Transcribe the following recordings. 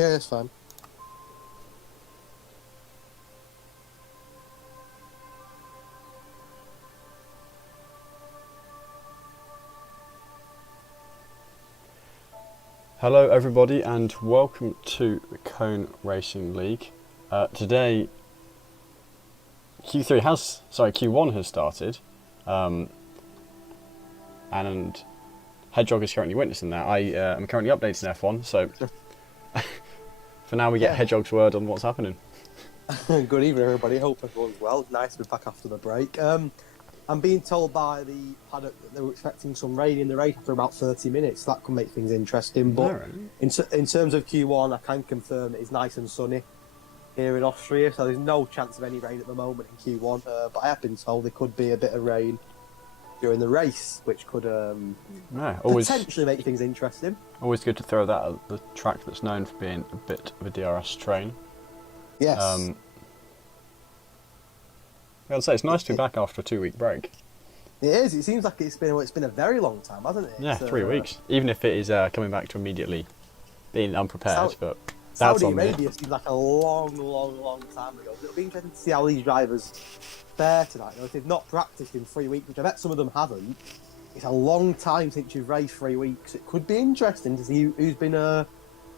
Yeah, it's fine. Hello everybody and welcome to the Cone Racing League. Today Q1 has started, and Hedgehog is currently witnessing that. I am currently updating F1, so for now we get Hedgehog's word on what's happening. Good evening, everybody. Hope everyone's well. Nice to be back after the break. I'm being told by the paddock that they were expecting some rain in the race after about 30 minutes. That could make things interesting. But in terms of Q1, I can confirm it's nice and sunny here in Austria, so there's no chance of any rain at the moment in Q1. But I have been told there could be a bit of rain during the race, which could potentially make things interesting. Always good to throw that at the track that's known for being a bit of a DRS train. Yes. I'd say it's nice to be back after a 2-week break. It is. It seems like it's been a very long time, hasn't it? Yeah, 3 weeks. Even if it is coming back to immediately being unprepared, but that's Saudi on me. Arabia seems like a long time ago. It'll be interesting to see how these drivers fare tonight. If they've not practiced in 3 weeks, which I bet some of them haven't, it's a long time since you've raced 3 weeks. It could be interesting to see who's been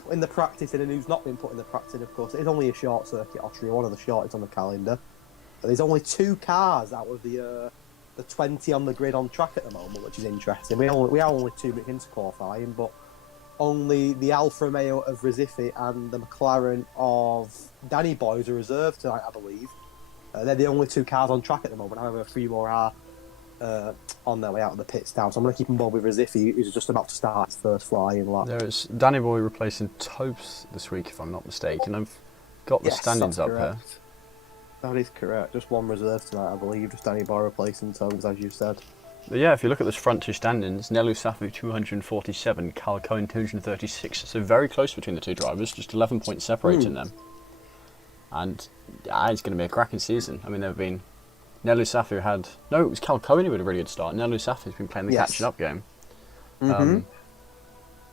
putting the practice in and who's not been putting the practice in. Of course, it is only a short circuit, Austria, one of the shortest on the calendar. But there's only 2 cars out of the 20 on the grid on track at the moment, which is interesting. We are only 2 minutes into qualifying, but only the Alfa Romeo of Recife and the McLaren of Danny Boy's are reserved tonight, I believe. They're the only 2 cars on track at the moment. However, 3 more are on their way out of the pits now. So I'm going to keep them both with Recife, who's just about to start his first flying lap. There is Danny Boy replacing Topes this week, if I'm not mistaken. I've got the standings up here. That is correct. Just 1 reserve tonight, I believe. Just Danny Boy replacing Tones, as you said. But yeah, if you look at those front 2 standings, Nelu Safu 247, Carl Cohen 236. So very close between the 2 drivers, just 11 points separating them. And it's going to be a cracking season. I mean, there have been Nelu Safu had it was Carl Cohen who had a really good start. Nelu Safu's been playing the catching up game.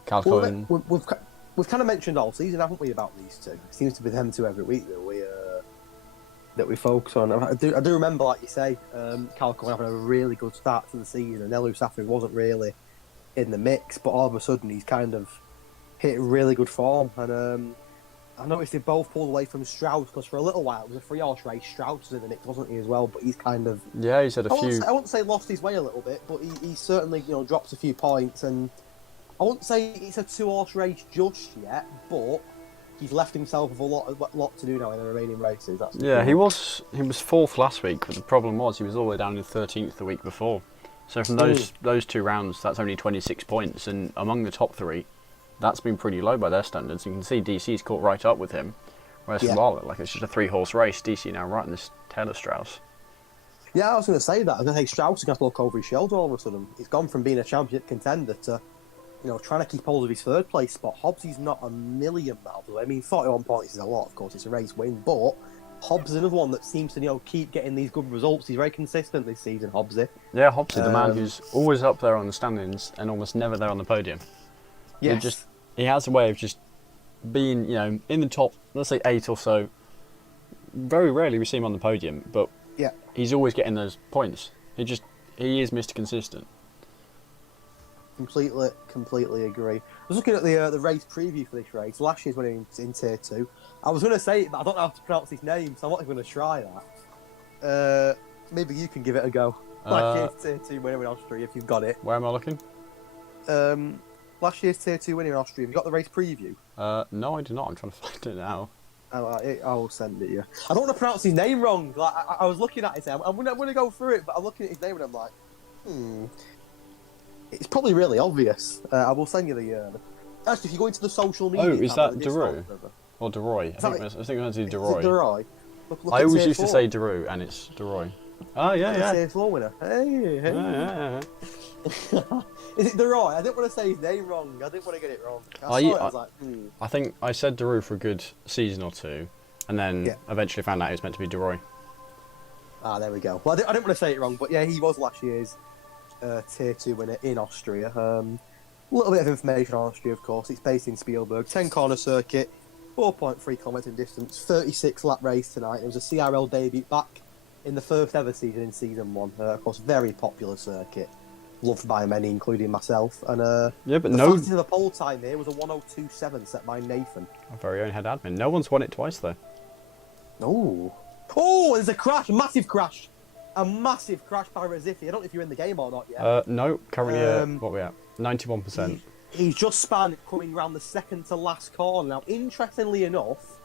Carl Cohen. We've kind of mentioned all season, haven't we, about these 2? It seems to be them 2 every week that we focus on. I do remember, like you say, Carl Cohen having a really good start to the season, and Nelu Safu wasn't really in the mix, but all of a sudden he's kind of hit really good form. And I noticed they both pulled away from Strauss, because for a little while it was a 3-horse race. Strauss was in the mix, wasn't he, as well? But he's kind of he's had a few. I wouldn't say lost his way a little bit, but he certainly dropped a few points. And I wouldn't say it's a 2-horse race just yet, but he's left himself with a lot to do now in the remaining races. He was 4th last week, but the problem was he was all the way down in 13th the week before. So from those 2 rounds, that's only 26 points, and among the top 3, that's been pretty low by their standards. You can see DC's caught right up with him, whereas for Marlon, like it's just a 3-horse race. DC now right in this tail of Strauss. Yeah, I was going to say that. I was going to say Strauss is going to look over his shoulder all of a sudden. He's gone from being a championship contender to trying to keep hold of his 3rd place spot. Hobbs' not a million miles away. I mean, 41 points is a lot, of course. It's a race win, but Hobbs is another one that seems to keep getting these good results. He's very consistent this season, Hobbs. Yeah, Hobbs is the man who's always up there on the standings and almost never there on the podium. Yes. He has a way of just being, in the top, let's say 8 or so. Very rarely we see him on the podium, but he's always getting those points. He is Mr. Consistent. Completely agree. I was looking at the race preview for this race. Last year's winning in Tier 2. I was going to say it, but I don't know how to pronounce his name, so I'm not even going to try that. Maybe you can give it a go. Last year's Tier 2 winner in Austria, if you've got it. Where am I looking? Last year's Tier 2 winner in Austria. Have you got the race preview? No, I do not. I'm trying to find it now. I will send it to you. I don't want to pronounce his name wrong. Like I was looking at it, I'm going to go through it, but I'm looking at his name and I'm like, It's probably really obvious. I will send you the... Actually, if you go into the social media... Oh, is that Deroux? Or Deroy? I think we're going to do Deroy. Deroy? Look I always used to say Deroux, and it's Deroy. Oh, yeah. Tier 4 winner. Hey. Yeah. Is it Deroy? I didn't want to say his name wrong. I didn't want to get it wrong. I think I said Deroux for a good season or 2, and then eventually found out it was meant to be Deroy. Ah, there we go. Well, I didn't want to say it wrong, but yeah, he was last year's Tier 2 winner in Austria. A little bit of information on Austria, of course. It's based in Spielberg, 10-corner circuit. 4.3 kilometres in distance, 36 lap race tonight. It was a CRL debut back in the first ever season in Season 1. Of course, very popular circuit, loved by many, including myself. And yeah, but the no. fastest of the pole time here was a 1:02.7 set by Nathan. Our very own head admin. No one's won it twice though. Oh, there's a crash, a massive crash by Resifi. I don't know if you're in the game or not yet. No, currently what are we at? 91%. He's just spun coming round the second to last corner. Now, interestingly enough,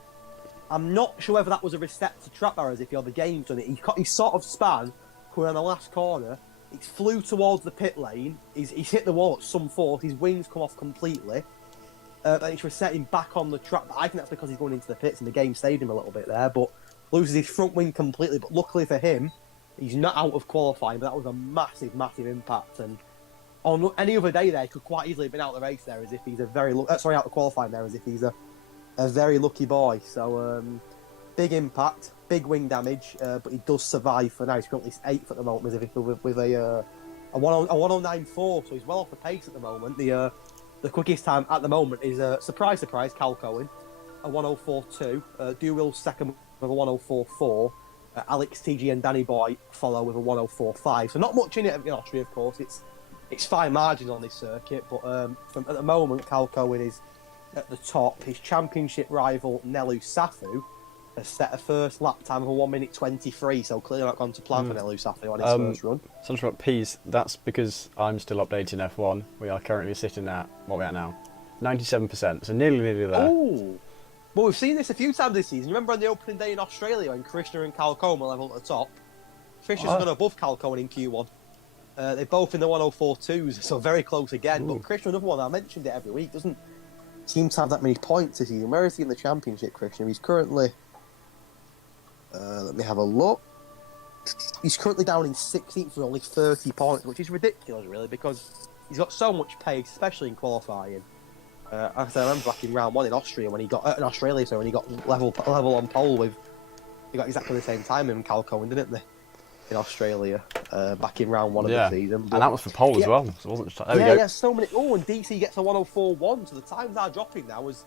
I'm not sure whether that was a reset to trap by Resifi or the game's done it. He sort of span coming on the last corner. He flew towards the pit lane. He's hit the wall at some force. His wings come off completely. Then he's resetting back on the track. But I think that's because he's going into the pits and the game saved him a little bit there. But loses his front wing completely. But luckily for him, he's not out of qualifying. But that was a massive, massive impact. And on any other day there, he could quite easily have been out of the race there as if he's a very... out of qualifying there as if he's a very lucky boy. So, big impact, big wing damage, but he does survive for now. He's currently 8th at the moment as if with a 1:09.4, so he's well off the pace at the moment. The quickest time at the moment is, surprise, Cal Cohen, a 1:04.2. Dual second with a 1:04.4. Alex TG and Danny Boy follow with a 1:04.5. So not much in it in Austria, of course. It's fine margins on this circuit, but at the moment, Cal Cohen is at the top. His championship rival, Nelu Safu, has set a first lap time of a 1:23, so clearly not gone to plan for Nelu Safu on his first run. Something about P's, that's because I'm still updating F1. We are currently sitting at, what are we at now? 97%, so nearly there. Oh! Well, we've seen this a few times this season. You remember on the opening day in Australia when Krishna and Cal Cohen were level at the top? Krishna's gone above Cal Cohen in Q1. They're both in the 1:04.2s, so very close again. But Krishna, another one, I mentioned it every week, doesn't seem to have that many points this season. Where is he in the championship, Krishna? He's currently... let me have a look. He's currently down in 16th with only 30 points, which is ridiculous, really, because he's got so much pace, especially in qualifying. I remember back in round 1 in Austria when he got in Australia, so when he got level on pole with, he got exactly the same time in Cal Cohen, didn't they? In Australia, back in round 1 of the season. But, and that was for pole as well, so it wasn't just... There we go. So many... Oh, and DC gets a 1:04.1, so the times are dropping now as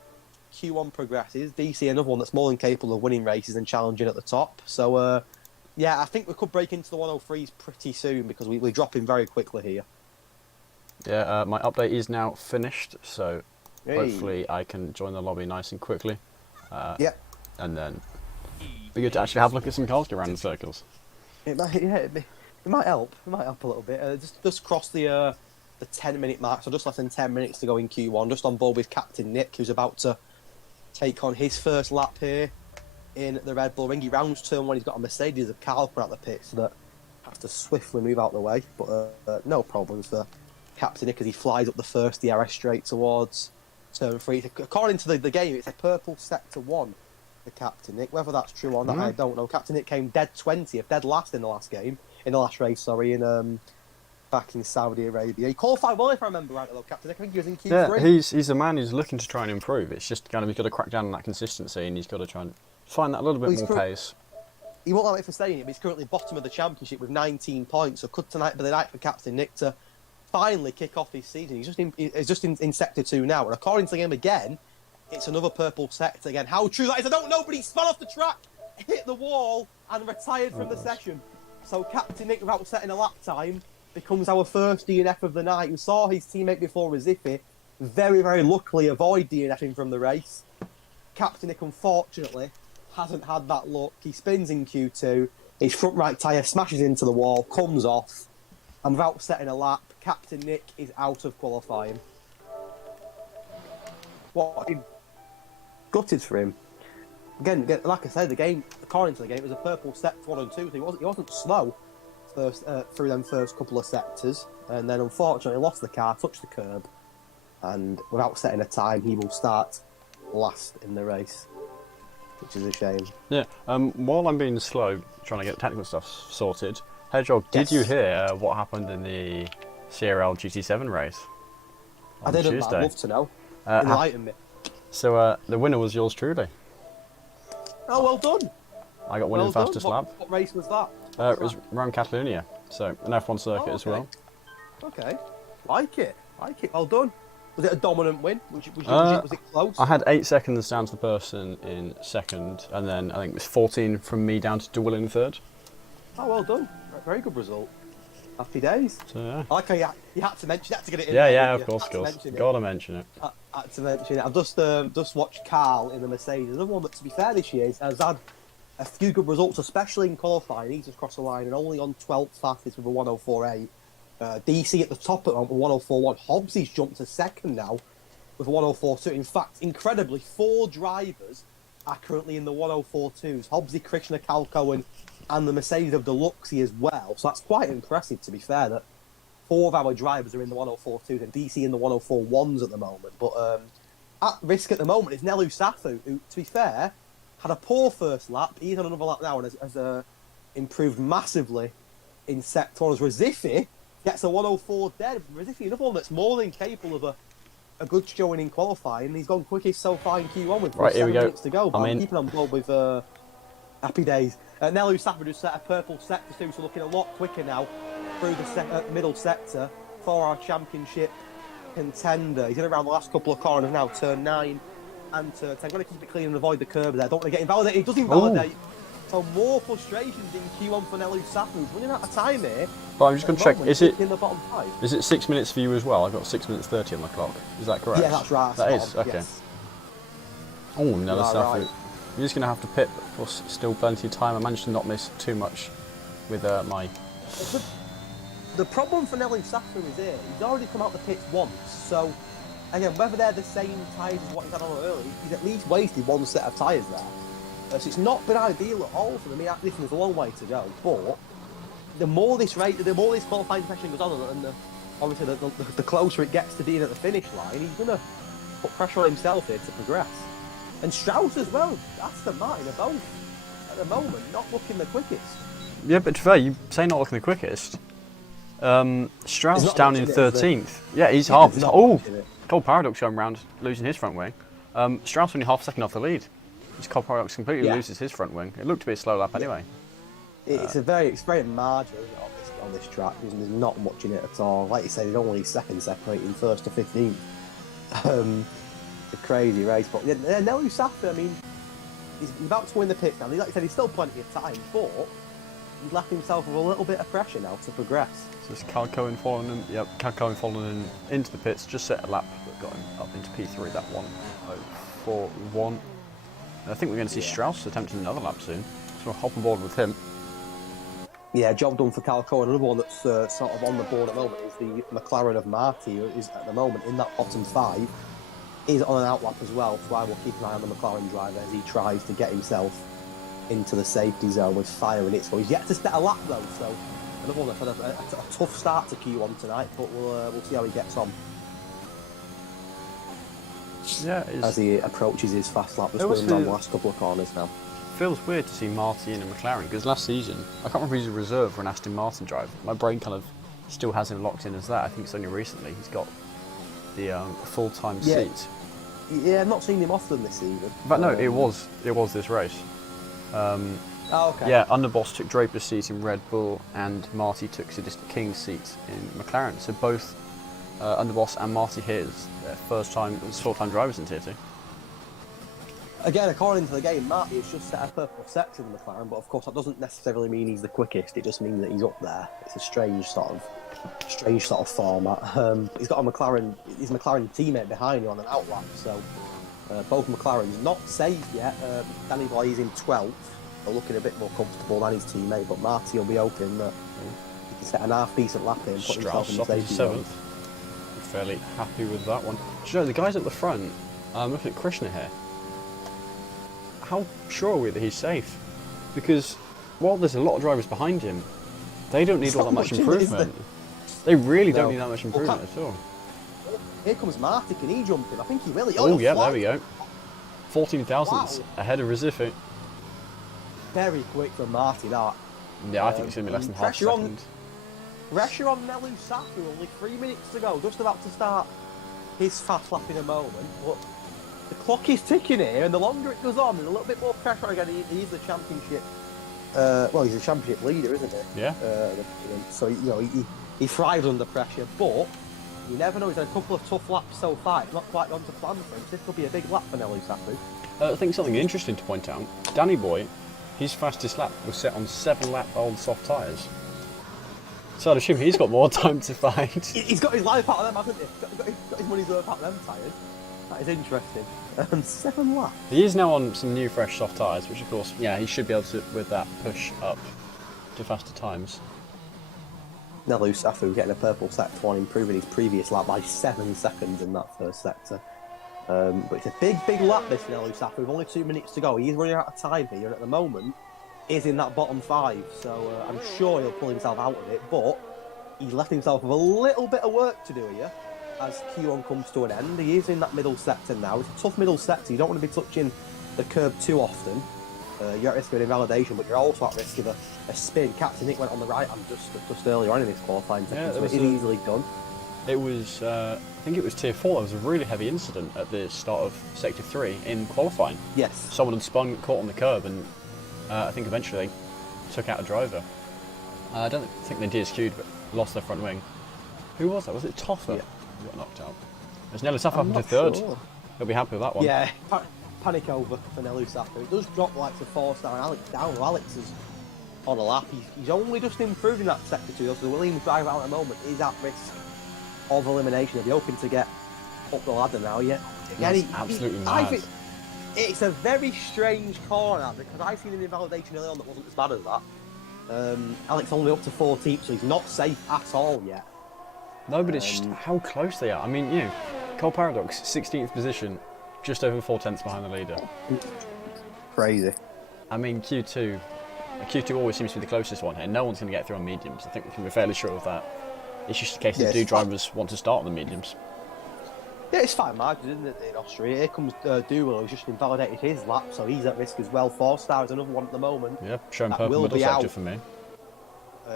Q1 progresses. DC, another one that's more than capable of winning races and challenging at the top. So, I think we could break into the 1:03s pretty soon because we're dropping very quickly here. Yeah, my update is now finished, so hopefully I can join the lobby nice and quickly. And then it'd be good to actually have a look at some cars go around in circles. It might help. It might help a little bit. Just cross the 10-minute mark, so just less than 10 minutes to go in Q1. Just on board with Captain Nick, who's about to take on his first lap here in the Red Bull Ring. He rounds turn 1. He's got a Mercedes of Carl put out the pits that has to swiftly move out the way, but no problems for Captain Nick as he flies up the first DRS straight towards turn 3. According to the game, it's a purple sector 1. Captain Nick. Whether that's true or not, I don't know. Captain Nick came dead 20th, dead last in the last race, back in Saudi Arabia. He qualified well, if I remember right, though, Captain Nick. I think he was in Q3. Yeah, he's a man who's looking to try and improve. It's just kind of, he's got to crack down on that consistency and he's got to try and find that little bit more pace. He won't like it for saying it, but he's currently bottom of the championship with 19 points, so could tonight be the night for Captain Nick to finally kick off his season. He's just in Sector 2 now, and according to the game again, it's another purple sector again. How true that is, I don't know, but he spun off the track, hit the wall, and retired from the session. So Captain Nick, without setting a lap time, becomes our first DNF of the night. We saw his teammate before Resifi very, very luckily avoid DNFing from the race. Captain Nick, unfortunately, hasn't had that luck. He spins in Q2, his front right tyre smashes into the wall, comes off, and without setting a lap, Captain Nick is out of qualifying. What? Gutted for him. Again, like I said, the game, according to the game, it was a purple sector 1 and 2, so he wasn't slow first through them first couple of sectors, and then unfortunately lost the car, touched the curb, and without setting a time, he will start last in the race, which is a shame. Yeah. While I'm being slow trying to get technical stuff sorted, Hedgehog, did you hear what happened in the CRL GT7 race? I didn't. Tuesday? I'd love to know. Enlighten me. So the winner was yours truly. Oh, well done. I got winning fastest lap. What race was that? It was around Catalonia, so an F1 circuit as well. Okay, like it. Well done. Was it a dominant win? Was it close? I had 8 seconds down to the person in second, and then I think it was 14 from me down to Will in third. Oh, well done. Very good result. Happy days. So yeah. I like how you had to mention that to get it in. Yeah, there, yeah, didn't of you? course, Had to mention it. Gotta mention it. I had to mention it. I've just watched Carl in the Mercedes. Another one that, to be fair, this year has had a few good results, especially in qualifying. He's just crossed the line and only on 12th fastest with a 104.8. DC at the top at the moment with 104.1. Hobbsy's jumped to second now with a 104.2. In fact, incredibly, 4 drivers are currently in the 104.2s. Hobbsy, Krishna, Cal Cohen, and the Mercedes of Deluxey as well. So that's quite impressive, to be fair, that 4 of our drivers are in the 104.2s and DC in the 104.1s at the moment. But at risk at the moment is Nelu Safu, who, to be fair, had a poor first lap. He's on another lap now and has improved massively in sectors. Recife gets a 104 dead. Recife, another one that's more than capable of a good showing in qualifying. He's gone quickest so far in Q1 with 7 minutes to go. But I'm keeping on board with happy days. Nelu Safu just set a purple sector too, so looking a lot quicker now through the middle sector for our championship contender. He's in around the last couple of corners now, turn 9 and turn 10. Got to keep it clean and avoid the curb there. Don't want to get invalidated. He does invalidate. So more frustrations in Q1 for Nelu Safu, who's running out of time here. But I'm just going to check, is it in the bottom 5? Is it 6 minutes for you as well? I've got 6 minutes 30 on the clock. Is that correct? Yeah, that's right. That is, okay. Yes. Oh, Nelu Safu. Right. You're just going to have to pit for still plenty of time. I managed to not miss too much with my... The problem for Nelu Safu is here. He's already come out the pits once, so again, whether they're the same tyres as what he's had on early, he's at least wasted 1 set of tyres there. So it's not been ideal at all for them. I mean, listen, there's a long way to go, but the more this qualifying session goes on, and obviously the closer it gets to being at the finish line, he's going to put pressure on himself here to progress. And Strauss as well, Aston Martin are both, at the moment, not looking the quickest. Yeah, but to be fair, you say not looking the quickest. Strauss down in 13th. Yeah, he's half. Oh, Cold Paradox going round, losing his front wing. Strauss only half a second off the lead. His Cold Paradox completely loses his front wing. It looked to be a slow lap anyway. It's very marginal on this track. There's not much in it at all. Like you say, there's only second separating first to 15th. It's a crazy race. But Nelu Safu, I mean, he's about to win the pit now. Like I said, he's still plenty of time, but he's left himself with a little bit of pressure now to progress. So it's Cal Cohen following him. Yep, Cal Cohen following him into the pits. Just set a lap that got him up into P3. That 1:04.1. I think we're going to see Strauss attempting another lap soon. So we'll hop on board with him. Yeah, job done for Cal Cohen. Another one that's sort of on the board at the moment is the McLaren of Marty, who is at the moment in that bottom 5. Is on an outlap as well, so I will keep an eye on the McLaren driver as he tries to get himself into the safety zone with fire in it. So he's yet to set a lap though, so another one that's had a tough start to Q1 tonight, but we'll see how he gets on. Yeah, as he approaches his fast lap, just going down the last couple of corners now. Feels weird to see Marty in a McLaren, because last season, I can't remember if he's a reserve for an Aston Martin driver. My brain kind of still has him locked in as that. I think it's only recently he's got the full-time seat. Yeah, I've not seen him often this season. But no, it was this race. Okay. Yeah, Underboss took Draper's seat in Red Bull, and Marty took Sadistic King's seat in McLaren. So both Underboss and Marty here is their full-time drivers in Tier 2. Again, according to the game, Marty has just set a purple sector in the McLaren, but of course that doesn't necessarily mean he's the quickest. It just means that he's up there. It's a strange sort of format. He's got his McLaren teammate behind him on an outlap, so both McLarens not safe yet. Danny Boy is in 12th, so looking a bit more comfortable than his teammate, but Marty will be hoping that he can set an half-decent lap in and put himself in the safety zone. Fairly happy with that one. Do you know, the guys at the front, I'm looking at Krishna here. How sure are we that he's safe? Because while there's a lot of drivers behind him, they don't need all that much improvement. They really don't need that much improvement at all. Here comes Marty, can he jump in? I think he will. Oh yeah, there we go. 14 thousandths ahead of Recife. Very quick from Marty, that. Yeah, I think it's going to be less than half a second. Pressure on Nelu Safu, only 3 minutes to go, just about to start his fast lap in a moment. But the clock is ticking here, and the longer it goes on, there's a little bit more pressure again. He's the championship. Well, he's a championship leader, isn't he? Yeah. So he thrives under pressure. But You never know. He's had a couple of tough laps so far. It's not quite gone to plan for him. This could be a big lap for Nelly Safu. I think something interesting to point out. Danny Boy, his fastest lap was set on 7-lap-old soft tyres. So I'd assume he's got more time to fight. He's got his life out of them, hasn't he? Got his money's worth out of them tyres. That is interesting. 7 laps. He is now on some new fresh soft tyres, which of course, yeah, he should be able to, with that, push up to faster times. Nelly Safu getting a purple sector one, improving his previous lap by 7 seconds in that first sector. But it's a big lap, this Nelly Safu, with only 2 minutes to go. He's running out of time here, and at the moment, is in that bottom 5, so I'm sure he'll pull himself out of it, but he's left himself with a little bit of work to do here as Q1 comes to an end. He is in that middle sector now. It's a tough middle sector. You don't want to be touching the curb too often. You're at risk of an invalidation, but you're also at risk of a spin. Captain Nick went on the right hand just earlier on in this qualifying section, so it is easily done. It was, I think it was Tier 4, there was a really heavy incident at the start of Sector 3 in qualifying. Yes. Someone had spun, caught on the curb, and I think eventually took out a driver. I don't think they DSQ'd, but lost their front wing. Who was that? Was it Toffer? Yeah. Who got knocked out? There's Nelly Safu up to 3rd. Sure. He'll be happy with that one. Yeah, panic over for Nelly Safu. It does drop like to 4-star and Alex down. Well, Alex is on a lap. He's only just improved in that sector 2, so the Williams driver out at the moment is at risk of elimination. He'll be hoping to get up the ladder now, yeah. That's absolutely mad. I think it's a very strange corner because I've seen an invalidation early on that wasn't as bad as that. Alex only up to 14th, so he's not safe at all yet. No, but it's just how close they are. I mean, you know, Cole Paradox, 16th position, just over 4 tenths behind the leader. Crazy. I mean, Q2 always seems to be the closest one here. No one's going to get through on mediums. I think we can be fairly sure of that. It's just a case that drivers want to start on the mediums. Yeah, it's fine margins, isn't it, in Austria? Here comes Duwell, who's just invalidated his lap, so he's at risk as well. 4-star is another one at the moment. Yeah, showing purple middle sector for me.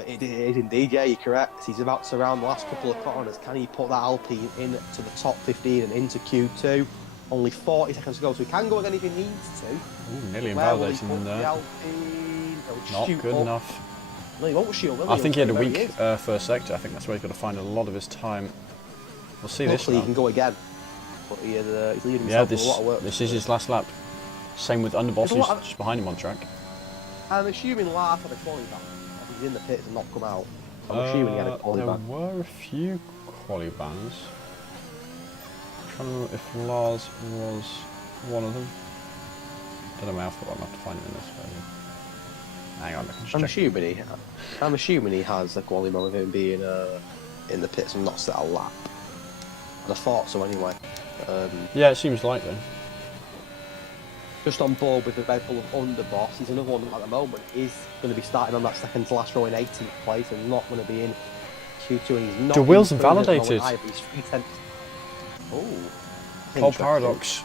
It is indeed, yeah, you're correct. He's about to round the last couple of corners. Can he put that Alpine into the top 15 and into Q2? Only 40 seconds to go, so he can go again if he needs to. Ooh, nearly invalidating him there. Not good enough. No, he won't shoot, will he? I think he had a weak first sector. I think that's where he's got to find a lot of his time. We'll see this Hopefully now. he can go again. But he's leading himself with a lot of work. This is his last lap. Same with Underboss, who's just behind him on track. I'm assuming Lars had a quality ban. He's in the pits and not come out. I'm assuming he had a quality ban. There were a few quality bans. I'm trying to remember if Lars was one of them. Don't know my alpha, but I'll have to find it in this version. Hang on, I'm assuming he has a quality ban with him being in the pits and not set a lap. And I thought so anyway. Yeah, it seems likely. Just on board with the Red Bull of Underboss. He's another one that at the moment is going to be starting on that second to last row in 18th place and not going to be in Q2. And he's not. The wheels invalidated. Oh. Cole Paradox.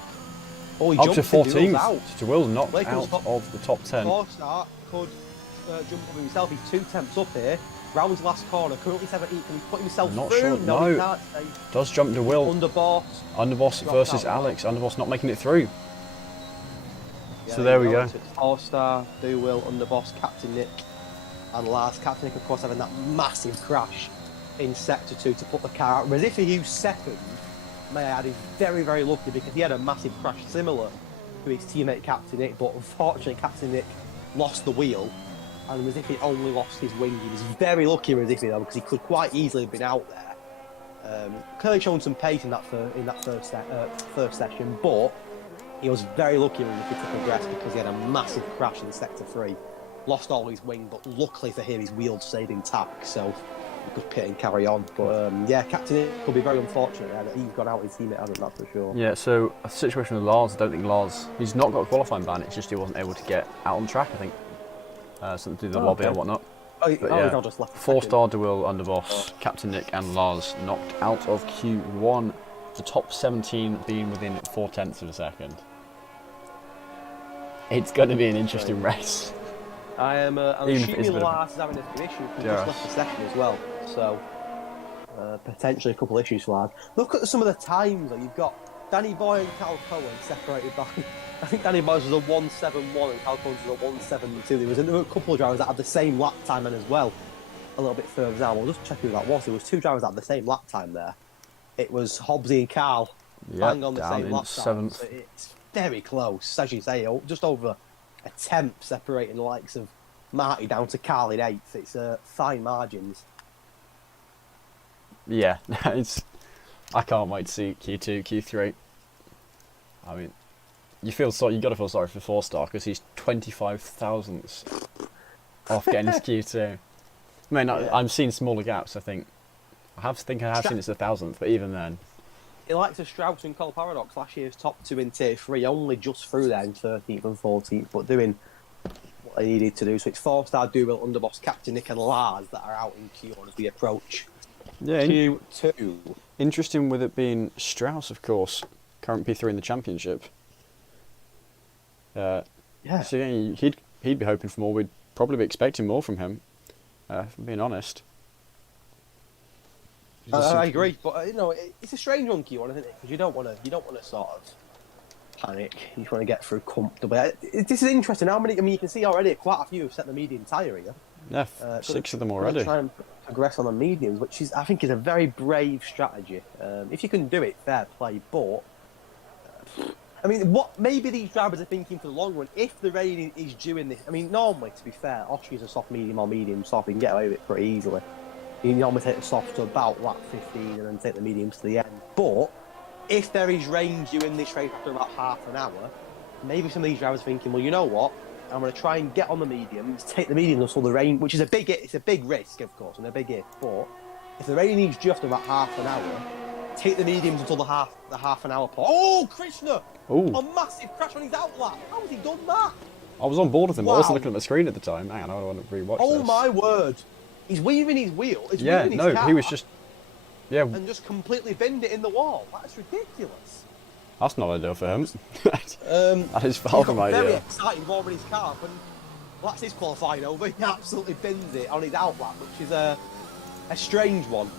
Oh, he up to jumped 14th. DeWill's knocked out of the top 10. 4-star could jump up himself. He's 2 tenths up here. Rounds last corner. Currently 17th. Can he put himself Not through? sure. No, he can't. Does jump DeWill. Underboss versus Alex. Underboss not making it through. Yeah, so there we go. 4-star, DeWill, Underboss, Captain Nick, and Lars. Captain Nick, of course, having that massive crash in Sector 2 to put the car out. Resifi, who's second, may I add, is very, very lucky because he had a massive crash similar to his teammate Captain Nick, but unfortunately Captain Nick lost the wheel and Resifi only lost his wing. He was very lucky, Resifi, though, because he could quite easily have been out there. Clearly shown some pace in that first session, but he was very lucky when he could progress because he had a massive crash in Sector 3. Lost all his wing, but luckily for him, his wheel stayed intact, so he could pit and carry on. But yeah, Captain Nick could be very unfortunate there that he's gone out, his teammate hasn't, that's for sure. Yeah, so a situation with Lars, I don't think Lars, he's not got a qualifying ban, it's just he wasn't able to get out on track, I think. Something to do with the lobby and whatnot. But yeah, just left 4-star DeWill, Underboss, Captain Nick and Lars knocked out of Q1. The top 17 being within 4 tenths of a second. It's going to be an interesting race. I'm assuming Lars is having a few issues. He just left the session as well, so potentially a couple of issues for Lars. Look at some of the times though. You've got Danny Boy and Cal Cohen separated by. I think Danny Boy's was a 1.71 and Cal Cohen's was a 1.72. There was a couple of drivers that had the same lap time and as well, a little bit further down. We'll just check who that was. There was 2 drivers that had the same lap time there. it was Hobbsy and Carl bang on the down same in lap time. 7th. So it's very close, as you say, just over a tenth separating the likes of Marty down to Carl in 8th. It's fine margins. Yeah, I can't wait to see Q2, Q3. I mean, you got to feel sorry for 4-star because he's 25 thousandths off getting his Q2. I mean, Yeah. I'm seeing smaller gaps. I think I have seen it's a thousandth, but even then, It likes a Strauss and Cole Paradox last year's top 2 in Tier 3, only just through there in 13th and 14th, but doing what they needed to do. So it's 4-star dual underboss Captain Nick and Lars that are out in Q1 as we approach Q2. Interesting with it being Strauss, of course, current P3 in the championship. Yeah. So yeah, he'd be hoping for more. We'd probably be expecting more from him, if I'm being honest. I agree, but it's a strange one, Q1, isn't it? Because you don't want to sort of panic. You just want to get through comfortably. This is interesting. How many? I mean, you can see already quite a few have set the medium tyre here. Yeah, 6 of them already. Try and progress on the mediums, which I think is a very brave strategy. If you can do it, fair play. But I mean, maybe these drivers are thinking for the long run. If the rain is due in this, I mean, normally to be fair, Austria's a soft medium or medium soft. You can get away with it pretty easily. You normally take the soft to about lap 15 and then take the mediums to the end. But if there is rain due in this race after about half an hour, maybe some of these drivers are thinking, well, you know what? I'm going to try and get on the mediums, take the mediums until the rain, which is a big risk, of course, and a big if. But if the rain is due after about half an hour, take the mediums until the half an hour point. Oh, Krishna! Ooh. A massive crash on his outlap. How has he done that? I was on board with him. Wow. I wasn't looking at the screen at the time. Hang on, I want to rewatch this. Oh my word! He's weaving his wheel. He was just. Yeah. And just completely binned it in the wall. That's ridiculous. That's not ideal for him. That is far from ideal. Very exciting warming his car up, and that's his qualifying over. He absolutely bins it on his outlap, which is a strange one.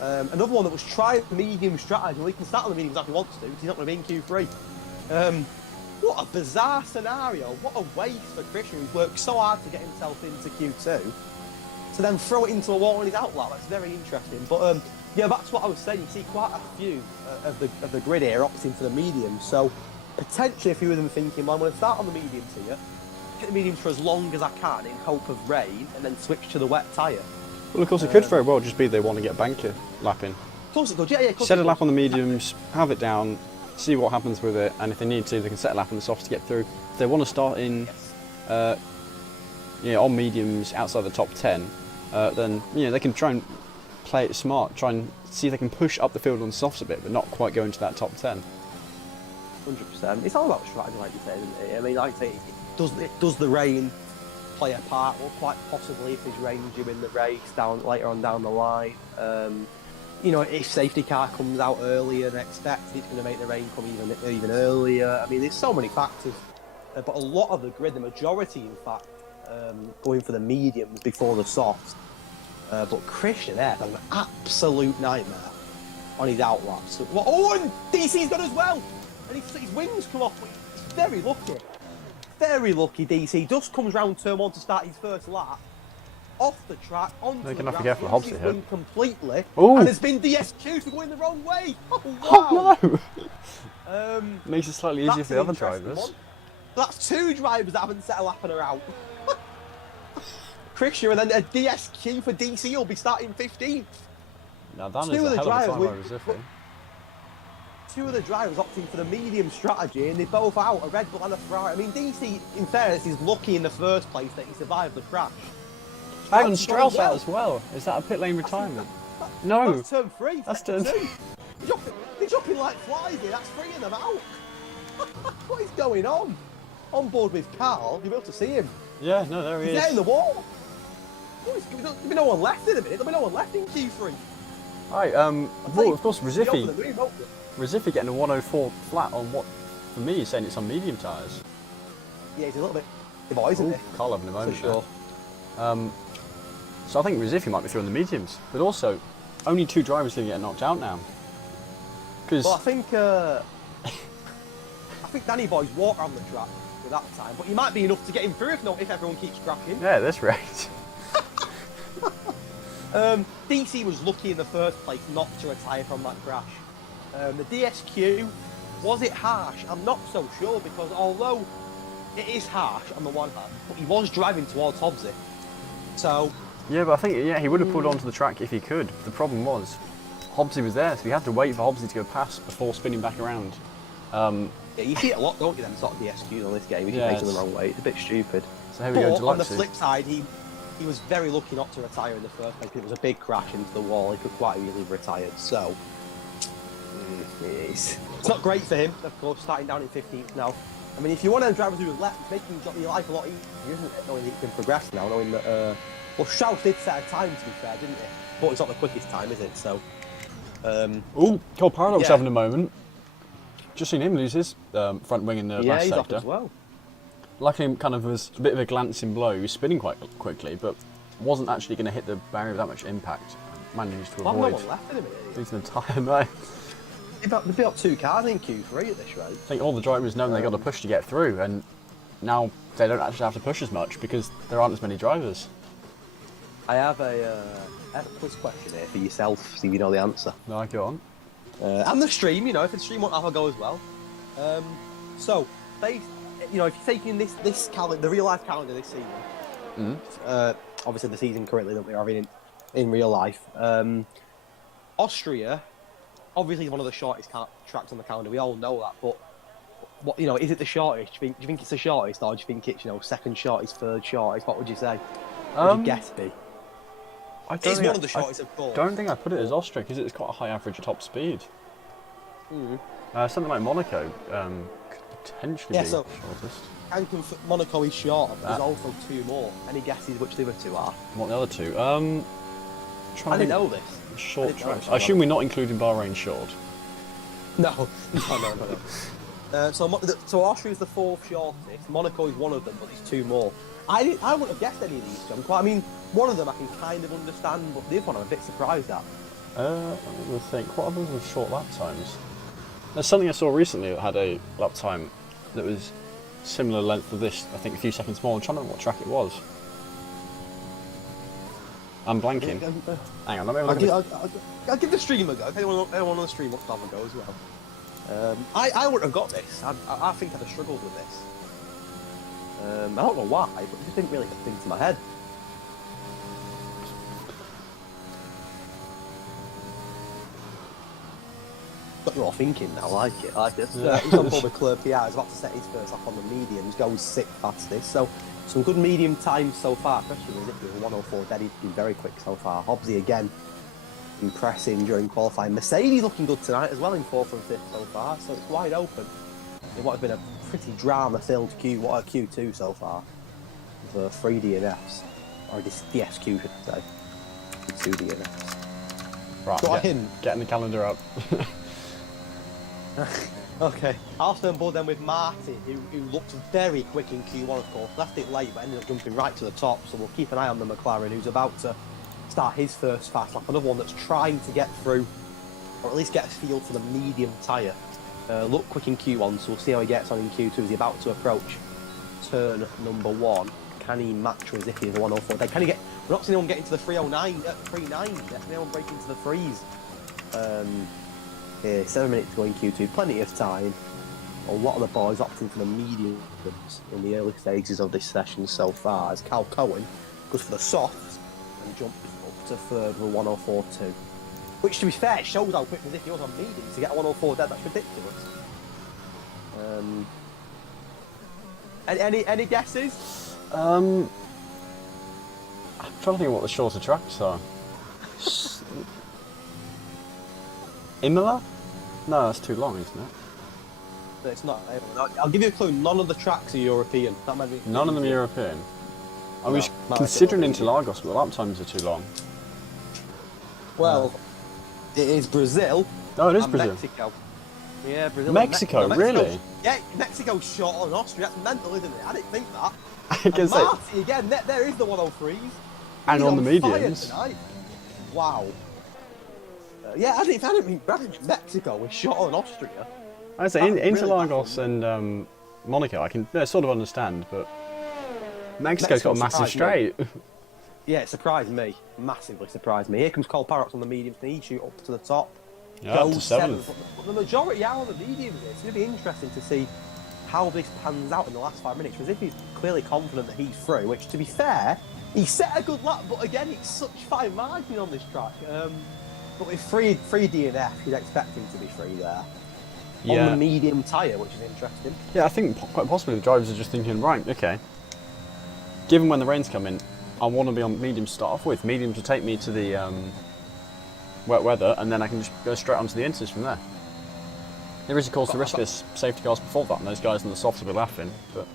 Another one that was trying the medium strategy. Well, he can start on the mediums if he wants to, because he's not going to be in Q3. What a bizarre scenario. What a waste for Christian, who's worked so hard to get himself into Q2, to then throw it into a wall on his outlap. That's very interesting. But yeah, that's what I was saying. You see quite a few of the grid here opting for the mediums. So potentially a few of them thinking, well, I'm going to start on the mediums here, get the mediums for as long as I can in hope of rain, and then switch to the wet tyre. Well, of course, it could very well just be they want to get banker lapping. Of course it could, yeah. Set a lap on the mediums, have it down, see what happens with it, and if they need to, they can set a lap on the softs to get through. If they want to start in, on mediums outside the top 10, then they can try and play it smart, try and see if they can push up the field on softs a bit, but not quite go into that top 10. 100%. It's all about strategy, like you say, isn't it? I mean, like I say, does the rain play a part? Well, quite possibly if there's rain due in the race later on down the line. If safety car comes out earlier than expected, it's going to make the rain come even earlier. I mean, there's so many factors. But a lot of the grid, the majority, in fact, going for the mediums before the softs. But Christian there had an absolute nightmare on his outlap. So, and DC's got as well! And his wings come off. He's very lucky. Very lucky, DC. Just comes round turn 1 to start his first lap. Off the track, onto They're the going to grass. have to get for Hobbs here. Completely. Ooh. And has been DSQ'd for going the wrong way. Oh, wow. Oh no! Makes it slightly easier for the other drivers. That's 2 drivers that haven't set a lap and are out. Christian, and then a DSQ for DC will be starting 15th. Now that is a hell of a time over Ziffy. 2 of the drivers opting for the medium strategy, and they're both out, a Red Bull and a Ferrari. I mean, DC, in fairness, is lucky in the first place that he survived the crash. Hang on, Strauss out as well. Is that a pit lane retirement? No. That's turn 3. That's turn 2. They're jumping like flies here. That's 3 of them out. What is going on? On board with Carl, you'll be able to see him. Yeah, no, there he is. He's there in the wall. There'll be no one left in a minute. There'll be no one left in Q3. Right, well, of course, Rziffy getting a 104 flat on what, for me, is saying it's on medium tyres. Yeah, he's a little bit devoid, isn't he? Carl having a moment For sure. So I think Rziffy might be through on the mediums, but also, only 2 drivers are going to get knocked out now. Well, I think Danny Boy's water on the track with that time, but he might be enough to get him through if everyone keeps crashing. Yeah, that's right. DC was lucky in the first place not to retire from that crash. The DSQ, was it harsh? I'm not so sure, because although it is harsh on the one hand, but he was driving towards Hobbsy. So... Yeah, but I think he would have pulled onto the track if he could. The problem was, Hobbsy was there, so he had to wait for Hobbsy to go past before spinning back around. Yeah, you see it a lot, don't you, them sort of DSQs on this game, if you face them the wrong way. It's a bit stupid. So here we go, on the flip side, he was very lucky not to retire in the first place. It was a big crash into the wall. He could quite easily have retired. So, it's not great for him, of course, starting down in 15th now. I mean, if you're one of them drivers who was left, it's making your life a lot easier, isn't it? Knowing that you can progress now, knowing that... well, Strauss did set a time, to be fair, didn't he? But it's not the quickest time, is it? So... Ooh, Cole Paradox having a moment. Just seen him lose his front wing in the last he's sector. off as well. Luckily, kind of was a bit of a glancing blow. He was spinning quite quickly, but wasn't actually going to hit the barrier with that much impact. Managed to avoid. No one left in a minute. Losing the tyre, no. They've built 2 cars in Q3 at this rate. I think all the drivers know they got to push to get through, and now they don't actually have to push as much because there aren't as many drivers. I have a quiz question here for yourself, see if you know the answer. No, go on. And the stream, you know, if the stream won't have a go as well. So, if you're taking this calendar, the real life calendar this season, obviously the season currently that we're having in real life, Austria, obviously is one of the shortest tracks on the calendar. We all know that, but what is it the shortest? Do you think it's the shortest, or do you think it's second shortest, third shortest? What would you say? What would you guess be? It's one of the shortest, of course. I don't think I put it as Austria because it's got a high average top speed. Something like Monaco could potentially be shortest. Monaco is short, but there's also 2 more. Any guesses which the other 2 are? What the other 2? I didn't know this. Short tracks. I assume we're not including Bahrain short. No. So Austria is the 4th shortest. Monaco is one of them, but there's 2 more. I wouldn't have guessed any of these, John. I mean, one of them I can kind of understand, but the other one I'm a bit surprised at. Let me think. What others with short lap times? There's something I saw recently that had a lap time that was similar length to this, I think a few seconds more. I'm trying to remember what track it was. I'm blanking. Hang on, let me I'll give the stream a go. If anyone on the stream wants to have a go as well. I wouldn't have got this. I think I'd have struggled with this. I don't know why, but it just didn't really get into my head. Got you all thinking now, I like it. Example with Claire Pierre is about to set his first lap on the mediums, goes 6th fastest. So some good medium times so far, especially with 104 dead. He's been very quick so far. Hobbsy again, impressing during qualifying. Mercedes looking good tonight as well in 4th and 5th so far, so it's wide open. It would have been a pretty drama-filled Q2 so far for 3 DNFs, or DSQ should I say, 2 DNFs. Right, getting the calendar up. Okay, I'll stumble then with Martin, who looked very quick in Q1, of course. Left it late, but ended up jumping right to the top. So we'll keep an eye on the McLaren, who's about to start his first fast lap. Another one that's trying to get through, or at least get a feel for the medium tyre. Looked quick in Q1, so we'll see how he gets on in Q2. Is he about to approach turn number 1? Can he match or as if he's a 104? Can he get? We're not seeing anyone get into the 309, 39 yet. Anyone break into the threes? Yeah, 7 minutes to go in Q2, plenty of time. A lot of the boys opting for the mediums in the early stages of this session so far, as Cal Cohen goes for the softs and jumps up to 3rd with 104.2. Which, to be fair, shows how quick as if he was on mediums to get a 104 dead. That's ridiculous. Any guesses? I'm trying to think of what the shorter tracks are. Imola? No, that's too long, isn't it? No, it's not. I'll give you a clue. None of the tracks are European. That might be. None of them are European. I was considering Interlagos, but the lap times are too long. Well, it is Brazil. Oh, it is Brazil. Mexico. Yeah, Brazil. Mexico, really? Yeah, Mexico's short on Austria. That's mental, isn't it? I didn't think that. And Marty again. There is the 103s. And on the mediums. Wow. Yeah, I didn't think Mexico was short on Austria. I say Interlagos and Monaco, I can sort of understand, but Mexico's got a massive straight. Yeah, it surprised me. Massively surprised me. Here comes Cole Parrots on the medium thing. He shoot up to the top. Yeah, up to Goes 7th. But the majority are on the mediums. It's going to be interesting to see how this pans out in the last 5 minutes. Because if he's clearly confident that he's through, which to be fair, he set a good lap, but again, it's such fine margin on this track. But with free DNF, you'd expect him to be free there. Yeah. On the medium tyre, which is interesting. Yeah, I think quite possibly the drivers are just thinking, right, okay, given when the rains come in, I want to be on medium to start off with. Medium to take me to the wet weather, and then I can just go straight onto the inters from there. There is, of course, the risk of safety cars before that, and those guys in the softs will be laughing. But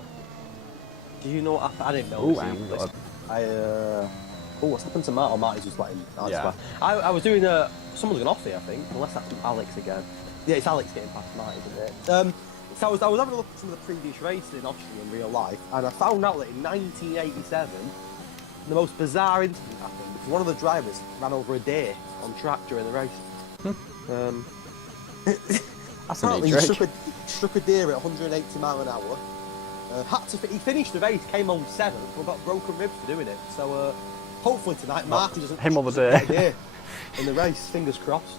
do you know what I didn't know? What's happened to Matt? Or Matt is just letting. Yeah. I was doing someone's gone off here, I think, unless that's Alex again. Yeah, it's Alex getting past Matt, isn't it? So I was having a look at some of the previous races in Austria in real life, and I found out that in 1987, the most bizarre incident happened. One of the drivers ran over a deer on track during the race. Apparently he struck a deer at 180 mile an hour. He finished the race, came on 7th, but got broken ribs for doing it. So hopefully tonight Marty doesn't him or the get a deer in the race. Fingers crossed.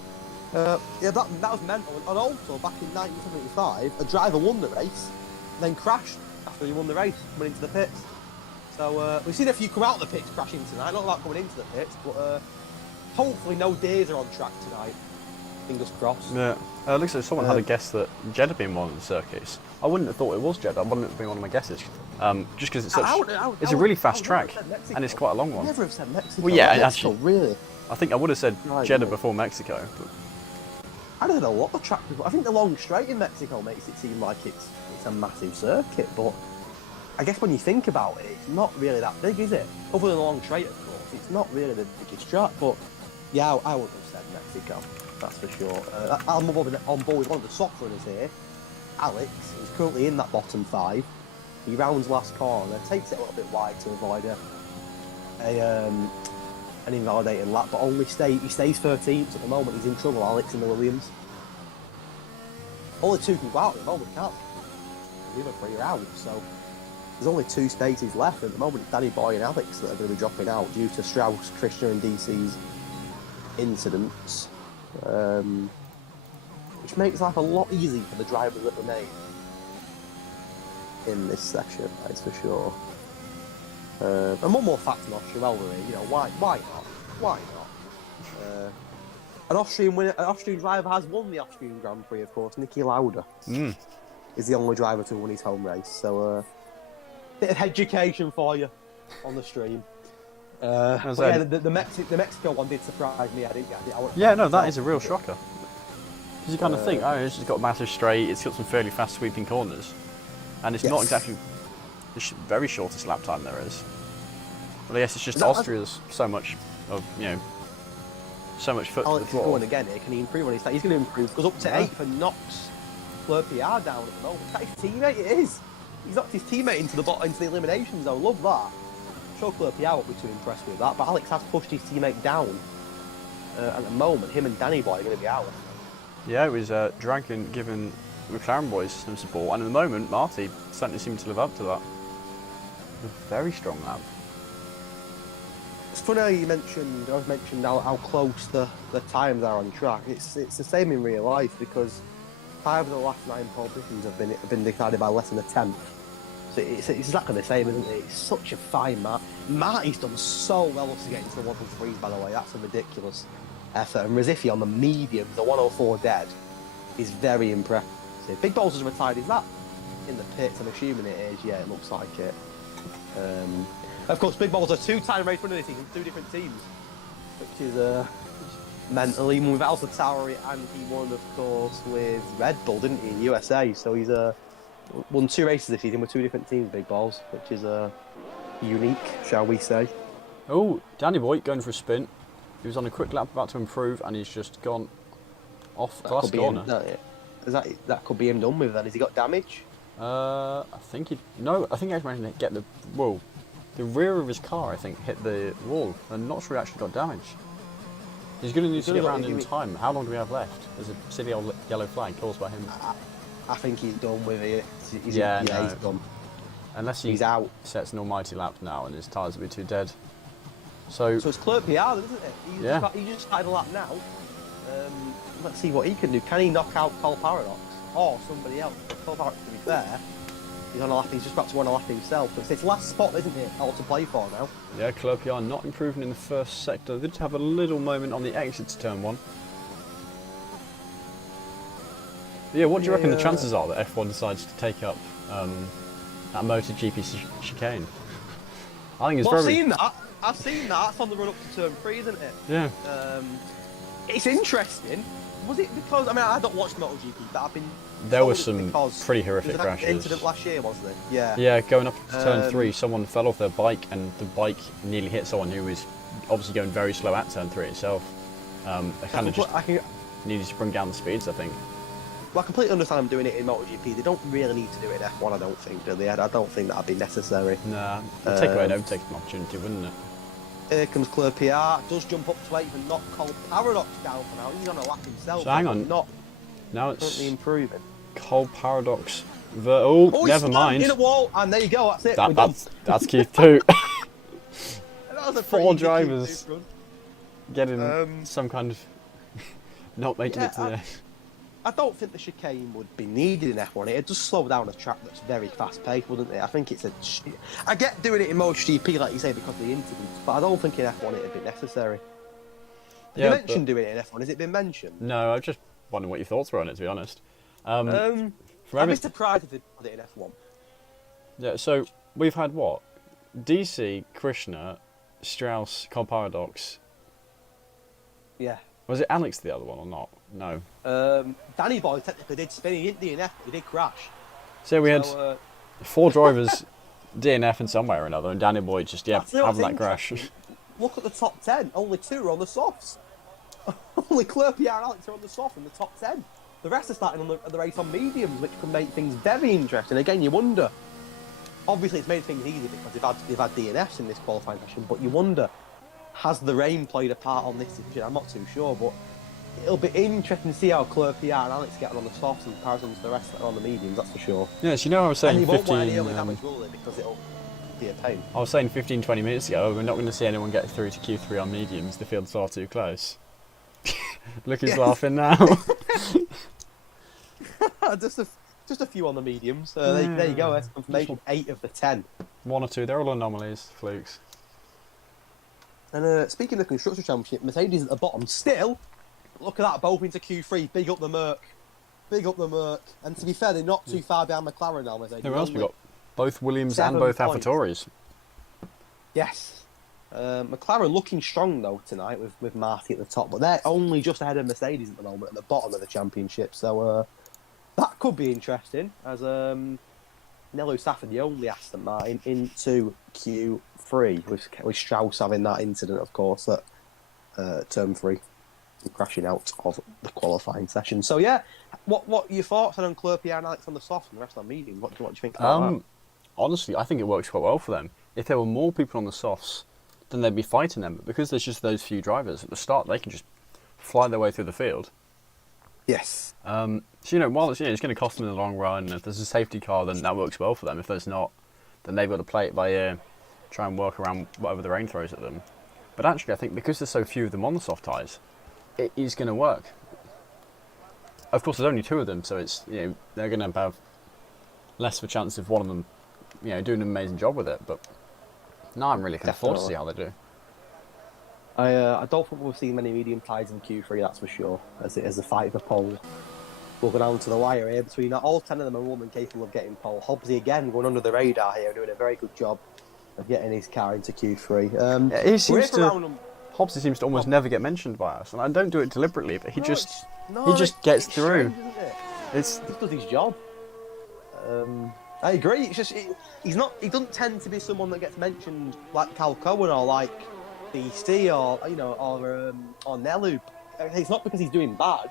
Yeah, that was mental. And also back in 1975, a driver won the race, then crashed after he won the race, coming into the pits. So we've seen a few come out of the pits crashing tonight. Not about coming into the pits, but hopefully no deers are on track tonight. Fingers crossed. Yeah. Looks like someone had a guess that Jeddah being one of the circuits. I wouldn't have thought it was Jeddah. I wouldn't have been one of my guesses. Just because it's such. It's a really fast track, and it's quite a long one. Never have said Mexico. Well, yeah, Mexico, actually, really. I think I would have said Jeddah before Mexico. But I'd heard a lot of track before. I think the long straight in Mexico makes it seem like it's a massive circuit, but I guess when you think about it, it's not really that big, is it? Other than the long straight, of course, it's not really the biggest track. But yeah, I wouldn't have said Mexico. That's for sure. I'm on board with one of the soft runners here. Alex is currently in that bottom 5. He rounds last corner, takes it a little bit wide to avoid an invalidating lap, but he stays 13th at the moment. He's in trouble, Alex in the Williams. Only 2 can go out at the moment, can't they? The other 3 are out, so there's only 2 spaces left at the moment. It's Danny Boy and Alex that are going to be dropping out due to Strauss, Christian and DC's incidents. Which makes life a lot easier for the drivers that remain in this session, that's for sure. And one more fact in Austrian rivalry, why not? Why not? An Austrian driver has won the Austrian Grand Prix, of course. Niki Lauda is the only driver to win his home race. So, bit of education for you on the stream. The Mexico one did surprise me. I didn't get it. That is a real shocker. Because you kind of think, it's just got a massive straight, it's got some fairly fast sweeping corners, and it's not exactly the very shortest lap time there is. But I guess it's just Austria's so much of, so much foot to the floor. Going again here, can he improve on his time? He's going to improve, goes up to 8th and knocks Fleur-PR down at the moment. That's his teammate, it is. He's knocked his teammate into the elimination zone. Love that. I'm sure Fleur-PR won't be too impressed with that, but Alex has pushed his teammate down. At the moment, him and Danny Boy are going to be out. Yeah, it was Dragon giving the McLaren boys some support, and at the moment, Marty certainly seemed to live up to that. A very strong lap. It's funny how you mentioned how close the times are on track. It's the same in real life because 5 of the last 9 pole positions have been decided by less than a tenth. So it's exactly the same, isn't it? It's such a fine mark. Marty's done so well to get into the 103s, by the way. That's a ridiculous effort. And Resifi on the medium, the 104 dead, is very impressive. Big Balls has retired. Is that in the pits? I'm assuming it is. Yeah, it looks like it. Of course, Big Balls are 2-time race winner this season, 2 different teams, which is mental. Even with Alpha Tauri, and he won, of course, with Red Bull, didn't he, in USA? So he's won 2 races this season with 2 different teams, Big Balls, which is unique, shall we say. Oh, Danny Boy going for a spin. He was on a quick lap about to improve, and he's just gone off the last corner. That could be him done with then. Has he got damage? I think he managed to get the rear of his car, I think, hit the wall. I'm not sure he actually got damage. He's going to need to get around in time. How long do we have left? There's a silly old yellow flag caused by him. I think he's done with it. He's done. Unless he's out, sets an almighty lap now and his tyres will be too dead. So it's Clerk PR, isn't it? He just started a lap now. Let's see what he can do. Can he knock out Cole Paradox or somebody else? Cole Paradox, to be fair, he's on a lap. He's just about to run a lap himself. But it's his last spot, isn't it? All to play for now. yeah, Club PR not improving in the first sector. They did have a little moment on the exit to turn 1. Yeah, what do you reckon the chances are that F1 decides to take up that MotoGP chicane? I think it's well, very... I've seen that. It's on the run up to turn 3, isn't it? Yeah. It's interesting. Was it because I don't watch MotoGP, but I've been. There were some pretty horrific crashes. crashes. Incident last year, wasn't there? Yeah. Yeah, going up to turn 3, someone fell off their bike, and the bike nearly hit someone who was obviously going very slow at turn 3 itself. They kind of just needed to bring down the speeds, I think. Well, I completely understand them doing it in MotoGP. They don't really need to do it in F1, I don't think, do they? I don't think that'd be necessary. Nah, it'd take away an overtaking opportunity, wouldn't it? Here comes Claire PR. Does jump up to 8 and knock Cole Paradox down for now. He's on a lap himself. So hang on. Not now it's currently improving. Cole Paradox. Never mind. In a wall, and there you go. That's it. That's Keith too. That was a 4 drivers getting some kind of not making it to the end. I don't think the chicane would be needed in F1. It'd just slow down a track that's very fast-paced, wouldn't it? I think it's I get doing it in MotoGP, like you say, because of the incidents, but I don't think in F1 it'd be necessary. You mentioned doing it in F1. Has it been mentioned? No, I was just wondering what your thoughts were on it, to be honest. I'd be surprised if they put it in F1. Yeah, so we've had what? DC, Krishna, Strauss, Cole Paradox. Yeah. Was it Alex the other one or not? No. Danny Boy technically did spin. He didn't DNF, but he did crash. So we had 4 drivers DNF in some way or another, and Danny Boy just having that crash. Look at the top 10. Only 2 are on the softs. Only Claire, Pierre, and Alex are on the soft in the top 10. The rest are starting on the race on mediums, which can make things very interesting. Again, you wonder. Obviously, it's made things easy because they've had DNFs in this qualifying session, but you wonder, has the rain played a part on this decision? I'm not too sure, but it'll be interesting to see how Claire, Pierre, and Alex get on the softs in comparison to the rest that are on the mediums, that's for sure. Yes, you know I was saying and you 15... won't want any early damage, will they? Because it'll be a pain. I was saying 15, 20 minutes ago, we're not going to see anyone get through to Q3 on mediums. The field's far too close. Look who's laughing now. Just a few on the mediums. There you go. That's confirmation. 8 of the 10. 1 or 2. They're all anomalies, flukes. And speaking of Constructor Championship, Mercedes at the bottom. Still, look at that. Both into Q3. Big up the Merc. Big up the Merc. And to be fair, they're not too far behind McLaren now, Mercedes. Who else we got? Both Williams and both AlphaTauris. Yes. McLaren looking strong though tonight with Marty at the top, but they're only just ahead of Mercedes at the moment at the bottom of the championship. So that could be interesting as Nello Safford, the only Aston Martin, into Q3 with Strauss having that incident, of course, at turn 3, crashing out of the qualifying session. So yeah, what are your thoughts on Claire, Pierre, and Alex on the soft and the rest on medium? What do you think about that? Honestly, I think it works quite well for them. If there were more people on the softs, then they'd be fighting them. But because there's just those few drivers at the start, they can just fly their way through the field. Yes. So, while it's going to cost them in the long run, if there's a safety car, then that works well for them. If there's not, then they've got to play it by ear, try and work around whatever the rain throws at them. But actually, I think because there's so few of them on the soft tyres, it is going to work. Of course, there's only 2 of them, so it's they're going to have less of a chance of one of them doing an amazing job with it, but no, I'm really looking forward to see how they do. I don't think we'll see many medium tyres in Q3, that's for sure, as a fight for pole. We'll go down to the wire here between all 10 of them are more than capable of getting pole. Hobbsy again going under the radar here, doing a very good job of getting his car into Q3. Hobbsy seems to almost never get mentioned by us, and I don't do it deliberately, but he just gets through. He just does his job. I agree. It's just he doesn't tend to be someone that gets mentioned like Cal Cohen or like BC or Nelu. It's not because he's doing bad.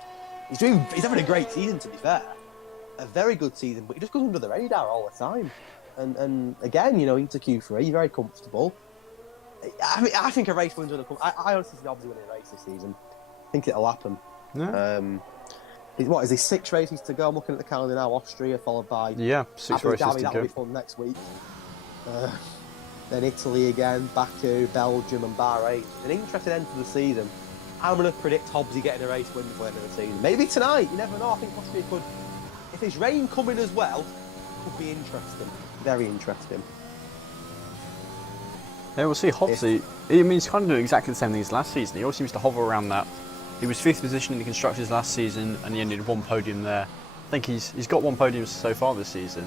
He's having a great season, to be fair. A very good season, but he just goes under the radar all the time. And again, into Q3, very comfortable. I think a race win's going to come. I honestly think Hobbsy winning a race this season. I think it'll happen. Yeah. What is he? 6 races to go. I'm looking at the calendar now. Austria, followed by 6 races to go. That'll be fun next week. then Italy again, Baku, Belgium and Bahrain. An interesting end to the season. I'm going to predict Hobbsy getting a race win for the end of the season. Maybe tonight, you never know. I think Austria could, if there's rain coming as well, could be interesting. Very interesting. Yeah, we'll see. Hobbsy, I mean, he's kind of doing exactly the same thing as last season. He always seems to hover around that. He was 5th position in the Constructors last season, and he only did 1 podium there. I think he's got 1 podium so far this season,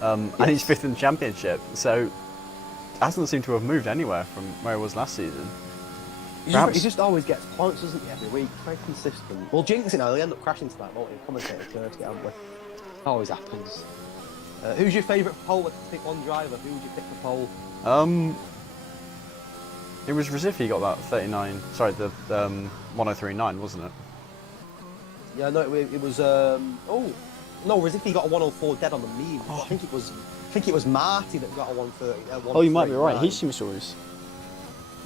and he's 5th in the Championship, so hasn't seemed to have moved anywhere from where he was last season. He just always gets points, doesn't he, every week? Very consistent. We'll jinx it now, he'll end up crashing tonight, won't he? Commentator Kirsty, haven't we? Always happens. Who's your favourite pole? Pick one driver. Who would you pick for pole? It was Recife got that 39. Sorry, the 1039, wasn't it? Yeah, no, it was. Oh no, Recife got a 104 dead on the mean. Oh. I think it was Marty that got a 130. Oh, you might be right. He seems to always.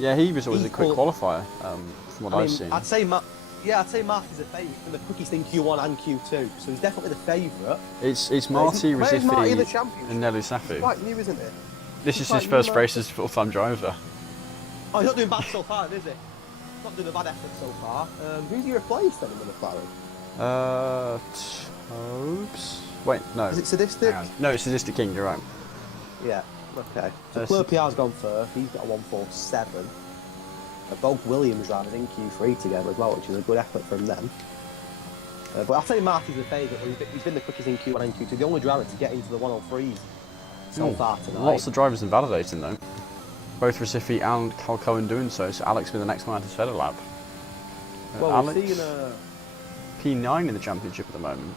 Yeah, he was always a quick qualifier. From what I've seen. I'd say Marty's a favourite for the quickest in Q1 and Q2, so he's definitely the favourite. It's Marty, Recife, and Nelu Safu. It's quite new, isn't it? This is his first race as full-time driver. Oh, he's not doing bad so far, is he? Not doing a bad effort so far. Who's he replaced then in the McLaren? Oops. Wait, no. Is it Sadistic? No, it's Sadistic King, you're right. Yeah, okay. So Clerpiar's gone first, he's got a 147. Both Williams drivers in Q3 together as well, which is a good effort from them. But I'll say Marty's the favourite, he's been the quickest in Q1 and Q2, the only driver to get into the 103s so far tonight. Lots of drivers invalidating though. Both Recife and Carl Cohen doing so Alex will be the next one out of Feder lap. Well, Alex, we're seeing P9 in the championship at the moment.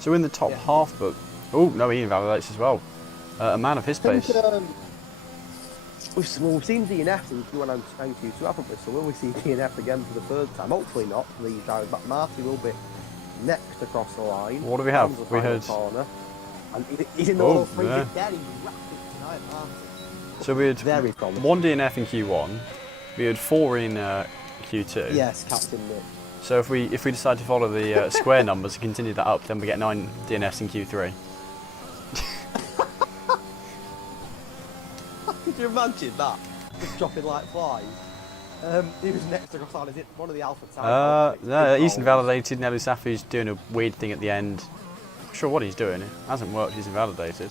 So in the top half, but... Oh, no, he invalidates as well. A man of his pace. We've seen DNF in Q1 and Q2, haven't we? So will we see DNF again for the 3rd time? Hopefully not for these drivers, but Marty will be next across the line. What do we have? We heard... Corner. And he's in the 103 again, he's wrapped it tonight, Marty. So we had 1 DNF in Q1, we had 4 in Q2. Yes, Captain Nick. So if we decide to follow the square numbers and continue that up, then we get 9 DNFs in Q3. Could you imagine that? Just dropping like flies. He was next to Rossan, is it one of the Alpha Towers? No, he's invalidated. Nelu Safi's doing a weird thing at the end. I'm not sure what he's doing. It hasn't worked, he's invalidated.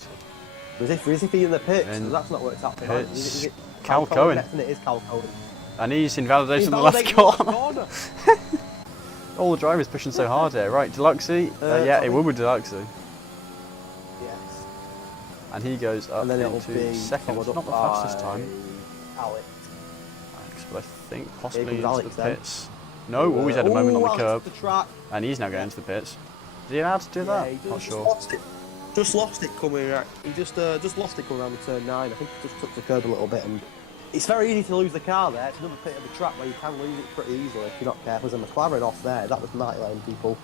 Is he in the pits? So that's not worked out. Is it Cal Cohen? And it is Cal Cohen. And he's invalidated in the last corner. All the drivers pushing so hard here. Right, Deluxey. Yeah, it will be Deluxey. Yes. And he goes up and then into second. Not the fastest time. Alex. But I think possibly into Alex, the pits. No, always had a moment on the curb. And he's now going to the pits. Is he allowed to do that? Not sure. Just lost it coming. He just lost it coming around the turn 9. I think he just took the curb a little bit, and it's very easy to lose the car there. It's another pit of the track where you can lose it pretty easily if you're not careful. There's a McLaren off there. That was night letting people.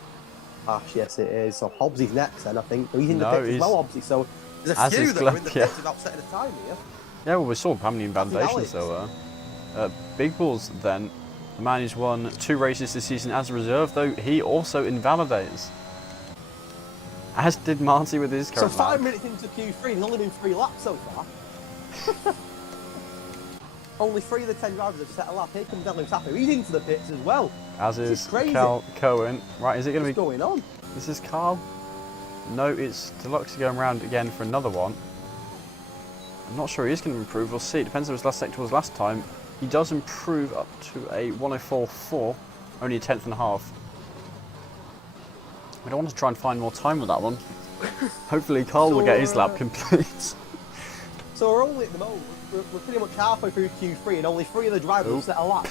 Yes, it is. So Hobbsy's next, then I think. But he's in the pits as well, Hobbsy. So there's a few that are in the pits without setting a time here. Yeah, well, we saw how many invalidations there were. Big Balls then. The man who's won 2 races this season as a reserve, though he also invalidates. As did Marty with his current lap. So 5 minutes into Q3, there's only been 3 laps so far. Only 3 of the 10 drivers have set a lap. Here comes Nelu Safu. He's into the pits as well. As is Cal Cohen. Right, is it going to be... What's going on? This is Carl. No, it's Deluxe going around again for another one. I'm not sure he is going to improve. We'll see. It depends on his last sector was last time. He does improve up to a 104.4. Only a 10th and a half. I don't want to try and find more time with that one. Hopefully Carl will get his lap complete. So we're only at the moment, we're pretty much halfway through Q3 and only 3 of the drivers have set a lap.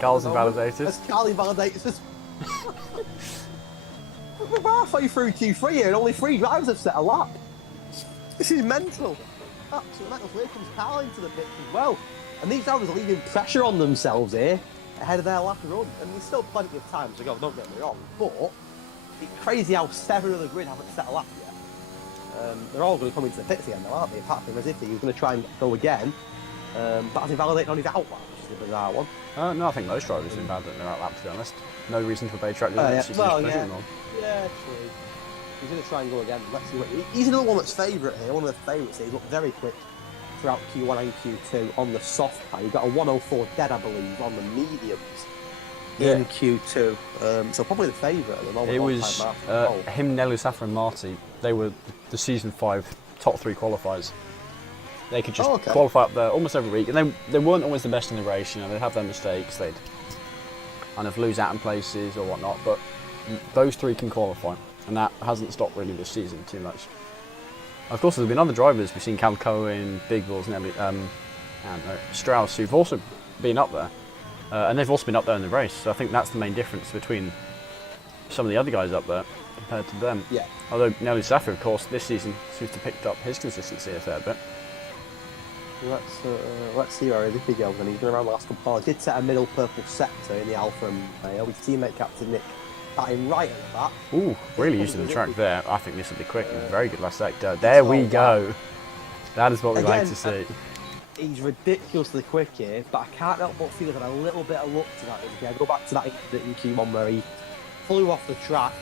Carl's invalidated. As Carl invalidates us. We're halfway through Q3 here and only 3 drivers have set a lap. This is mental. Absolutely mental. Here comes Carl into the pits as well. And these drivers are leaving pressure on themselves here ahead of their lap run. And there's still plenty of time to go, don't get me wrong. But it's crazy how 7 of the grid haven't set a lap yet. They're all going to come into the pits again, though, aren't they? Apart from Recife, who's going to try and go again. But has he validated on his outlap, which is a bizarre one. No, I think most drivers have invalidated their outlap, to be honest. No reason to obey track limits. Yeah, true. He's going to try and go again. Let's see what he's another one that's favourite here. One of the favourites here. He's looked very quick throughout Q1 and Q2 on the soft tyre. You've got a 104 dead, I believe, on the mediums in Q2. So probably the favourite at the moment. It was him, Nelly Saffer and Marty. They were the season 5 top 3 qualifiers. They could just qualify up there almost every week, and they weren't always the best in the race. You know, they'd have their mistakes, they'd kind of lose out in places or whatnot, but those 3 can qualify, and that hasn't stopped really this season too much. Of course, there's been other drivers. We've seen Cal Cohen, Big Balls, Nelly, and Strauss, who've also been up there, and they've also been up there in the race. So I think that's the main difference between some of the other guys up there compared to them. Yeah. Although Nelly Saffer, of course, this season seems to have picked up his consistency a fair bit. Let's see where Zippy goes. And he's been around the last couple of points. Did set a middle purple sector in the Alfa Romeo. His teammate Captain Nick batting right at the back. Ooh, really using the track there. I think this will be quick. Very good last sector. There we go. That is what we like to see. He's ridiculously quick here, but I can't help but feel that a little bit of luck to that. Again, go back to that incident in Q1 where he flew off the track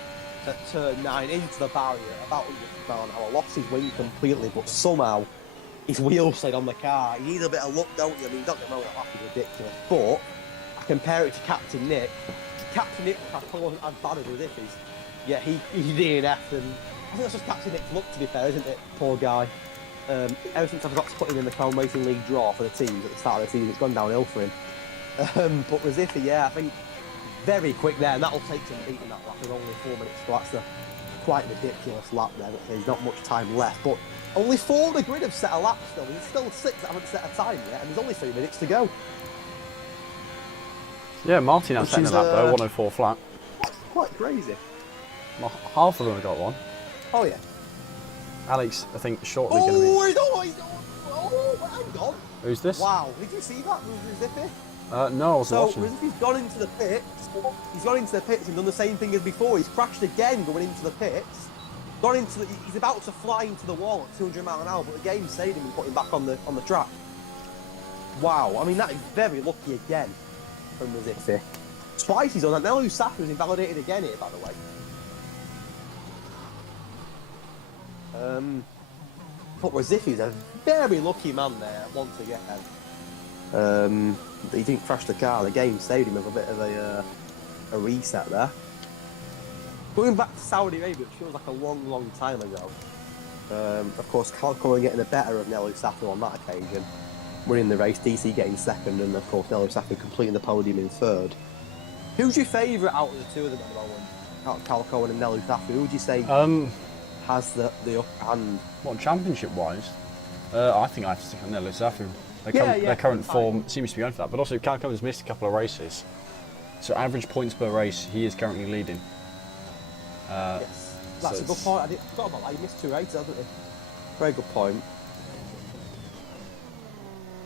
at turn 9 into the barrier, about 100 miles an hour, lost his wing completely, but somehow his wheel stayed on the car. You need a bit of luck, don't you? I mean, don't get me wrong, that is ridiculous. But I compare it to Captain Nick. Captain Nick probably wasn't as bad as Zippy's. Yeah, he DNF'd, and I think that's just Captain Nick's luck, to be fair, isn't it? Poor guy. Ever since I've got to put him in the Crown Racing League draw for the teams at the start of the season, it's gone downhill for him. But with Zippy, yeah, I think very quick there, and that'll take some beating that lap with only 4 minutes. So that's a quite ridiculous lap there. There's not much time left, but only 4 of the grid have set a lap still. There's still 6 that haven't set a time yet, and there's only 3 minutes to go. Yeah, Marty now setting a lap though, 104 flat. Quite crazy. Well, half of them have got one. Oh yeah. Alex, I think, shortly going to be... Hang on. Who's this? Wow, did you see that move with Zippy? No, I wasn't watching. So, Zippy's gone into the pits. He's gone into the pits and done the same thing as before. He's crashed again going into the pits. He's about to fly into the wall at 200 miles an hour, but the game saved him and put him back on the track. Wow, I mean, that is very lucky again from the Zippy. Twice he's done that. Now Lusaka was invalidated again here, by the way. But Zippy's a very lucky man there once again. He didn't crash the car. The game saved him with a bit of a reset there. Going back to Saudi Arabia, it feels like a long, long time ago. Of course, Cal Cohen getting the better of Nelly Saffer on that occasion, winning the race, DC getting second, and of course Nelly Saffer completing the podium in third. Who's your favourite out of the two of them at the moment? Cal Cohen and Nelly Saffer. Who would you say has the upper hand? What, championship-wise? I think I have to stick on Nelly Saffer. Their current form seems to be going for that, but also Cal Cohen's missed a couple of races. So average points per race, he is currently leading. Yes, that's a good point. I forgot about that. He missed 2 races, hasn't he? Very good point.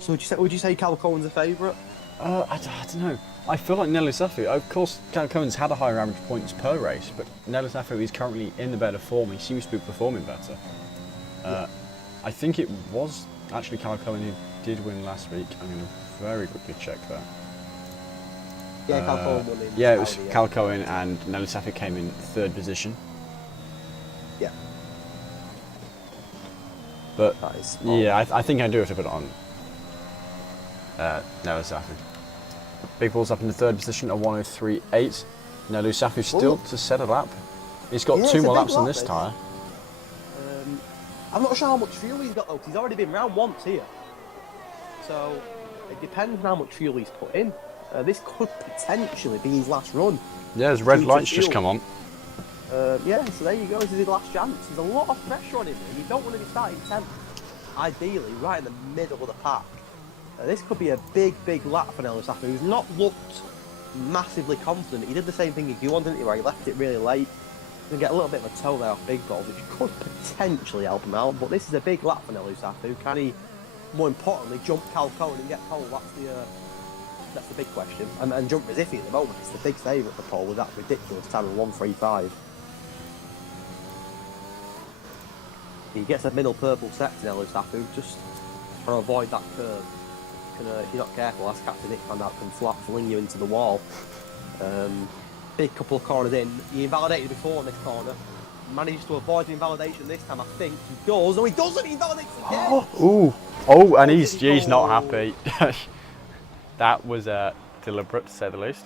So would you say Cal Cohen's a favourite? I don't know. I feel like Nelly Saffer, of course, Cal Cohen's had a higher average points per race, but Nelly Saffer is currently in the better form. He seems to be performing better. I think it was actually Cal Cohen who did win last week. I'm going to very quickly check that. Yeah, Cal Cohen won in Yeah, it was Cal Cohen, and Nelly Saffer came in 3rd position. Yeah. But yeah, I think I do have to put it on Nelly Saffer. Big Ball's up in the 3rd position at 103.8. Nelly Saffer still to set a lap. He's got 2 more laps on this tyre. I'm not sure how much fuel he's got though, because he's already been round once here. So it depends on how much fuel he's put in. This could potentially be his last run. Yeah, his red lights just come on. Yeah, so there you go. This is his last chance. There's a lot of pressure on him. You don't want to be starting 10th. Ideally, right in the middle of the pack. This could be a big, big lap for Nelly Saffer, who's not looked massively confident. He did the same thing as you wanted, didn't he, where he left it really late. He's going to get a little bit of a toe there off Big Balls, which could potentially help him out. But this is a big lap for Nelly Saffer. Can he, more importantly, jump Cal Cohen and get pole? That's the big question. And jump Zippy at the moment. It's the big favourite for pole with that ridiculous time of 1:35. He gets a middle purple sector, Nelly Saffer, just trying to avoid that curve. If you're not careful, as Captain Nick found out, can flat fling you into the wall. Big couple of corners in. He invalidated before on this corner. Manages to avoid the invalidation this time, I think. He does. No, he doesn't. He invalidates again. Ooh. Oh, and he's not happy. That was deliberate, to say the least.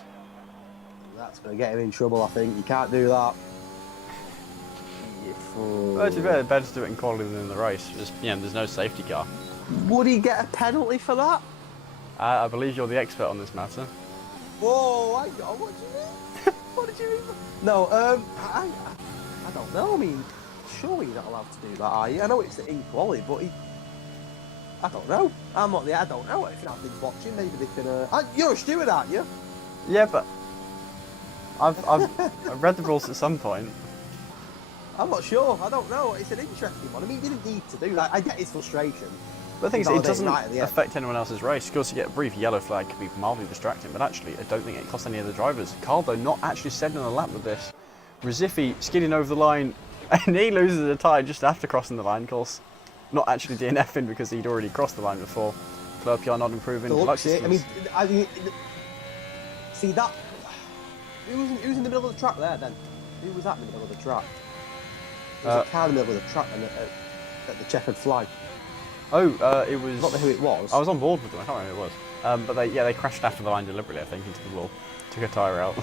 That's going to get him in trouble, I think. You can't do that. Well, it's better to do it in quality than in the race. Just, there's no safety car. Would he get a penalty for that? I believe you're the expert on this matter. Whoa, hang on, what do you mean? What did you mean? No, I don't know. I mean, surely you're not allowed to do that, are you? I know it's equality, but I don't know. I don't know. If anything's watching, maybe they can. You're a steward, aren't you? Yeah, but I've read the rules at some point. I'm not sure. I don't know. It's an interesting one. I mean, he didn't need to do that. I get his frustration. But the thing is, it doesn't affect anyone else's race. Of course, you get a brief yellow flag, could be mildly distracting, but actually, I don't think it costs any of the drivers. Carl, though, not actually setting on a lap with this. Rizzifi skidding over the line, and he loses a tyre just after crossing the line, of course. Not actually DNFing because he'd already crossed the line before. Clerpiar not improving. See that? Who's in the middle of the track there then? Who was that in the middle of the track? There was a car in the middle of the track at the checkered flag. Oh, it was... I don't know who it was. I was on board with them, I can't remember who it was. But they crashed after the line deliberately, I think, into the wall. Took a tyre out.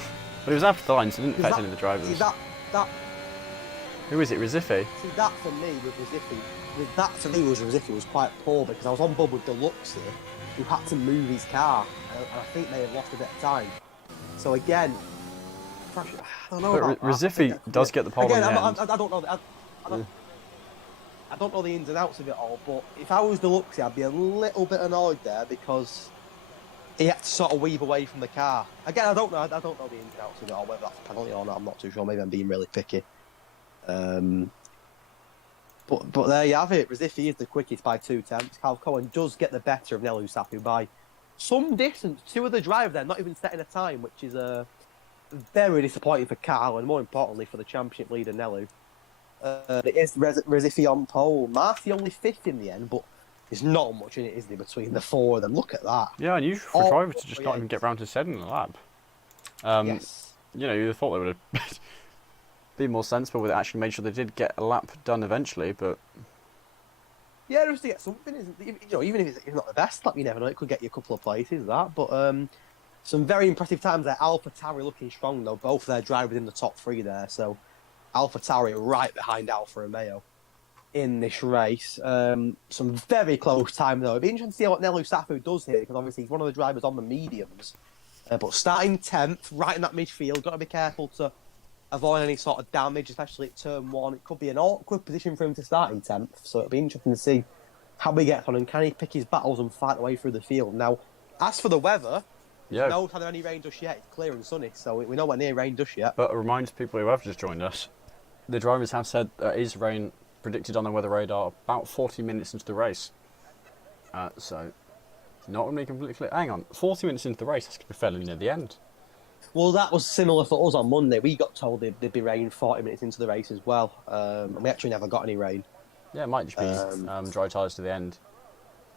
But it was after the line, so it didn't affect any of the drivers. See, Who is it, Rizzifi? See, that for me was Rizzifi was quite poor because I was on board with Deluxe here, who had to move his car, and I think they had lost a bit of time. So again, I don't know. But Rizzifi does get the pole in the end. I don't know. I don't know the ins and outs of it all, but if I was Deluxe, I'd be a little bit annoyed there because he had to sort of weave away from the car. Again, I don't know the ins and outs of it all, whether that's a penalty or not. I'm not too sure. Maybe I'm being really picky. But there you have it. Rizzifi is the quickest by 2/10. Carl Cohen does get the better of Nelu Sapu by some distance. Two of the drivers there not even setting a time, which is very disappointing for Carl and more importantly for the championship leader Nelu. It is Rizzifi on pole. Marcy only fifth in the end, but there's not much in it, is there, between the four of them? Look at that. Yeah, unusual for drivers to just not even get round to setting the lap. Yes. You'd have thought they would have been more sensible with it, actually made sure they did get a lap done eventually, but... Yeah, just to get something, isn't it? Even if it's not the best lap, you never know, it could get you a couple of places, that. But some very impressive times there. AlphaTauri looking strong, though. Both their drivers in the top three there, so AlphaTauri right behind Alfa Romeo in this race. Some very close time, though. It'd be interesting to see what Nelu Safu does here, because obviously he's one of the drivers on the mediums. But starting 10th, right in that midfield, got to be careful to avoid any sort of damage, especially at turn 1. It could be an awkward position for him to start in 10th, so it'll be interesting to see how he gets on and can he pick his battles and fight the way through the field. Now, as for the weather, no had any rain just yet. It's clear and sunny, so we're nowhere near rain just yet. But it reminds people who have just joined us, the drivers have said there is rain predicted on the weather radar about 40 minutes into the race. So, not going to be completely clear. Hang on, 40 minutes into the race, that's going to be fairly near the end. Well, that was similar for us on Monday. We got told there'd be rain 40 minutes into the race as well. And we actually never got any rain. Yeah, it might just be dry tyres to the end.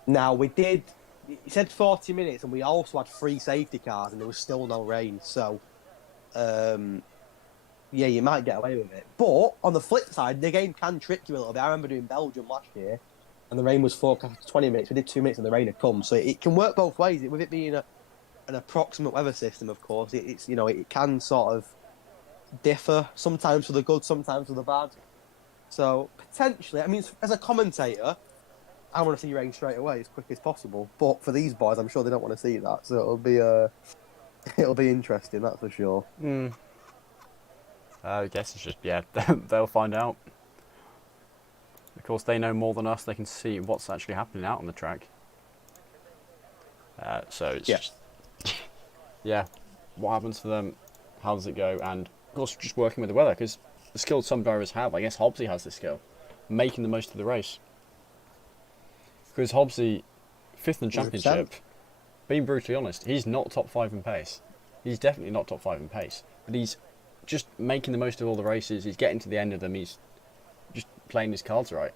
Now, we did... He said 40 minutes, and we also had 3 safety cars, and there was still no rain. So, yeah, you might get away with it. But, on the flip side, the game can trick you a little bit. I remember doing Belgium last year, and the rain was forecast for 20 minutes. We did 2 minutes, and the rain had come. So it can work both ways. With it being an approximate weather system, of course, it's it can sort of differ, sometimes for the good, sometimes for the bad. So, potentially, I mean, as a commentator, I want to see rain straight away as quick as possible. But for these boys, I'm sure they don't want to see that. So it'll be interesting, that's for sure. I guess it's just, they'll find out. Of course, they know more than us. They can see what's actually happening out on the track. So it's just, what happens for them? How does it go? And of course, just working with the weather, because the skill some drivers have. I guess Hobbsy has the skill, making the most of the race. Because Hobbsy, 5th in the championship, 100%. Being brutally honest, he's not top 5 in pace. He's definitely not top 5 in pace. But he's just making the most of all the races. He's getting to the end of them. He's just playing his cards right.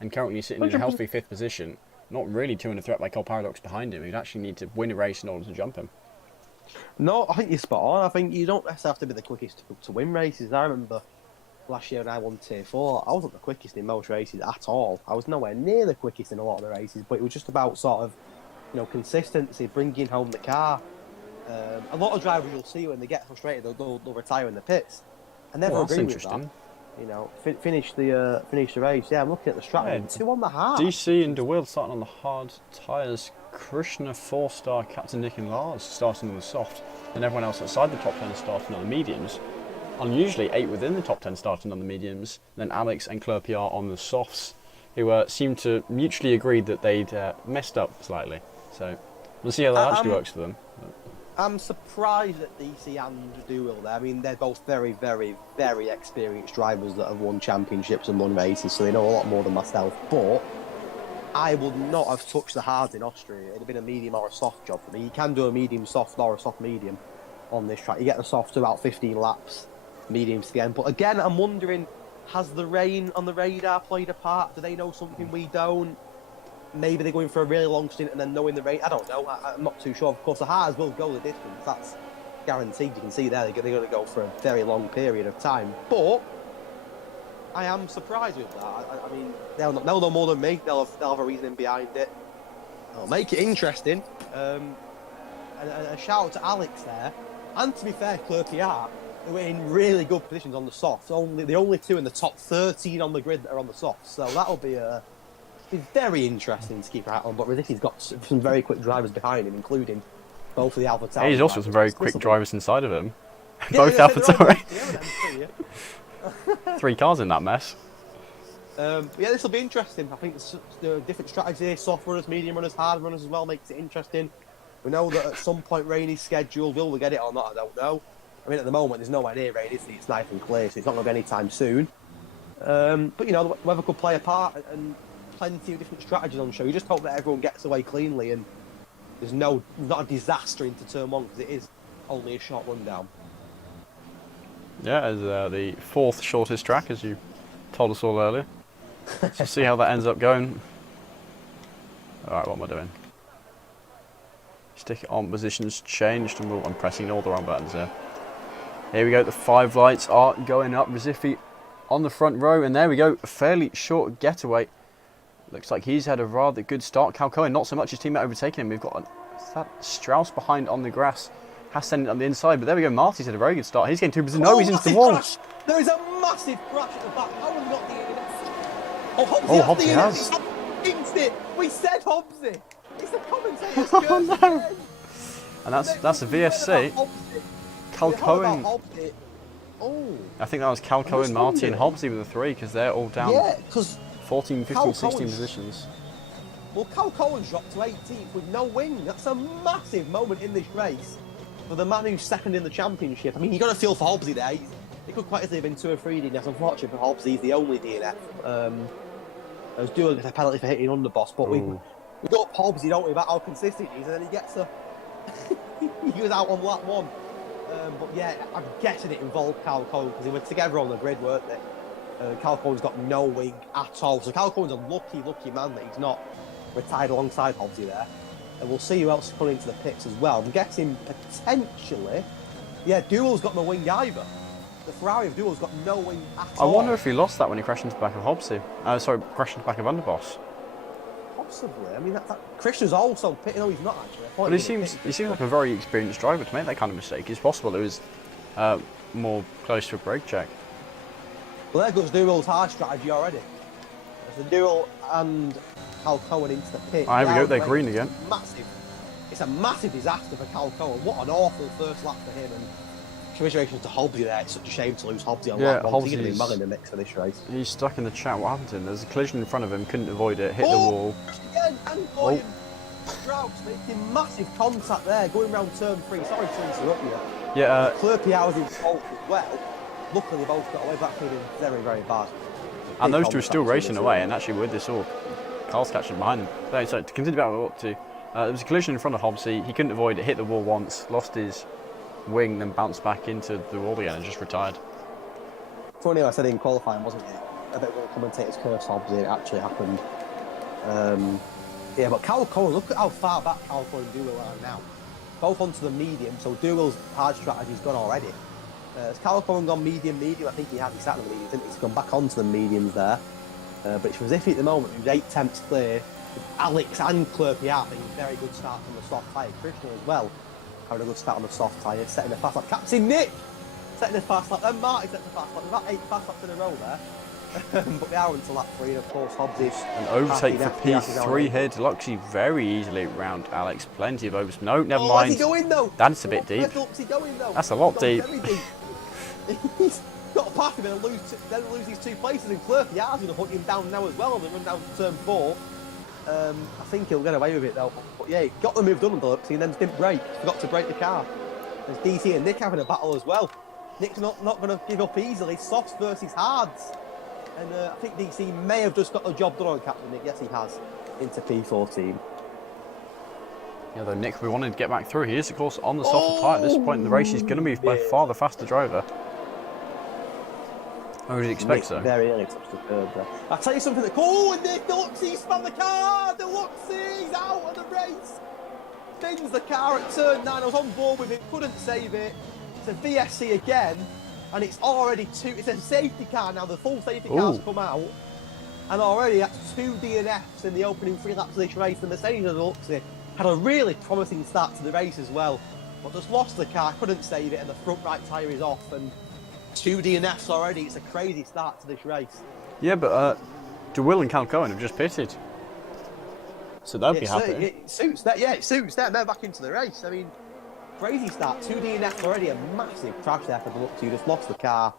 And currently sitting in a healthy 5th position, not really too in a threat by Cole Paradox behind him. He'd actually need to win a race in order to jump him. No, I think you're spot on. I think you don't necessarily have to be the quickest to win races. I remember last year when I won Tier 4, I wasn't the quickest in most races at all. I was nowhere near the quickest in a lot of the races, but it was just about sort of, consistency, bringing home the car. A lot of drivers you'll see when they get frustrated, they'll retire in the pits. I never Well, that's agree with interesting. that. Finish the race. Yeah, I'm looking at the strategy. Yeah, 2 on the hard. DC and DeWitt starting on the hard tyres. Krishna 4-star, Captain Nick and Lars starting on the soft. And everyone else outside the top 10 starting on the mediums. Unusually, 8 within the top 10 starting on the mediums. Then Alex and Claire PR on the softs, who seemed to mutually agree that they'd messed up slightly. So we'll see how that actually works for them. I'm surprised at DC and Doolittle there. I mean, they're both very, very, very experienced drivers that have won championships and won races, so they know a lot more than myself. But I would not have touched the hards in Austria. It'd have been a medium or a soft job for me. You can do a medium soft or a soft medium on this track. You get the soft to about 15 laps, mediums to the end. But again, I'm wondering, has the rain on the radar played a part? Do they know something we don't? Maybe they're going for a really long stint and then knowing the rain. I don't know. I'm not too sure. Of course, the hards will go the distance. That's guaranteed. You can see there they're going to go for a very long period of time. But I am surprised with that. I mean, they'll know more than me. They'll have a reasoning behind it. They'll make it interesting. And a shout out to Alex there. And to be fair, Claire PR, they were in really good positions on the softs. The only 2 in the top 13 on the grid that are on the softs. So that'll be very interesting to keep an eye on. But Rizicki's got some very quick drivers behind him, including both of the Alpha Tauri. He's also some very quick drivers inside of him. Both Alpha Tauri. 3 cars in that mess. Yeah, this will be interesting. I think the different strategy, soft runners, medium runners, hard runners as well, makes it interesting. We know that at some point rain is scheduled. Will we get it or not? I don't know. I mean, at the moment, there's nowhere near rain, is it? It's nice and clear, so it's not going to be any time soon. But, the weather could play a part, and plenty of different strategies on show. You just hope that everyone gets away cleanly and there's not a disaster into turn 1, because it is only a short rundown. Yeah, as the 4th shortest track, as you told us all earlier. So see how that ends up going. Alright, what am I doing? Stick it on, positions changed, and I'm pressing all the wrong buttons here. Here we go, the 5 lights are going up. Riziffi on the front row, and there we go, a fairly short getaway. Looks like he's had a rather good start. Cal Cohen, not so much his teammate overtaking him. We've got Strauss behind on the grass. Hassan on the inside, but there we go. Marty's had a very good start. He's getting 2 positions. No, he's into the wall. Crash. There is a massive crash at the back. How have we got the ENF? Oh, Hobbsy has. It. We said Hobbsy. It's the commentator's Oh, no. And that's a VSC. Cal Cohen. Oh. I think that was Cal Cohen, Marty, and Hobbsy with the 3, because they're all down. Yeah, because 14, 15, 16 positions. Well, Cal Cohen's dropped to 18th with no wing. That's a massive moment in this race for the man who's second in the championship. I mean, you've got to feel for Hobbsy there. He could quite easily have been 2 or 3 DNFs. Unfortunately for Hobbsy, he's the only DNF. I was doing a penalty for hitting underboss, but we got Hobbsy, don't we, about how consistent he is, and then he gets he was out on lap 1. But yeah, I'm guessing it involved Cal Cohen, because they were together on the grid, weren't they? Cal Cohen's got no wing at all. So Cal Cohen's a lucky man that he's not retired alongside Hobbsy there. And we'll see who else is coming into the pits as well. I'm guessing potentially, yeah, Duel's got no wing either. The Ferrari of Duel's got no wing at all. I wonder if he lost that when he crashed into the back of Hobbsy. Crashed into the back of Underboss. Possibly. I mean, Christian's also pitting. No, he's not actually. But he seems like a very experienced driver to make that kind of mistake. It's possible it was more close to a brake check. Well, there goes Duel's hard strategy already. There's a Duel and Cal Cohen into the pit. Here we go, they're green again. It's a massive disaster for Cal Cohen. What an awful first lap for him. And congratulations to Hobbsy there. It's such a shame to lose Hobbsy on lap 1. He's going to be well in the mix for this race. He's stuck in the chat. What happened to him? There's a collision in front of him, couldn't avoid it, hit the wall. Again, and Boyan. Strauss making massive contact there, going round turn 3. Sorry to interrupt you. Yeah. Claire PR was in fault as well. Luckily, they both got away, but that could have been very, very bad. And those two are still racing away, and actually with this all, Carl's catching behind them. So to continue about what we're up to, there was a collision in front of Hobbsy. He couldn't avoid it, hit the wall once, lost his wing, then bounced back into the wall again and just retired. Funny, I said in qualifying, wasn't it? I bet one of the commentators cursed Hobbsy, it actually happened. Yeah, but Cal Cohen, look at how far back Cal Cohen and Duel are now. Both onto the medium, so Duel's hard strategy's gone already. Has Carl Cohen gone medium? I think he had. He sat on the medium, didn't he? He's gone back onto the mediums there. But it's as if at the moment, he was 8 temps clear. Alex and Clerpy are having very good starts on the soft tyre. Krishna as well having a good start on the soft tyre, setting a fast lap. Captain Nick setting a fast lap. Then Marty setting a fast lap. We've got 8 fast laps in a row there. But they are into lap 3, and of course Hobbs is an overtake for P3 here. Deluxey very easily round Alex. Plenty of overs. No, never mind. Where's he going though? That's a bit deep. Where's he going though? That's a lot deep. He's got to pass him and lose these 2 places, and Clerpy is going to put him down now as well. They run down to turn 4. I think he'll get away with it though. But yeah, he got the move done on Deluxey and then didn't brake. Forgot to brake the car. There's DC and Nick having a battle as well. Nick's not going to give up easily. Softs versus hards. And I think DC may have just got the job done on Captain Nick. Yes, he has. Into P14. Yeah, though Nick, we wanted to get back through. He is, of course, on the softer tyre at this point in the race. He's going to be by far the faster driver. I would expect so. Very early touch the curb there. I'll tell you something. And Nick Deluxey spun the car. Deluxey's out of the race. Spins the car at turn 9. I was on board with it. Couldn't save it. It's a VSC again. And it's already 2. It's a safety car now. The full safety car's come out. And already that's 2 DNFs in the opening 3 laps of this race. The Mercedes Deluxey had a really promising start to the race as well. But just lost the car. Couldn't save it. And the front right tyre is off. And 2 DNFs already. It's a crazy start to this race. Yeah, but DeWill and Cal Cohen have just pitted. So they'll be happy. It suits that. Yeah, it suits them. They're back into the race. I mean, crazy start. 2 DNFs already. A massive crash there for Deluxey. You just lost the car.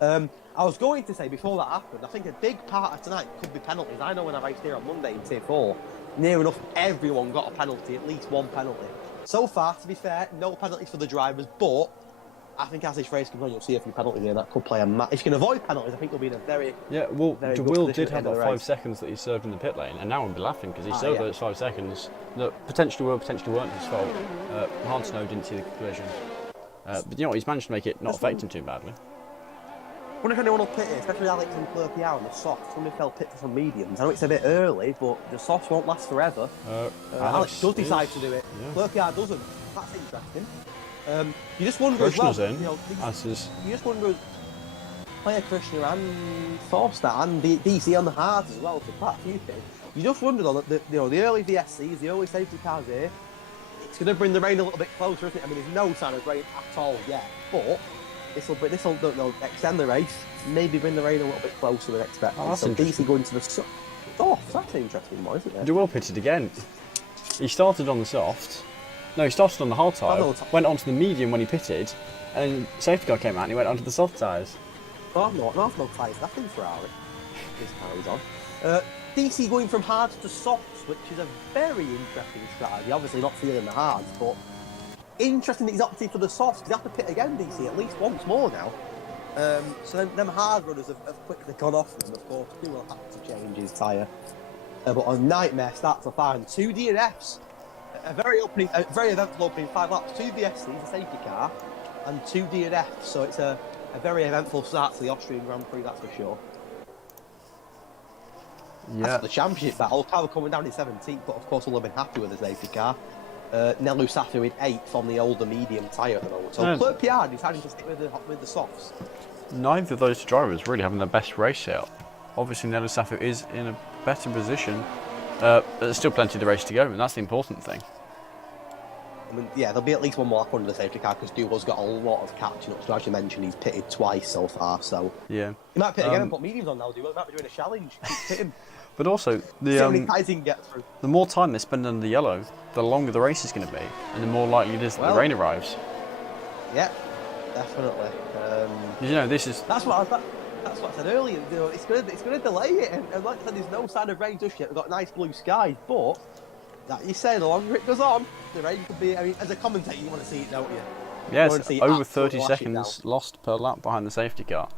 I was going to say before that happened, I think a big part of tonight could be penalties. I know when I raced here on Monday in Tier 4, near enough everyone got a penalty, at least 1 penalty. So far, to be fair, no penalties for the drivers, but I think as this race goes on, you'll see a few penalties here that could play a If you can avoid penalties, I think you'll be in a very DeWill did have that 5 seconds that he served in the pit lane, and now I'll be laughing because he served those 5 seconds that potentially were, potentially weren't his fault. Hard Snow didn't see the collision. But you know what, he's managed to make it not affect him too badly. I wonder if anyone will pit it, especially Alex and Clerpy out on the softs. I wonder if they'll pit for some mediums. I know it's a bit early, but the softs won't last forever. Alex does decide to do it. Yeah. Clerpy doesn't. That's interesting. You just wonder as well. You just wonder, player Krishna and Forster and DC on the hards as well for quite a few things. You just wonder though that the early VSCs, the early safety cars here, it's going to bring the rain a little bit closer, isn't it? I mean, there's no sign of rain at all yet, but this will extend the race, maybe bring the rain a little bit closer than expected. Oh, that's so DC going to the soft. That's an interesting one, isn't it? DeWill pitted again. He started on the soft. No, he started on the hard tyre, went onto the medium when he pitted, and safety car came out and he went onto the soft tyres. No tyres, nothing Ferrari. This carries on. DC going from hards to softs, which is a very interesting strategy. Obviously not feeling the hards, but interesting that he's opted for the softs. He's have to pit again, DC, at least once more now. So them hard runners have quickly gone off, and of course he will have to change his tyre. But a nightmare start to find 2 DNFs. A very eventful opening 5 laps, 2 VSCs, a safety car, and 2 DNFs. So it's a very eventful start to the Austrian Grand Prix, that's for sure. Yeah. That's the championship battle. Carl coming down in 17th, but of course we'll have been happy with the safety car. Nelu Safi with 8th on the older medium tyre at the moment. So Clerpy deciding to stick with the softs. Neither of those drivers really having their best race here. Obviously Nelu Safi is in a better position, but there's still plenty of the race to go, and that's the important thing. I mean, yeah, there'll be at least one more lap under the safety car because Duval's got a lot of catching up. So as you mentioned, he's pitted twice so far. So yeah, he might pit again and put mediums on now. Duval might be doing a challenge. Keep pitting. But also the more time they spend under the yellow, the longer the race is going to be, and the more likely it is that the rain arrives. Yeah, definitely. You know, this is. That's what I said earlier. You know, it's going to delay it, and like I said, there's no sign of rain just yet. We've got nice blue skies, but. Like you say, the longer it goes on, the rain could be. I mean, as a commentator, you want to see it, don't you? Yes, over 30 seconds lost per lap behind the safety car.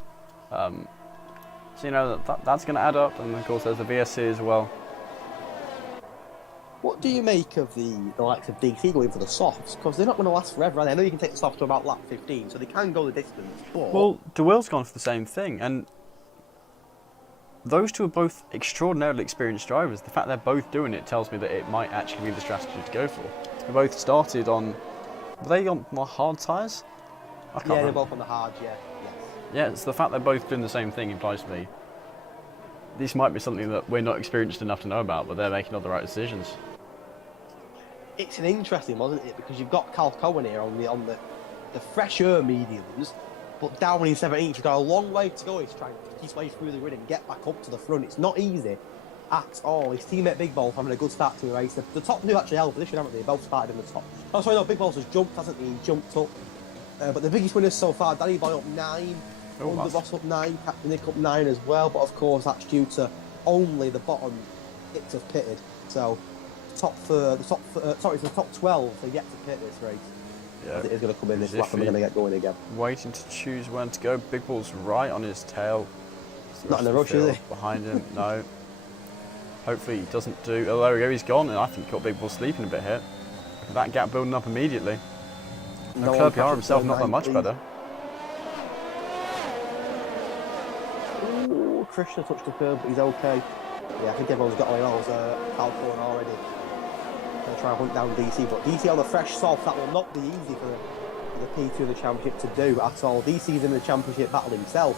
So you know that's going to add up, and of course there's the VSC as well. What do you make of the likes of DC going for the softs? Because they're not going to last forever. I know you can take the softs to about lap 15, so they can go the distance. But well, DeWill's gone for the same thing, and those two are both extraordinarily experienced drivers. The fact they're both doing it tells me that it might actually be the strategy to go for. They both started on... Were they on more hard tyres? I can't Yeah, they're remember. both on the hard, yeah. Yes. Yeah, it's the fact they're both doing the same thing implies to me this might be something that we're not experienced enough to know about, but they're making all the right decisions. It's an interesting one, isn't it? Because you've got Cal Cohen here on the fresher mediums, but down in 17th, he's got a long way to go. He's trying to pick his way through the grid and get back up to the front. It's not easy at all. His teammate Big Balls having a good start to the race. The top two actually held position, haven't they? Both started in the top. Oh, sorry, no, Big Balls has jumped, hasn't he? He jumped up. But the biggest winners so far, Danny Boy up 9, Underboss up 9, Captain Nick up 9 as well. But of course, that's due to only the bottom 6 have pitted. So the top 12 are yet to pit this race. Yeah. It is going to come in this lap and we're going to get going again. Waiting to choose when to go. Big Ball's right on his tail. Not in a rush, is he? Behind him, no. Hopefully he doesn't do. Oh, there we go, he's gone, and I think he got Big Ball sleeping a bit here. That gap building up immediately. No, Kirby himself not that much better. Ooh, Krishna touched the curb, but he's okay. Yeah, I think everyone's got Oil's Falcon already. Going to try and hunt down DC, but DC on the fresh soft, that will not be easy for the P2 of the championship to do at all. DC's in the championship battle himself.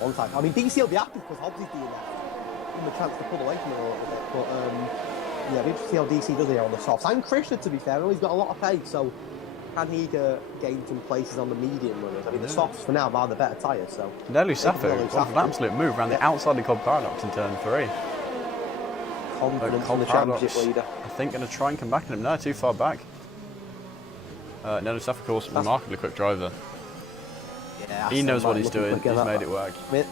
One time. I mean, DC will be happy because Hobbs is doing that. Give him a chance to pull away from it a little bit. But yeah, we'll see how DC does here on the softs. And Krishna, to be fair, he's got a lot of pace, so can he gain some places on the medium runners? I mean, the softs for now are the better tyres, so. Nelu Safu, an absolute move around the outside of Cobb Paradox in turn 3. Confidence in the championship leader. I think going to try and come back at him. No, too far back. Nelu Safu, of course, remarkably quick driver. Yeah, he knows what he's doing. He's made it work. I mean,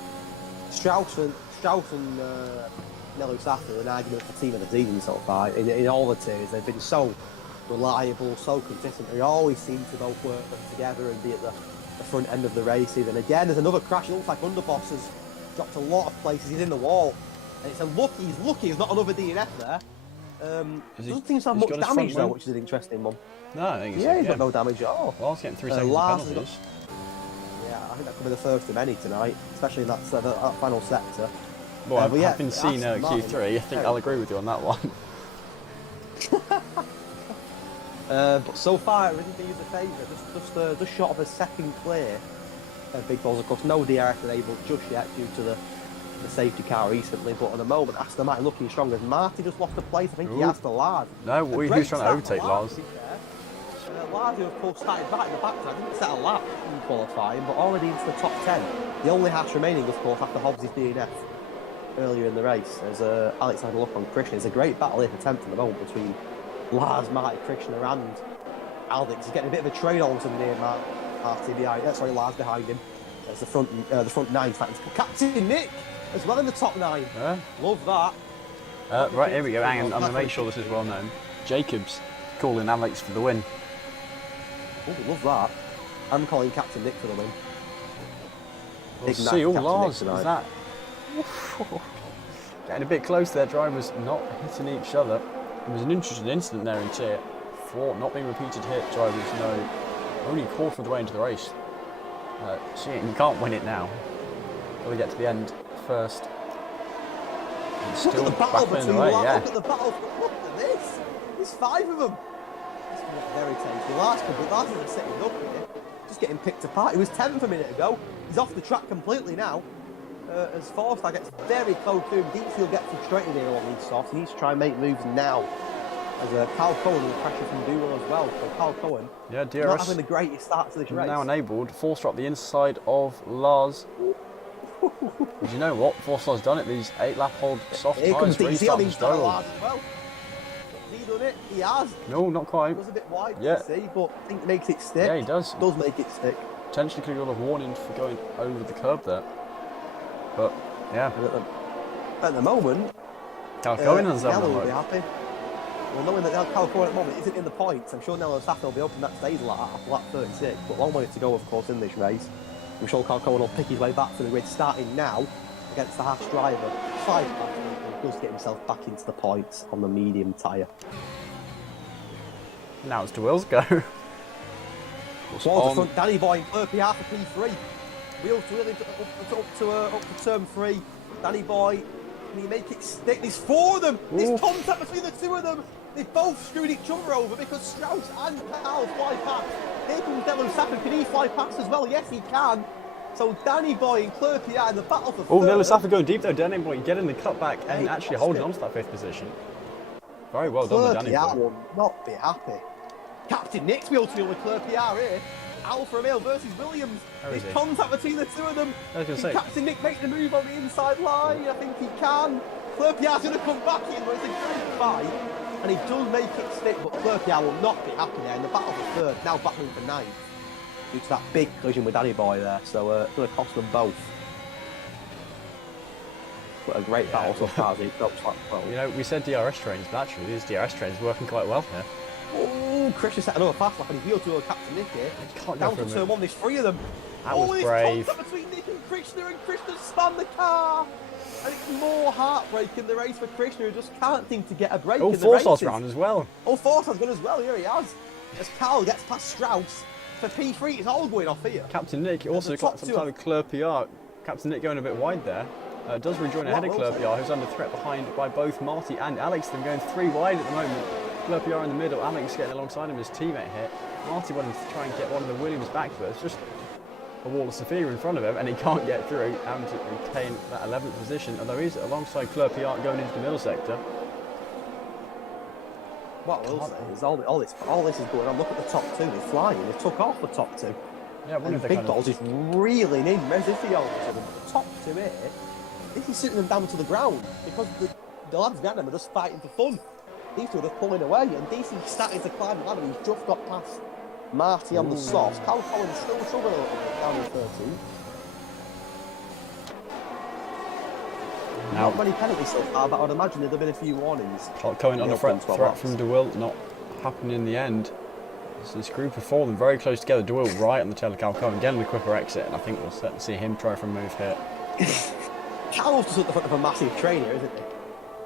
Strauss and Nelu Safu are an argument for team of the season so far. In all the tiers, they've been so reliable, so consistent. They always seem to both work together and be at the front end of the races. And again, there's another crash. It looks like Underboss has dropped a lot of places. He's in the wall. And it's he's lucky there's not another DNF there. Doesn't seem to have much damage though, which is an interesting one. No, I think he's got no damage at all. Well, he's getting 3 seconds of penalties. Yeah, I think that could be the first of many tonight, especially in that final sector. Well, having seen Q3, I think I'll agree with you on that one. But so far, it really is a favourite. Just short of a second clear. Big Balls, of course, no DRS enabled just yet due to the safety car recently. But at the moment, Aston Martin looking strong as Marty just lost a place. I think he has to Lars. No, he was trying to overtake Lars. Lars, who of course started back in the backside, didn't set a lap in qualifying, but already into the top 10. The only hash remaining, of course, after Hobbs' DNF earlier in the race. As Alex had a look on Krishna, it's a great battle here for 10th at the moment between Lars, Marty, Krishna and Alex. He's getting a bit of a trade on some near Marty behind. Lars behind him. It's the front 9 starting to put Captain Nick as well in the top 9. Yeah. Love that. Right, here we go. Hang on, I'm going to make sure this is well known. Jacobs calling Alex for the win. Oh, love that. I'm calling Captain Nick for the win. We'll see. Oh, Lars, is that? Getting a bit close there, drivers not hitting each other. There was an interesting incident there in Tier 4, not being repeated hit, drivers know only a quarter of the way into the race. So you can't win it now. Got to get to the end first. And still look at the battle battling between away, yeah. Look at the battle. Look at this. There's 5 of them. This is very tasty. Lars is sitting up here, just getting picked apart. He was 10th a minute ago. He's off the track completely now. As Forstar gets very close to him, DC will get frustrated here on these softs. He needs to try and make moves now. As Carl Cohen will pressure from Duo as well. So Carl Cohen, not having the greatest start to this race. Now enabled. Forstar up the inside of Lars. But you know what? Forstar's done it. These 8-lap hold soft here tyres comes really DC starting on to struggle. Lars as well. Has he done it? He has. No, not quite. It was a bit wide yeah. to see, but I think it makes it stick. Yeah, he does. Does make it stick. Potentially could have got a warning for going over the curb there. But, yeah. At the moment, Cal Cohen has Nello will be happy. Well, knowing that Cal Cohen at the moment isn't in the points, I'm sure Nello Saffin will be up in that stage after lap 36, but a long way to go, of course, in this race. I'm sure Cal Cohen will pick his way back to the grid, starting now against the Haas driver. 5 laps, and he does get himself back into the points on the medium tyre. Now it's to Will's go. Towards the front, Danny Boy in third behalf of P3. Wheels to Williams up to turn 3. Danny Boy, can he make it stick? There's 4 of them! There's contact between the 2 of them! They both screwed each other over because Strauss and Carl fly past. Here comes Delo Saffin. Can he fly past as well? Yes, he can. So Danny Boy and Clerpier in the battle for Oh, third. Nelu Saffin going deep though. Danny Boy getting the cutback and Hey, actually lost holding it. on to that 5th position. Very well done with Danny Clerpier Boy. will not be happy. Captain Nick's wheel to wheel with Clerpier here. Alfa Romeo versus Williams. Is There's he? contact between the two of them. I was gonna say. Captain Nick making the move on the inside line. I think he can. Clerpier's going to come back in, but it's a good fight. And he does make it stick, but Clerpier will not be happy there in the battle for third. Now battling for ninth due to that big collision with Danny Boy there. So it's going to cost them both. But a great battle so far as he drops like 12. You know, we said DRS trains, but actually these DRS trains are working quite well here. Oh, Christian set another fast lap and he wheeled to Captain Nick here. Can't go Down for to a turn move. one, there's 3 of them. That was there's brave. contact between Nick and Krishna spun the car. And it's more heartbreak in the race for Krishna, who just can't seem to get a break Oh, in the Forsyth's races. round as well. Oh, Forsyth's gone as well, here he has. As Carl gets past Strauss for P3, it's all going off here. Captain Nick also got some time with Clerpier. Captain Nick going a bit wide there. Does rejoin ahead of Clerpier, who's under threat behind by both Marty and Alex. They're going 3 wide at the moment. Clerpier in the middle, Alex getting alongside him, his teammate here. Marty wanting to try and get one of the Williams back, but it's just a wall of Sophia in front of him, and he can't get through, having to retain that 11th position, although he's alongside Clerpier going into the middle sector. What I will say is all this is going on. Look at the top 2, they're flying, they took off the top 2. Yeah, one of the Big kind Balls is reeling in Resifio to them. The top 2 here, this is sitting them down to the ground because the lads behind them are just fighting for fun. These two are just pulling away, and DC starting to climb the ladder. He's just got past Marty on the softs. Carl Collins still struggling a little bit down in 13. Now, Not many penalties so far, but I would imagine there'd have been a few warnings. Cohen on the front, 12 threat laps. from DeWill, not happening in the end. So this group of 4 of them very close together. DeWill right on the tail of Cal Cohen, getting the quicker exit, and I think we'll certainly see him try for a move here. Cal's just at the front of a massive train here, isn't he?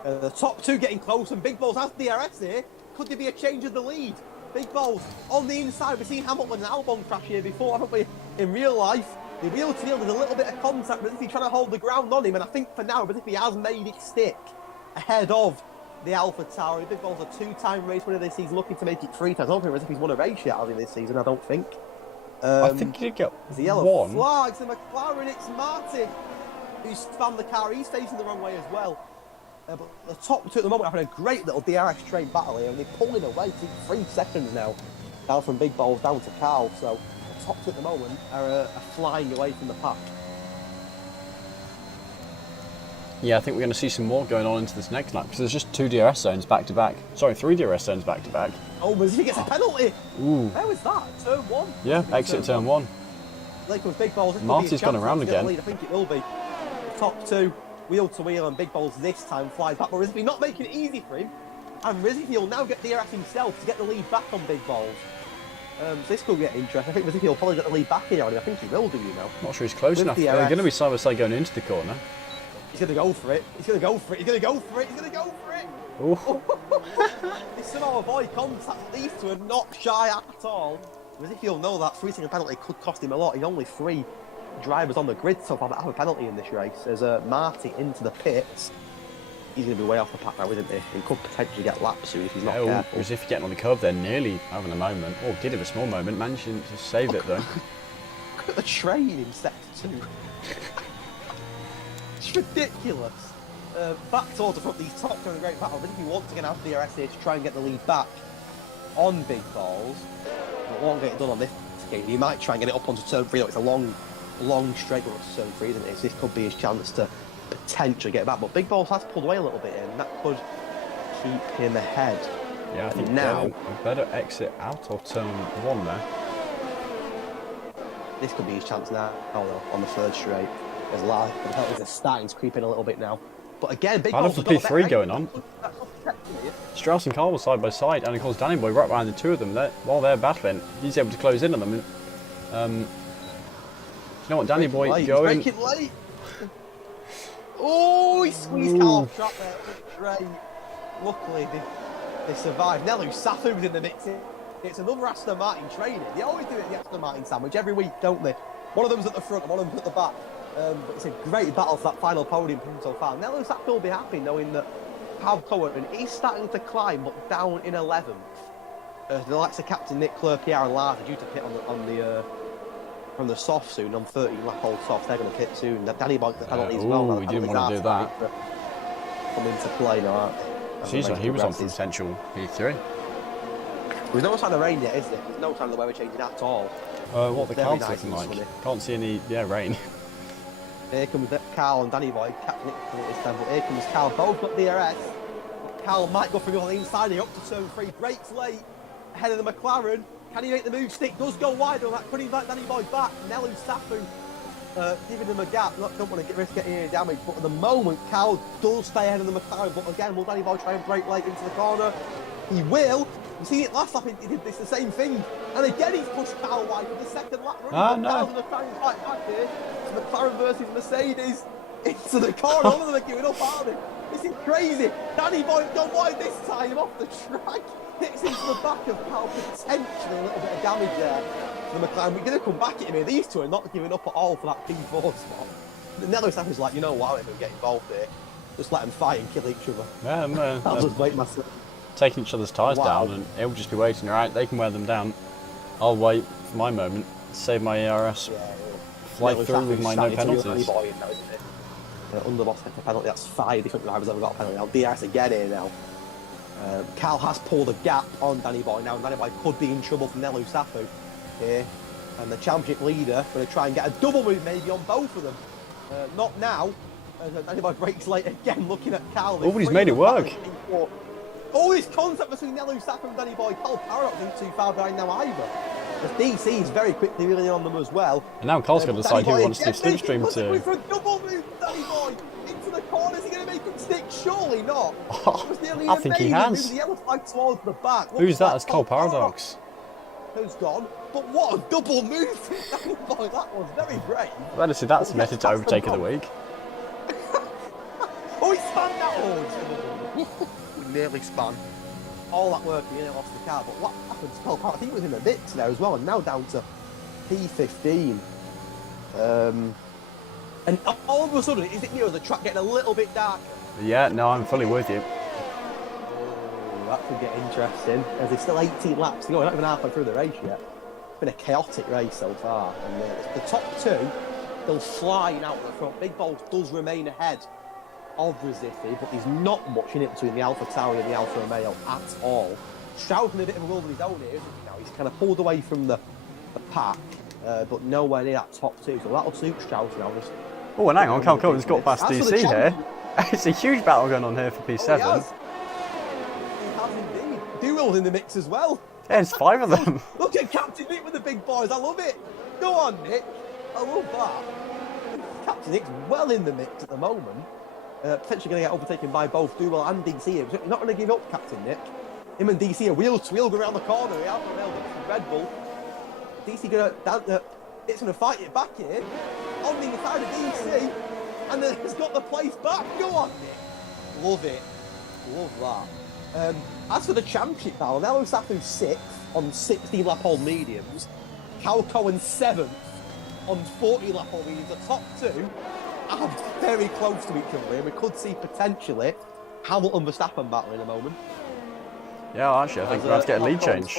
The top 2 getting close, and Big Balls has DRS here. Could there be a change of the lead? Big Balls on the inside. We've seen Hamilton and Albon crash here before, haven't we? In real life, the wheel to wheel, there's a little bit of contact, but if he's trying to hold the ground on him, and I think for now, but if he has made it stick ahead of the Alpha Tower, Big Balls a 2-time race winner this season, looking to make it 3 times. I don't think as if he's won a race yet, has he, this season? I don't think. I think he did get There's a yellow one. flag. It's the McLaren. It's Martin who's spun the car. He's facing the wrong way as well. But the top 2 at the moment are having a great little DRS train battle here, and they're pulling away. It's 3 seconds now, down from Big Balls down to Carl. So the top 2 at the moment are flying away from the pack. Yeah, I think we're going to see some more going on into this next lap because there's just 2 DRS zones back to back. Sorry, 3 DRS zones back to back. Oh, but if he gets a penalty. Ooh. How is that? Turn 1? Yeah, exit turn 1. Like with Big Balls, Marty's gone around again. I think it will be. Top 2, wheel to wheel, and Big Balls this time flies back. But Rizvi not making it easy for him. And Rizvi will now get DRS himself to get the lead back on Big Balls. So this could get interesting. I think Rizvi will probably get the lead back here. I think he will do, you know. Not sure he's close With enough. DRS. They're going to be side by side going into the corner. He's going to go for it. He's going to go for it. He's going to go for it. He's going to go for it. Ooh. They somehow avoid contact. These 2 are not shy at all. Rizvi will know that 3-second penalty could cost him a lot. He's only 3 drivers on the grid so far that have a penalty in this race. As Marty into the pits, he's going to be way off the pack now, isn't he? He could potentially get lapped soon if he's not careful. As if you're getting on the curve there, nearly having a moment. Oh, did have a small moment, managing to save it though. Look at the train in sector 2. It's ridiculous. Back towards the front, these top 2 are a great battle. But if he wants to get out of the DRS here to try and get the lead back on Big Balls, but won't get it done on this game. He might try and get it up onto turn 3 though. It's a long straight run to turn 3, isn't it? So this could be his chance to potentially get it back. But Big Balls has pulled away a little bit, and that could keep him ahead. Yeah, I think now a better exit out of turn 1 there. this could be his chance now on the 3rd straight. As live, the penalties are starting to creep in a little bit now. But again, Big Balls Battle for P3 going on. That could protect him here. Strauss and Carl were side by side, and of course Danny Boy right behind the 2 of them. While they're battling, he's able to close in on them. And, you know what, Danny Boy Late. going. He's breaking late. Oh, he squeezed Carl shot there. Great. Luckily, they survived. Nelu Safu's in the mix here. It's another Aston Martin training. They always do it at the Aston Martin sandwich every week, don't they? One of them's at the front and one of them's at the back. But it's a great battle for that final podium so far. Nelu Safu will be happy knowing that Cal Cohen, and he's starting to climb, but down in 11th. The likes of Captain Nick, Clerk, and Lars are due to pit from the soft soon, on 13 lap old softs. They're going to pit soon. Danny Boy's the penalty as well. We didn't want to do that. Come into play now. Seems like he was on potential P3. There's no sign of rain yet, is there? There's no sign of the weather changing at all. What the clouds looking like? Can't see any rain. Here comes Carl and Danny Boy, Captain Nick this time, but here comes Carl. Both got DRS. Carl might go through on the inside here, up to turn 3. Brakes late, ahead of the McLaren. Can he make the move? Stick does go wide on that. Could he let Danny Boy back? Nelu Safu giving them a gap. Don't want to risk getting any damage, but at the moment, Carl does stay ahead of the McLaren. But again, will Danny Boy try and brake late into the corner? He will. You see it last lap, he did this the same thing. And again, he's pushed Carl wide for the second lap. No. The McLaren's right back here. It's McLaren versus Mercedes into the corner. All of them are giving up, aren't they? This is crazy. Danny Boy's gone wide this time off the track. Hits into the back of Carl, potentially a little bit of damage there. The McLaren, we're going to come back at him here. These two are not giving up at all for that P4 spot. Nello Stafford's like, you know what, I'm going to get involved here. Just let them fight and kill each other. Yeah, I'll just wait myself. Taking each other's tyres down, and he'll just be waiting. Right, they can wear them down. I'll wait for my moment, save my ARS, fly through with my no penalties. Underboss gets a penalty. That's 5 different drivers that have got a penalty. Now DRS again here now. Cal has pulled a gap on Danny Boy now, and Danny Boy could be in trouble from Nelu Safu here. And the championship leader going to try and get a double move maybe on both of them. Not now. Danny Boy brakes late again, looking at Cal. Oh, but he's made it work. All this contact between Nelu Safu and Danny Boy. Cal Parrott isn't too far behind now either. The DC is very quickly reeling on them as well. And now Carl's got to decide who he wants to slipstream to. For a double move, Danny Boy into the corner. Is he going to make him stick? Surely not. I think he has. The yellow flag towards the back. Who's that? It's Cole Paradox. Who's gone? But what a double move from Danny Boy. That was very brave. Well, see, that's method to overtake of the week. Oh, he spun that one. He nearly spun. All that work, he nearly lost the car. But what happened to Cole Parrott? I think he was in the mix there as well, and now down to P15. And all of a sudden, is it the track getting a little bit darker? Yeah, no, I'm fully with you. Oh, that could get interesting. As there's still 18 laps to go, we're not even halfway through the race yet. It's been a chaotic race so far. And the top two, they'll flying out the front. Big Balls does remain ahead of Resifi, but there's not much in it between the Alpha Tauri and the Alfa Romeo at all. Stroud's in a bit of a world of his own here, isn't he now? He's kind of pulled away from the pack, but nowhere near that top two. So that'll suit Stroud now. Oh, and hang on, Cal Cohen's got past DC here. It's a huge battle going on here for P7. Oh, he has indeed. Duel's in the mix as well. Yeah, it's 5 of them. Look at Captain Nick with the big boys. I love it. Go on, Nick. I love that. Captain Nick's well in the mix at the moment. Potentially going to get overtaken by both Duel and DC. He's not going to give up, Captain Nick. Him and DC are wheel to wheel going around the corner. He Alfa Romeo from Red Bull. DC it's going to fight it back here. On the inside of DC. And then it's got the place back. Go on, Nick. Love it. Love that. As for the championship battle, Nelu Safu 6th on 60-lap-old mediums. Cal Cohen 7th on 40-lap-old mediums. The top two are very close to each other. We could see potentially Hamilton Verstappen battle in a moment. Yeah, actually, I think we're about to get a lead change.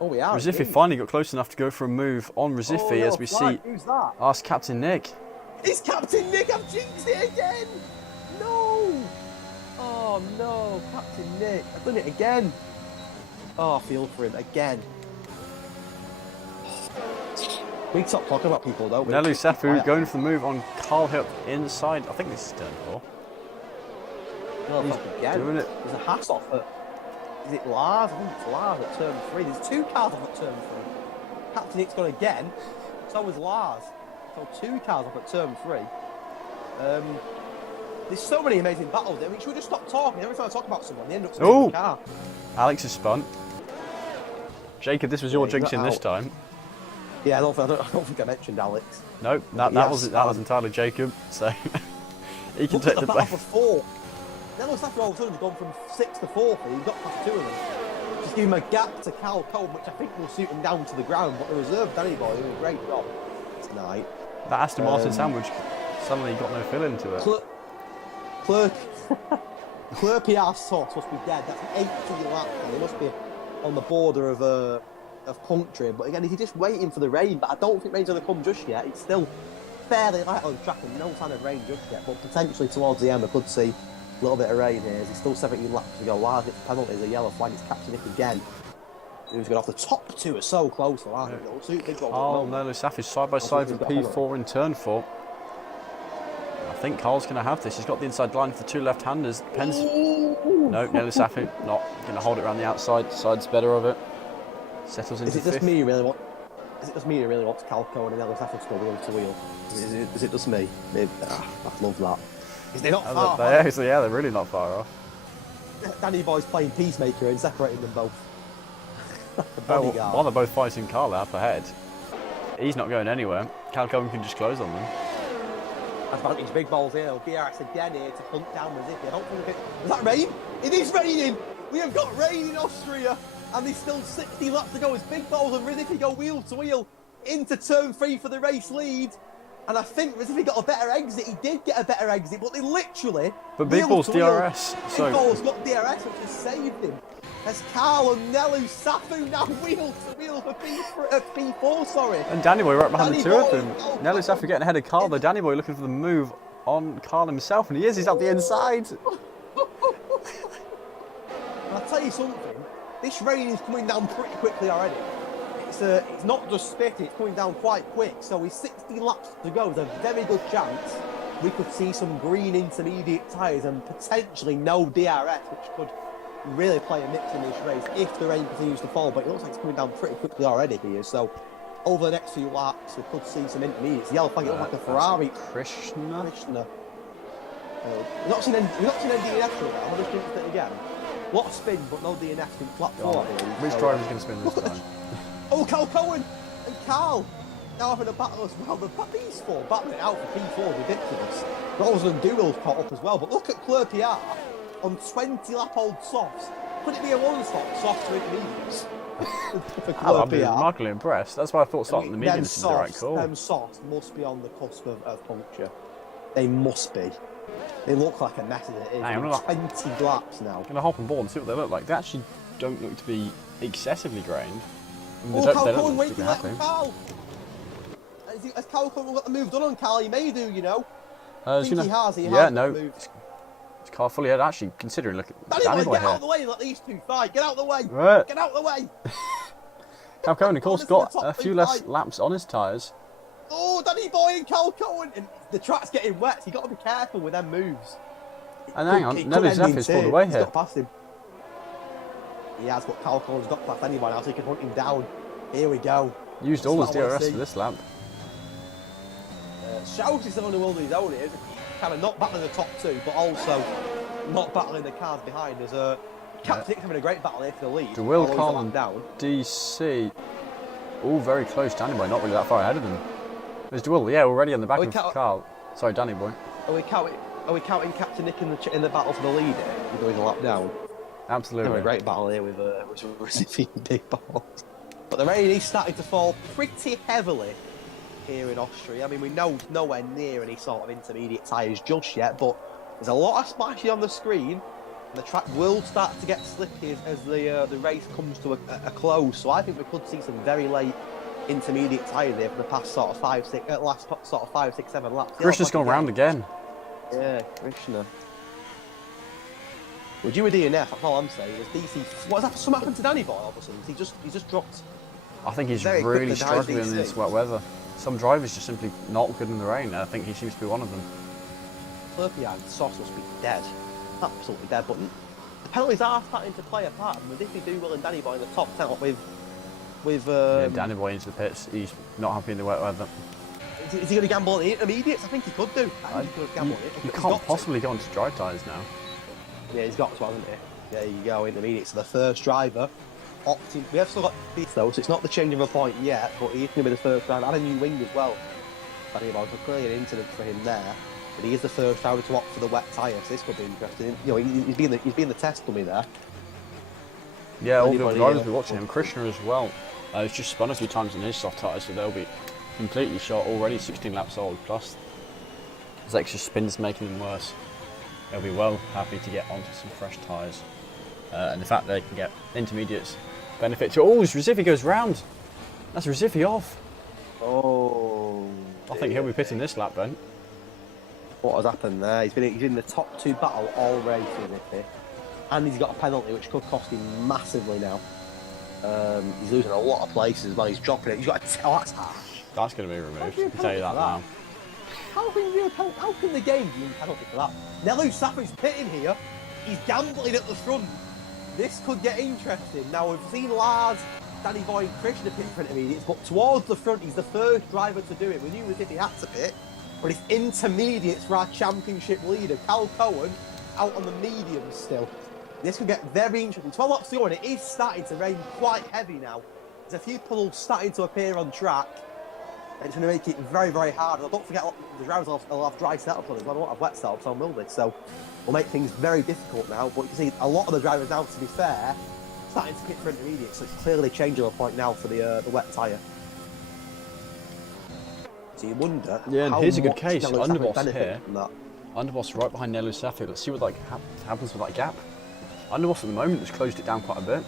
Oh, we are. Resifi finally got close enough to go for a move on Resifi as we see. Who's that? Ask Captain Nick. It's Captain Nick. I've jinxed it again. No. Oh no, Captain Nick. I've done it again. Oh, I feel for him again. We stop talking about people, don't we? Nelu Safu going for the move on Carl Hill inside. I think this is turn 4. No, He's again. doing it. There's a hass off at. Is it Lars? I think it's Lars at turn 3. There's 2 cars off at turn 3. Captain Nick's gone again. So was Lars. So 2 cars off at turn 3. There's so many amazing battles there. I mean, should we just stop talking? Every time I talk about someone, they end up spinning the car. Alex is spun. Jacob, this was your jinxing this time. Yeah, I don't think I mentioned Alex. No, that was entirely Jacob. So he can take the blame. For 4. Then looks after all of a sudden he's gone from 6th to 4th. He got past 2 of them. Just give him a gap to Cal Cohen, which I think will suit him down to the ground. But the reserve Danny Boy doing a great job tonight. That Aston Martin sandwich suddenly got no fill into it. Clerpiar's sauce must be dead. That's 18 laps, and he must be on the border of puncturing. But again, he's just waiting for the rain. But I don't think rain's going to come just yet. It's still fairly light on the track and no sign of rain just yet. But potentially towards the end, we could see a little bit of rain here. There's still 17 laps to go. Wow, it's penalties, a yellow flag. It's catching it again. Who's going off the top two are so close, aren't they? Oh, no, Safi side by side for P4 in turn 4. I think Carl's going to have this. He's got the inside line for the two left-handers. Depends. No, Nelly Safi not going to hold it around the outside. Side's better of it. Settles into fifth. Is it just me who really wants Calco and Nelly Safi to go wheel to wheel? Is it just me? Maybe, I love that. Is they not far? Yeah, they're really not far off. Danny Boy's playing peacemaker and separating them both. While they're both fighting Carl up ahead. He's not going anywhere. Calco can just close on them. Advantage big balls here. BRS again here to punt down Rizipi. I don't think is that rain? It is raining! We have got rain in Austria and there's still 60 laps to go as big balls and Rizipi go wheel to wheel into turn 3 for the race lead. And I think Rizipi got a better exit. He did get a better exit, but they literally. But Big Ball's DRS. Big Ball's got DRS, which has saved him. As Carl and Nelu Safu now wheel to wheel for P4, sorry. And Danny Boy right behind the two of them. Nelu Safu getting ahead of Carl, though Danny Boy looking for the move on Carl himself, and he's out the inside. I'll tell you something, this rain is coming down pretty quickly already. It's not just spitting, it's coming down quite quick, so with 60 laps to go, there's a very good chance we could see some green intermediate tyres and potentially no DRS, which could really play a mix in this race if the rain continues to fall. But it looks like it's coming down pretty quickly already here, so over the next few laps we could see some intermediates. The yellow flag, it looks like a Ferrari. Krishna. We've not seen any DNF for that. I'll just it again. A lot of spin, but no DNF in flat 4. Which driver's going to spin this time? Oh, Cal Cohen and Carl now having a battle as well. These four battling out for P4 is ridiculous. Rolls and Doodle's caught up as well. But look at Clerpiar on 20-lap-old softs. Could it be a one-stop soft to intermediates? I'm remarkably impressed. That's why I thought starting the mediums is the right call. Them softs must be on the cusp of puncture. They must be. They look like a mess as it is. 20 laps now. I'm going to hop on board and see what they look like. They actually don't look to be excessively grained. Oh, Cal Cohen waiting to let Carl. Has Cal Cohen got the move done on Carl? He may do, you know. I think he has. It's Carl fully head actually, considering look at Danny Boy, get out of the way, let these two fight. Get out of the way. Right. Get out of the way. Cal Cohen, of course, got a few less laps on his tyres. Oh, Danny Boy and Cal Cohen. And the track's getting wet, so you've got to be careful with them moves. And hang on, Nelly Zephyr pulled away here. Got past him. He has, but Cal Cohen's got past anyone else, so he can hunt him down. Here we go. Used all his DRS for this lap. Shows he's on the world of his own here. Kind of not battling the top two, but also not battling the cars behind. There's Captain Nick's having a great battle here for the lead. DeWill, Carl and DC. All very close. Danny Boy not really that far ahead of them. There's DeWill, yeah, already on the back of Carl. Sorry, Danny Boy. Are we counting Captain Nick in the battle for the lead here? We're going a lap down. Absolutely. Having a great battle here with Rizipi and Big Balls. But the rain is starting to fall pretty heavily here in Austria. I mean, we know nowhere near any sort of intermediate tyres just yet, but there's a lot of splashes on the screen, and the track will start to get slippy as the race comes to a close. So I think we could see some very late intermediate tyres here for the past sort of 5, 6, 7 laps. Krishna's gone round again. Yeah, Krishna. Would you a DNF? That's all I'm saying. Was DC? What's that? Something happened to Danny Boy all of a sudden? He just dropped. I think he's really struggling in this wet weather. Some drivers just simply not good in the rain. I think he seems to be one of them. Clerpiar and Sauce must be dead. Absolutely dead. But the penalties are starting to play a part. And if they do well in Danny Boy in the top 10 with Danny Boy into the pits. He's not happy in the wet weather. Is he going to gamble on the intermediates? I think he could do. You can't possibly go onto dry tyres now. Yeah, he's got to, hasn't he? There you go, intermediates. So the first driver opting. We have still got this though, so it's not the change of a point yet, but he's going to be the first driver. And a new wing as well. Danny Boy, so clearly an incident for him there. But he is the first driver to opt for the wet tyre, so this could be interesting. You know, he's been the test dummy there. Yeah, all the other drivers will be watching him. Krishna as well. He's just spun a few times in his soft tyres, so they'll be completely shot already. 16 laps old plus. There's extra spins making them worse. they'll be well happy to get onto some fresh tyres. And the fact that they can get intermediates benefit to. Oh, Recife goes round. That's Recife off. Oh. I think he'll be pitting this lap then. What has happened there? He's in the top 2 battle all race, Recife. And he's got a penalty which could cost him massively now. He's losing a lot of places while he's dropping it. He's got a that's harsh. That's going to be removed. I can tell you that now. How can the game give him a penalty for that? Nelu Safu's pitting here. He's gambling at the front. This could get interesting. Now we've seen Lars, Danny Boy, and Krishna pit for intermediates, but towards the front, he's the first driver to do it. We knew as if he had to pit, but it's intermediates for our championship leader, Cal Cohen, out on the mediums still. This could get very interesting. 12 laps to go, and it is starting to rain quite heavy now. There's a few puddles starting to appear on track. And it's going to make it very, very hard. And don't forget, the drivers will have dry setups on it. They won't have wet setups on, will they? So will make things very difficult now. But you can see a lot of the drivers now, to be fair, starting to pit for intermediate. So it's clearly changing a point now for the wet tyre. So you wonder. Yeah, and here's a good case. Nelu Underboss benefit here. from that. Underboss right behind Nelu Safu. Let's see what happens with that gap. Underboss at the moment has closed it down quite a bit.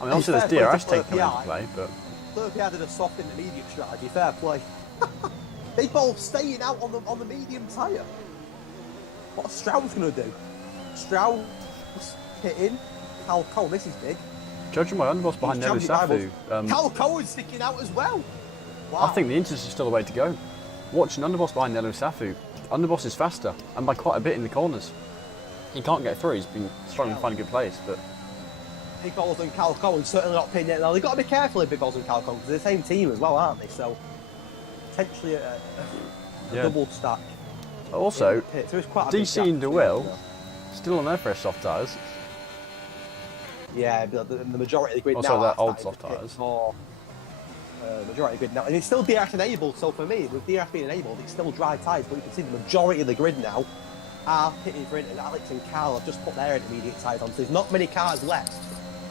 I mean, obviously there's DRS taking into play, but. Slurpee added a soft intermediate strategy. Fair play. Big Ball staying out on the medium tyre. What's Strauss going to do? Strauss hitting. Cal Cohen, this is big. Judging by Underboss behind Nelu Safu. Cal Cohen's sticking out as well. Wow. I think the Inters is still the way to go. Watching Underboss behind Nelu Safu. Underboss is faster, and by quite a bit in the corners. He can't get through. He's been struggling to find a good place, but. Big Balls and Cal Cohen certainly not pinning it. Now they've got to be careful with Big Balls and Cal Cohen because they're the same team as well, aren't they? So potentially a double stack. Also, so quite DC and DeWill still on their fresh soft tyres. Yeah, the majority of the grid also now. Also their old soft tyres. Majority of the grid now, and it's still DRS enabled. So for me, with DRS being enabled, it's still dry tyres. But you can see the majority of the grid now are pitting for it. Alex and Carl have just put their intermediate tyres on. So there's not many cars left.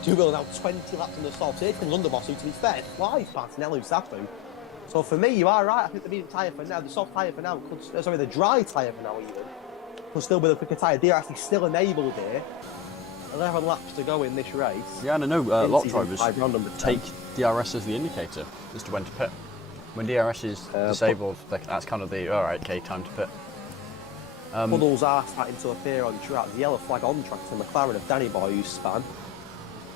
DeWill now 20 laps on the soft. So here comes Underboss, who to be fair flies past Nelu Safu. So for me, you are right. I think the medium tyre for now, the soft tyre for now, the dry tyre for now even, could still be the quicker tyre. DRS is still enabled here. 11 laps to go in this race. Yeah, and I know a lot of drivers take DRS as the indicator as to when to pit. When DRS is disabled, that's kind of the, alright, okay, time to pit. Puddles are starting to appear on track. The yellow flag on track to the McLaren of Danny Boy, who's span.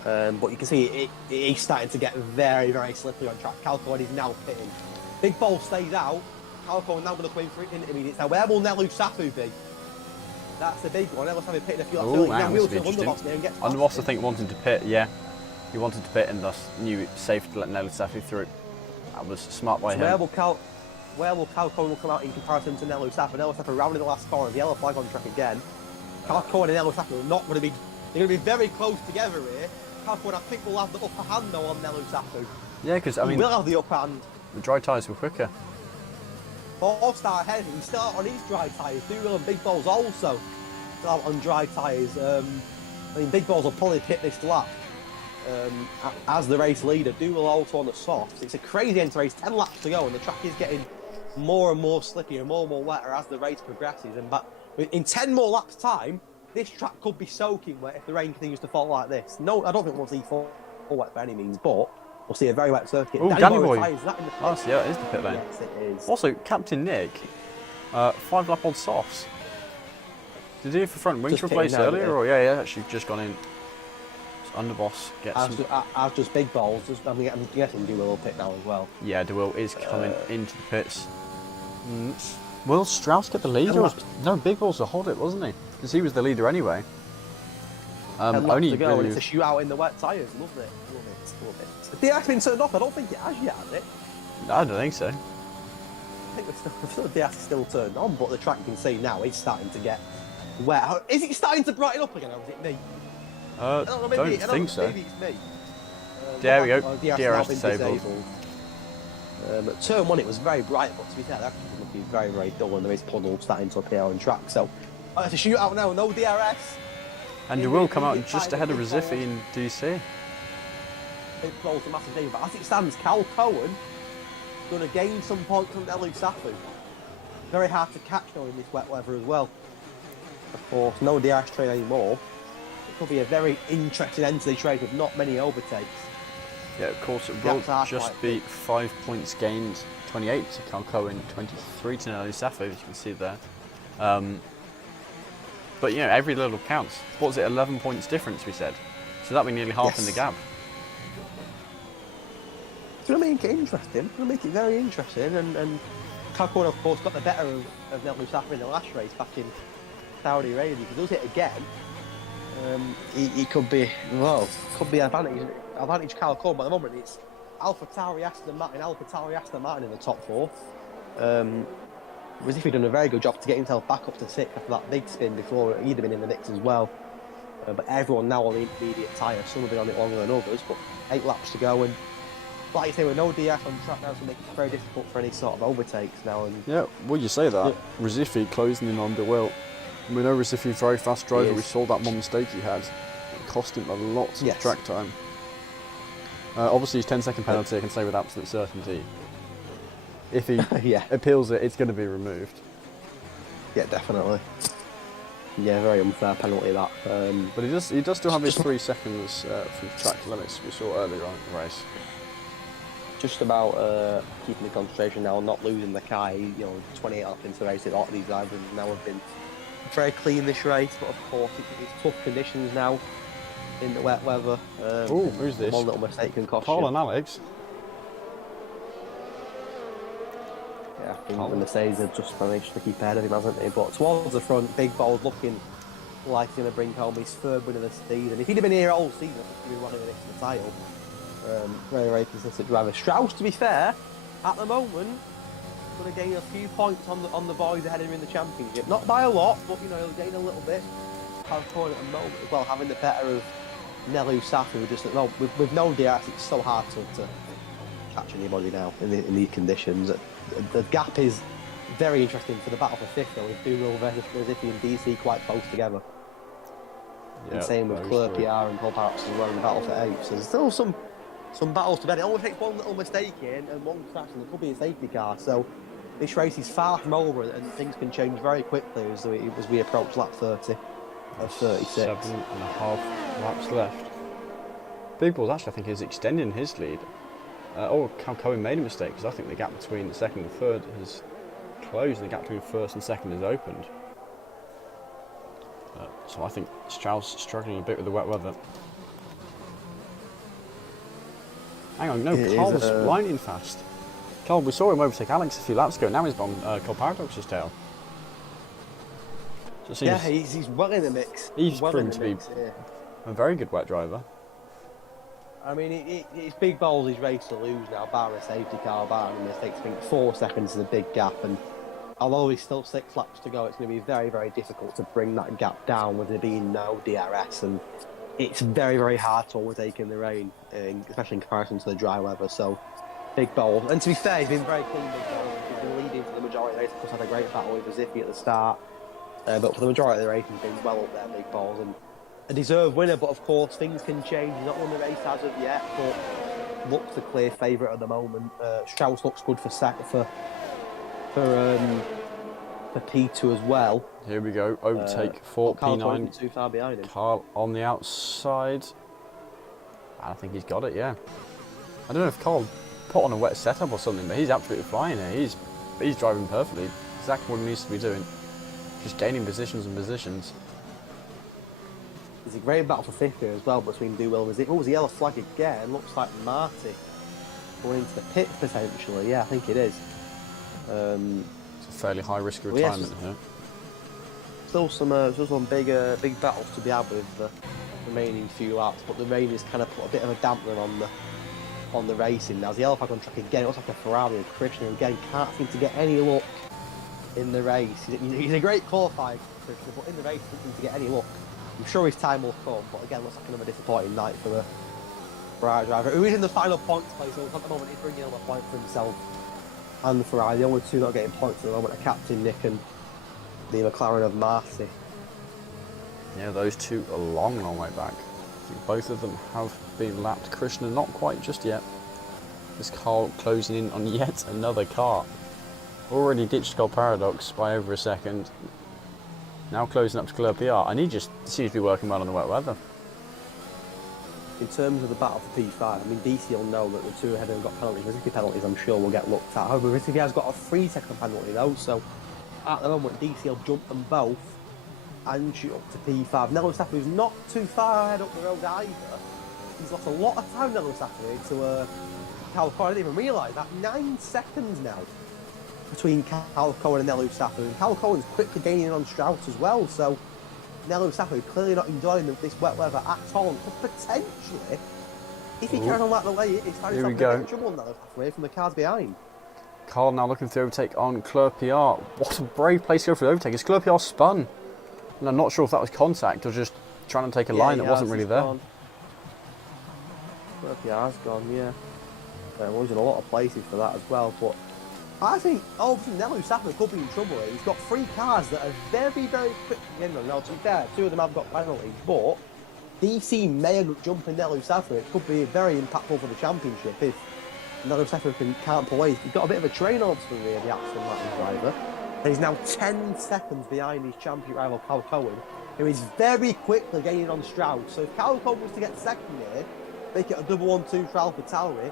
But you can see he's starting to get very, very slippery on track. Cal Cohen is now pitting. Big Ball stays out. Cal Cohen now going to come in for intermediates. Now, where will Nelu Safu be? That's the big one. Nelu Safu pitting a few laps early. Underboss, I think, wanting to pit, yeah. He wanted to pit and thus knew it was safe to let Nelu Safu through. That was smart by him. Where will Cal Cohen come out in comparison to Nelu Safu? Nelu Safu rounding the last corner, the yellow flag on track again. Cal Cohen and Nelu Safu are not going to be. They're going to be very close together here. Cal Cohen, I think, will have the upper hand though on Nelu Safu. Yeah, because I mean, he will have the upper hand. The dry tyres were quicker. 4-star ahead. He's still out on his dry tyres. DeWill and Big Balls also still out on dry tyres. I mean, Big Balls will probably pit this lap as the race leader. DeWill also on the softs. It's a crazy end to race. 10 laps to go, and the track is getting more and more slippy and more wetter as the race progresses. And but in 10 more laps' time, this track could be soaking wet if the rain continues to fall like this. No, I don't think we'll see full wet by any means, but we'll see a very wet circuit. Oh, Danny Boy. Is that in the pit? Oh, yeah, it is the pit lane. Yes, it is. Also, Captain Nick, 5 lap old softs. Did he have the front wings replaced earlier? Or yeah, actually just gone in. Underboss gets as just Big Balls. I'm guessing DeWill will pit now as well. Yeah, DeWill is coming into the pits. Will Strauss get the lead? No, Big Balls will hold it, wasn't he? Because he was the leader anyway. Only to go, and it's a shootout in the wet tyres. Love it. Has DRS been turned off? I don't think it has yet, has it? I don't think so. I think the DRS is still turned on, but the track you can see now is starting to get wet. Is it starting to brighten up again, or is it me? I don't think so. Maybe it's me. There we go. DRS disabled. Turn 1 it was very bright, but to be fair, that could be very, very dull, and there is puddles starting to appear on track. So it's a shootout now, no DRS. And you will come out just ahead of Recife in DC. Big Balls a massive danger, but as it stands, Cal Cohen going to gain some points from Nelu Safu. Very hard to catch now in this wet weather as well. of course, no DRS train anymore. It could be a very interesting end to this race with not many overtakes. Yeah, of course it will Gaps are just quite be big. 5 points gained, 28 to Cal Cohen, 23 to Nelly Saffo, as you can see there. But you know, every little counts. What was it, 11 points difference we said? So that'd be nearly half in the gap. It's going to make it interesting. It's going to make it very interesting. And Calcone, of course, got the better of Nelly Saffo in the last race back in Saudi Arabia. If he does it again, he could be, well, could be advantage Calcone. But at the moment, it's AlphaTauri, Aston Martin in the top four. Rosifi done a very good job to get himself back up to sixth after that big spin before. He'd have been in the mix as well. But everyone now on the intermediate tyre. Some have been on it longer than others, but 8 laps to go. And like you say, with no DF on track now, it's going to make it very difficult for any sort of overtakes now. And yeah, well, you say that. Yeah. Rosifi closing in on Well, we know Rosifi is a very fast driver. We saw that one mistake he had. It cost him a lot of track time. Obviously, his 10-second penalty, I can say with absolute certainty. If he appeals it, it's going to be removed. Yeah, definitely. Yeah, very unfair penalty that. But he does still have his 3 seconds from track limits we saw earlier on in the race. Just about keeping the concentration now, not losing the car. 28 laps into the race, a lot of these drivers now have been very clean this race. But of course, it's tough conditions now in the wet weather. Oh, who's this? One little mistake can cost Carl you. and Alex. Yeah, I think the Mercedes have just managed to keep ahead of him, hasn't he? But towards the front, Big Bold looking like he's going to bring home his third win of the season. If he'd have been here all season, I think he'd be running the next title. Very, very consistent driver. Strauss, to be fair, at the moment, going to gain a few points on the boys ahead of him in the championship. Not by a lot, but he'll gain a little bit. Calcone at the moment as well, having the better of Nelu Safi. With no DRS, it's so hard to catch anybody now in these conditions. The gap is very interesting for the battle for fifth, though, with Doolittle versus Rosifi and DC quite close together. Yeah, and same with Claire PR and Paul Parks as well in the battle for eighth. So there's still some battles to bet. It only takes one little mistake in and one crash, and there could be a safety car. So this race is far from over, and things can change very quickly as we approach lap 30 of 36. 7.5 laps left. Big Balls actually, I think, is extending his lead. Calcone made a mistake, because I think the gap between the second and third has closed, and the gap between first and second has opened. So I think Strauss struggling a bit with the wet weather. Hang on, no, Carl was blinding fast. Carl, we saw him overtake Alex a few laps ago, now he's on Carl Paradox's tail. So he's well in the mix. He's proven to be a very good wet driver. I mean, it's Big Balls' race to lose now, bar a safety car, bar a mistake. I think 4 seconds is a big gap, and although there's still 6 laps to go, it's going to be very, very difficult to bring that gap down with there being no DRS, and it's very, very hard to overtake in the rain, especially in comparison to the dry weather. So, Big Balls, and to be fair, he's been very clean. Big Balls, he's been leading for the majority of the race. Of course, had a great battle with Zippy at the start, but for the majority of the race, he's been well up there, Big Balls, and a deserved winner. But of course, things can change. He's not won the race as of yet, but looks the clear favourite at the moment. Strauss looks good for P2 as well. Here we go, overtake for P9. Too far behind him. Carl on the outside. I think he's got it, yeah. I don't know if Carl put on a wet setup or something, but he's absolutely flying here. He's driving perfectly. Exactly what he needs to be doing. Just gaining positions and positions. There's a great battle for fifth here as well between Duell and Zip. Oh, was the yellow flag again? Looks like Marty going into the pit potentially. Yeah, I think it is. It's a fairly high risk of retirement here. Still some big battles to be had with the remaining few laps, but the rain has kind of put a bit of a dampener on the racing. Now, the yellow flag on track again. It looks like a Ferrari and Krishna again can't seem to get any luck in the race. He's a great qualifier, Krishna, but in the race he doesn't seem to get any luck. I'm sure his time will come, but again, looks like another disappointing night for the Ferrari driver, who is in the final points place. So at the moment, he's bringing another point for himself and the Ferrari. The only two not getting points at the moment are Captain Nick and the McLaren of Marcy. Yeah, those two a long, long way back. I think both of them have been lapped. Krishna not quite just yet. This Carl closing in on yet another car. Already ditched Carl Paradox by over a second. Now closing up to Club PR, and he just seems to be working well on the wet weather. In terms of the battle for P5, I mean, DC will know that the two ahead have got penalties. Recipe penalties, I'm sure, will get looked at. However, Recipe has got a 3-second penalty, though, so at the moment, DC will jump them both and shoot up to P5. Nello Safu's not too far ahead up the road either. He's lost a lot of time, Nello Safu, to Cal Cohen. I didn't even realise that. 9 seconds now between Cal Cohen and Nello Safu. And Cal Cohen's quickly gaining on Strauss as well, so Nello Safu clearly not enjoying this wet weather at all. And could potentially, if he carries on like the way it is, Here we go. trouble on Nello Safu away from the cars behind. Carl now looking for the overtake on Club PR. What a brave place to go for the overtake. His Club PR spun. And I'm not sure if that was contact or just trying to take a line that wasn't really there. Club PR's gone, yeah. We're losing a lot of places for that as well, but I think obviously Nello Safu could be in trouble here. He's got 3 cars that are very, very quick to get in. Now, to be fair, 2 of them have got penalties, but DC may end up jumping Nello Safu. It could be very impactful for the championship if Nello Safu can't pull away. He's got a bit of a train on to the rear, the Aston Martin driver. And he's now 10 seconds behind his champion rival, Cal Cohen, who is very quickly gaining on Strauss. So if Cal Cohen was to get second here, make it a double 1-2 for AlphaTauri,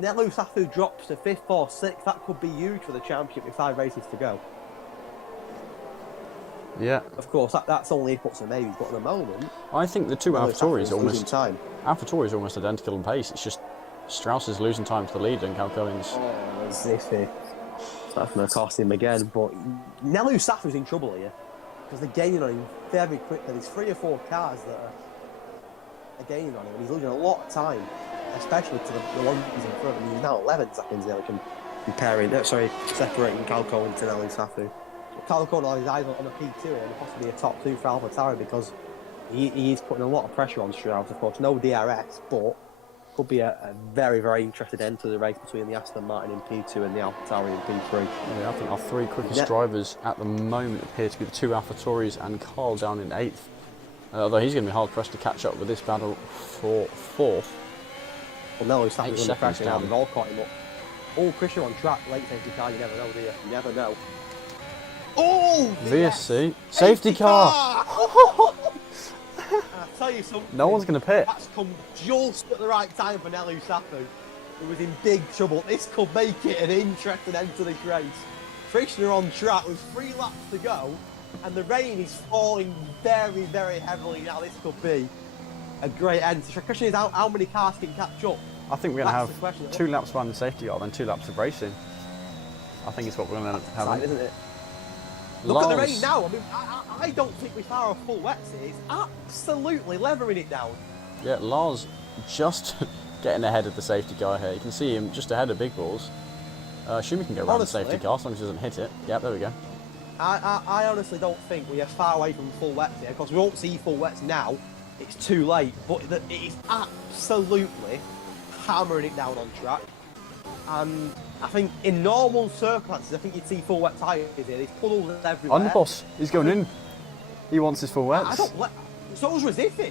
Nello Safu drops to 5th or 6th. That could be huge for the championship with 5 races to go. Yeah. Of course, that's only if what's a maybe, but at the moment, I think the two AlphaTauris are almost identical in pace. It's just Strauss is losing time to the lead and Cal Cohen's. Oh, Ziffy. That's going to cost him again. But Nello Safu's in trouble here because they're gaining on him very quickly. There's 3 or 4 cars that are gaining on him, and he's losing a lot of time, especially to the ones in front of him. He's now 11 seconds there, separating Cal Cohen to Nello Safu. Cal Cohen is either on a P2 and possibly a top 2 for AlphaTauri because he is putting a lot of pressure on Strauss. Of course, no DRS, but could be a very, very interesting end to the race between the Aston Martin in P2 and the AlphaTauri in P3. Yeah, I think our 3 quickest drivers at the moment appear to be the 2 AlphaTauris and Carl down in 8th. Although he's going to be hard pressed to catch up with this battle for 4th. Well, Nello Safu's under pressure now. They've all caught him up. Oh, Christian on track, late safety car. You never know, do you? You never know. Oh, VSC safety car. I tell you something. No one's going to pit. That's come just at the right time for Nello Safu, who was in big trouble. This could make it an interesting end to this race. Krishna on track with 3 laps to go, and the rain is falling very, very heavily. Now this could be a great end. The question is how many cars can catch up. I think we're going to have 2 laps behind the safety car, then 2 laps of racing. I think it's what we're going to end up having. Isn't it? Look at the rain now. I mean, I don't think we're far off full wets here. It's absolutely levering it down. Yeah, Lars just getting ahead of the safety car here. You can see him just ahead of Big Balls. Shumi can go around the safety car as long as he doesn't hit it. Yeah, there we go. I honestly don't think we are far away from full wets here, because we won't see full wets now. It's too late, but it is absolutely hammering it down on track. And I think in normal circumstances, I think you'd see full wet tyres here. There's puddles everywhere. Underboss, he's going in. He wants his full wets. So was Recife.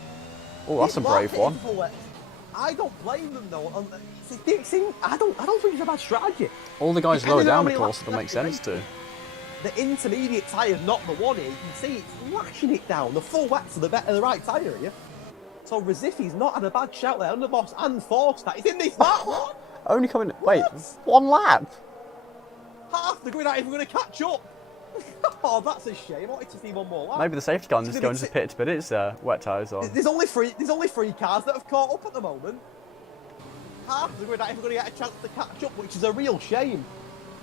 Oh, that's a brave one. I don't blame them though. I don't think it's a bad strategy. All the guys lower down the course, it'll make sense to. The intermediate tyre's not the one here. You can see it's lashing it down. The full wets are the right tyre here. So Recifi's not had a bad shout there. Underboss and Forster. He's in this lap. Only coming. Wait, 1 lap. Half the grid aren't even going to catch up. Oh, that's a shame. I wanted to see one more lap. Maybe the safety car is going to pit, but it's wet tyres on. There's only 3 cars that have caught up at the moment. Half the grid aren't even going to get a chance to catch up, which is a real shame.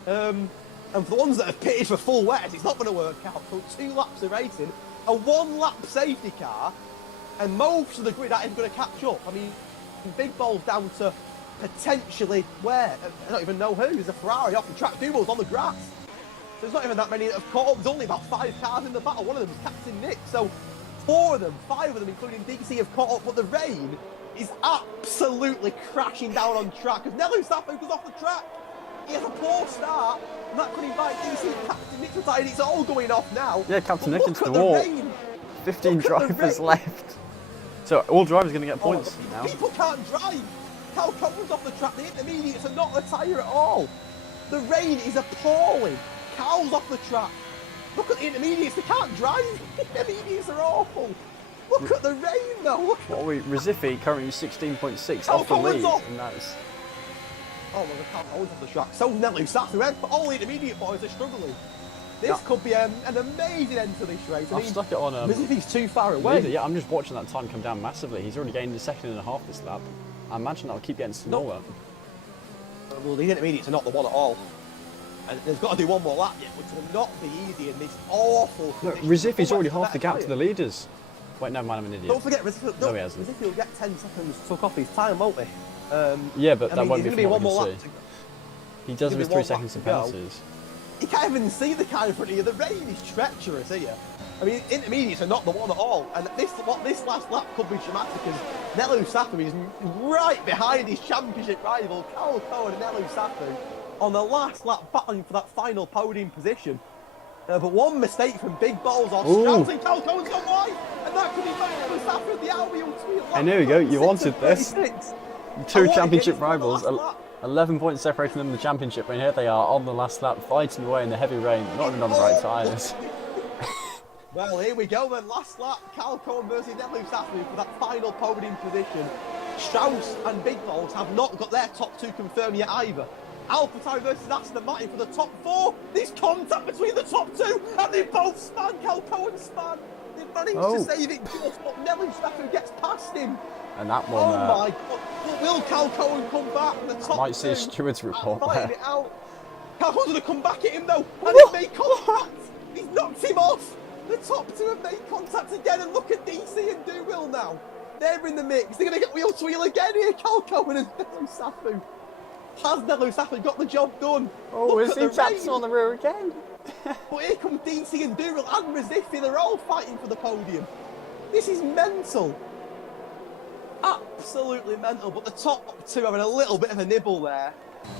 And for the ones that have pitted for full wets, it's not going to work out. So 2 laps of racing, a 1 lap safety car, and most of the grid aren't even going to catch up. I mean, Big Ball's down to potentially where? I don't even know who. There's a Ferrari off the track. Dumo's on the grass. So there's not even that many that have caught up. There's only about 5 cars in the battle. One of them is Captain Nick. So 4 of them, 5 of them, including DC, have caught up. But the rain is absolutely crashing down on track. Because Nello Safu goes off the track. He has a poor start. And that could invite DC and Captain Nick to tie. And it's all going off now. Yeah, Captain Nick into the wall. 15 drivers left. So all drivers are going to get points now. People can't drive. Cal Cohen's off the track. The intermediates are not a tyre at all. The rain is appalling. Cal's off the track. Look at the intermediates, they can't drive. The intermediates are awful. Look at the rain though. Look What are we? Rizifi currently 16.6 off the Calcone's lead, off. and that's. Oh, well, the Calcone's off the track. So Nelly Safi, but all the intermediate boys are struggling. This could be an amazing end to this race. I've stuck it on. Rizifi's too far away. Yeah, I'm just watching that time come down massively. He's already gained a second and a half this lap. I imagine that'll keep getting smaller. Well, the intermediates are not the one at all. And they've got to do one more lap yet, which will not be easy in this awful condition. Rizifi's already half the gap to the leaders. Wait, never mind, I'm an idiot. Don't forget, Rizifi, No, he hasn't. Rizifi will get 10 seconds took off his time, won't they? Yeah, but that won't there's be gonna from what we can see. He does have his 3 seconds of penalties. You can't even see the car in front of you. The rain is treacherous here. I mean, intermediates are not the one at all. And this last lap could be dramatic as Nelu Safu is right behind his championship rival, Cal Cohen and Nelu Safu, on the last lap battling for that final podium position. But one mistake from Big Balls or Strauss and Cal Cohen's gone wide. And that could be Nelu Safu at the Albion Tweet. And there we go, you wanted this. Two championship rivals. 11 points separating them in the championship, and here they are on the last lap, fighting away in the heavy rain, not even on the right tyres. Well, here we go then, last lap, Cal Cohen versus Nelu Safi for that final podium position. Strauss and Big Balls have not got their top two confirmed yet either. AlphaTauri versus Aston Martin for the top four. There's contact between the top two, and they both span. Cal Cohen span. They've managed to save it just, but Nelu Safi gets past him. And that one. Oh my God! Will Cal Cohen come back? The top might see two a steward's report there. there. Cal Cohen's going to come back at him though, and he's made contact. He's knocked him off. The top two have made contact again, and look at DC and Do-Will now. They're in the mix. They're going to get wheel to wheel again here. Cal Cohen and Nelu Safi. Has Nelu Safi got the job done? Oh, is he taps on the rear again? But here come DC and Do-Will and Rizifi. They're all fighting for the podium. This is mental. Absolutely mental, but the top two having a little bit of a nibble there.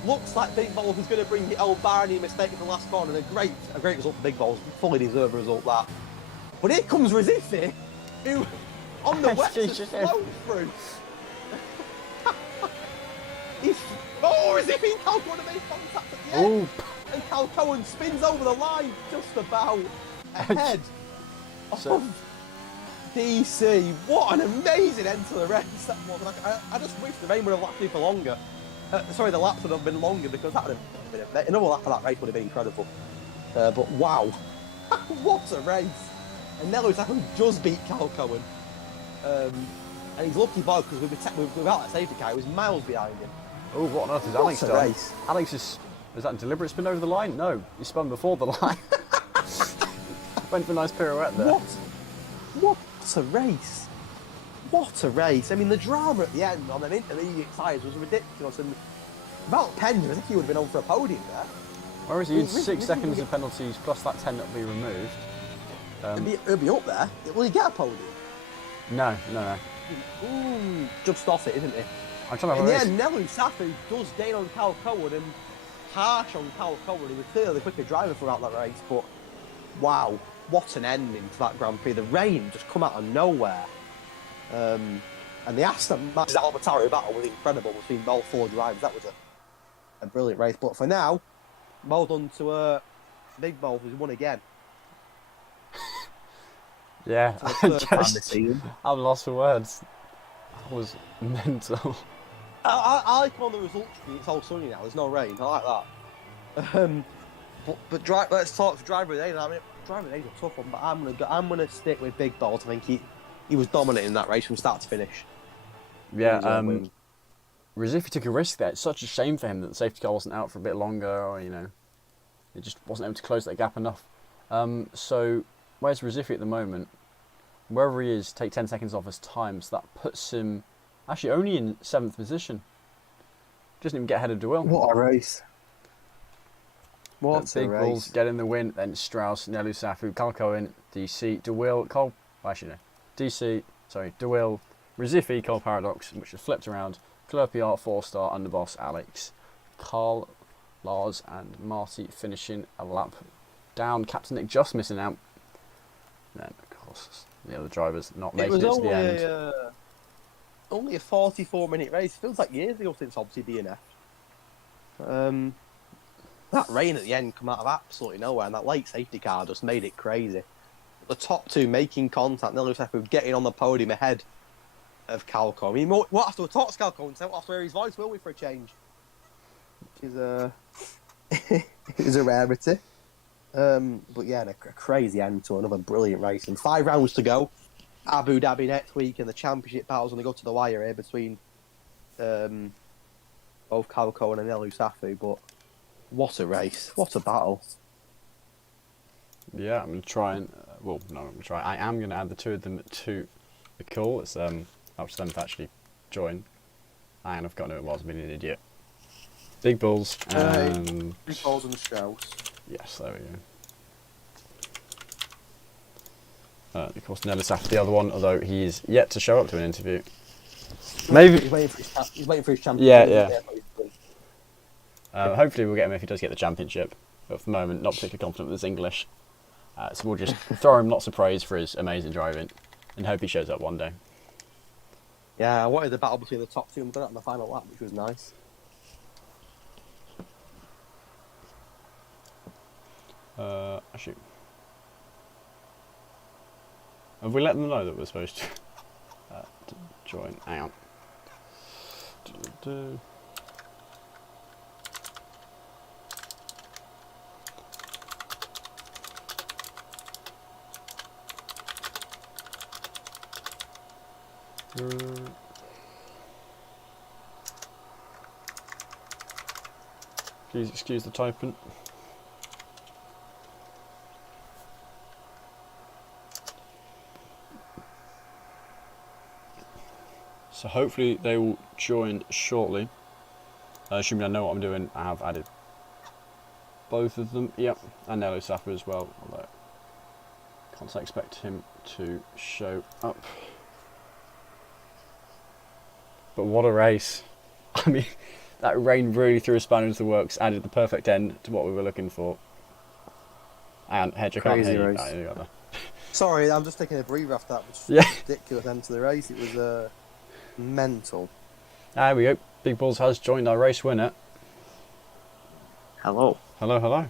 Looks like Big Balls is going to bring the old Barney mistake in the last corner, and a great result for Big Balls, fully deserved result that. But here comes Rizifi, who on the wet has flown through. Rizifi and Cal Cohen have made contact at the end, and Cal Cohen spins over the line just about ahead of DC. What an amazing end to the race that was. I just wish the rain would have lasted for longer. Sorry, the laps would have been longer, because that would have been another lap of that race would have been incredible. But wow, what a race! And Nelu Safi just beat Cal Cohen, and he's lucky boy because without that safety car, he was miles behind him. Oh, what on earth is Alex done? Race. Alex is that a deliberate spin over the line? No, he spun before the line. Went for a nice pirouette there. What a race! What a race! I mean, the drama at the end on them intermediate tyres was ridiculous, and without Pender, I think he would have been on for a podium there. Whereas he had 6 seconds of penalties plus that 10 that will be removed. He'll be up there. Will he get a podium? No. Ooh, just off it, isn't he? I'm trying to in the end, Nelu Safi does gain on Cal Cohen, and harsh on Cal Cohen. He was clearly the quicker driver throughout that race, but wow, what an ending to that Grand Prix. The rain just come out of nowhere. And the Aston Martin AlphaTauri battle was incredible between all four drivers. That was a brilliant race. But for now, well done to Big Balls, who's won again. Yeah, I'm lost for words. That was mental. I like on the results tree. It's all sunny now. There's no rain. I like that. But let's talk for driver of the day. I mean, driver of the day's a tough one, but I'm gonna stick with Big Balls. I think he was dominating that race from start to finish. Yeah, Rizifi took a risk there. It's such a shame for him that the safety car wasn't out for a bit longer, or it just wasn't able to close that gap enough. So where's Rizifi at the moment? Wherever he is, take 10 seconds off his time, so that puts him actually only in 7th position. Doesn't even get ahead of DeWill. What a race! What a Big race! Balls get in the win. Then Strauss, Nelu Safi, Cal Cohen, DC, DeWill, DeWill, Rizifi, Cole Paradox, which is flipped around. Clerpiart, 4-star, underboss Alex, Carl, Lars, and Marty finishing a lap down. Captain Nick just missing out. Then, of course, the other drivers not making it to the end. Only a 44-minute race. Feels like years ago since obviously DNF. That rain at the end come out of absolutely nowhere, and that late safety car just made it crazy. The top two making contact, Nelly Rossetto getting on the podium ahead of Calco. I mean, we'll have to talk to Calco and we'll have to hear his voice, will we, for a change? Which is is a rarity. But yeah, a crazy end to another brilliant race. And 5 rounds to go. Abu Dhabi next week, and the championship battles when they go to the wire here between both Calco and Anelu Safu. But what a race! What a battle! Yeah, I'm going to try and... well, no, I'm going to try. I am going to add the two of them to the call. It's up to them to actually join. And I've forgotten who it was, I'm being an idiot. Big Bulls and... Big Bulls and Strauss. Yes, there we go. Of course, Nelisaf, the other one, although he's yet to show up to an interview. Maybe... He's waiting for his championship. Yeah. Hopefully we'll get him if he does get the championship. But for the moment, not particularly confident with his English. So we'll just throw him lots of praise for his amazing driving and hope he shows up one day. Yeah, I wanted the battle between the top two and we got it on the final lap, which was nice. Shoot. Have we let them know that we're supposed to join? Hang on. Please excuse the typing. So hopefully they will join shortly. Assuming I know what I'm doing, I have added both of them. Yep, and Nello Safa as well. Although can't expect him to show up. But what a race! I mean, that rain really threw a spanner into the works. Added the perfect end to what we were looking for. And Hedge, I can't hear you. Sorry, I'm just taking a breather after that. Yeah. Ridiculous end to the race. It was mental. There we go. Big Bulls has joined our race winner. Hello. Hello.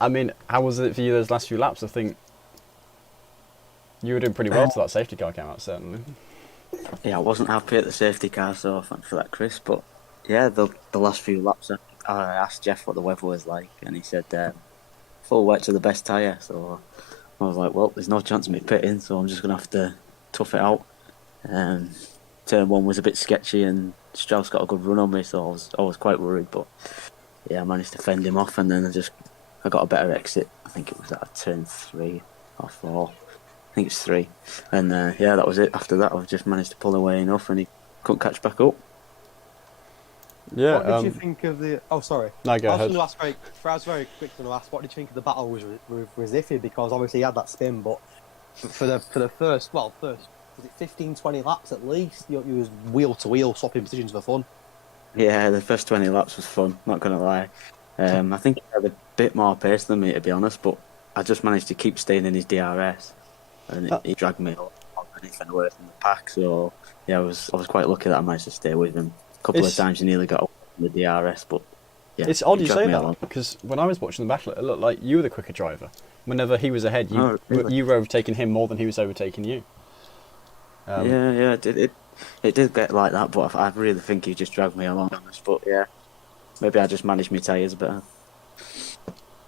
I mean, how was it for you those last few laps? I think you were doing pretty well till that safety car came out, certainly. Yeah, I wasn't happy at the safety car, so thanks for that, Chris. But yeah, the last few laps, I asked Jeff what the weather was like, and he said full wet to the best tyre. So I was like, well, there's no chance of me pitting, so I'm just going to have to tough it out. Turn 1 was a bit sketchy, and Strauss got a good run on me, so I was quite worried. But yeah, I managed to fend him off, and then I got a better exit. I think it was at turn 3 or 4. I think it's 3. And yeah, that was it. After that, I've just managed to pull away enough, and he couldn't catch back up. Yeah. What did you think of the... Oh, sorry. No, go ahead. I was very quick to ask, what did you think of the battle with Resifi? Because obviously he had that spin, but for the first, was it 15, 20 laps at least? You was wheel to wheel, swapping positions for fun. Yeah, the first 20 laps was fun, not going to lie. I think he had a bit more pace than me, to be honest, but I just managed to keep staying in his DRS, and he dragged me on anything away from the pack. So yeah, I was quite lucky that I managed to stay with him. A couple of times he nearly got up the DRS, but yeah, it's odd you say that, because when I was watching the battle, it looked like you were the quicker driver. Whenever he was ahead, you were overtaking him more than he was overtaking you. Yeah, it did get like that, but I really think he just dragged me along. But yeah, maybe I just managed my tyres better.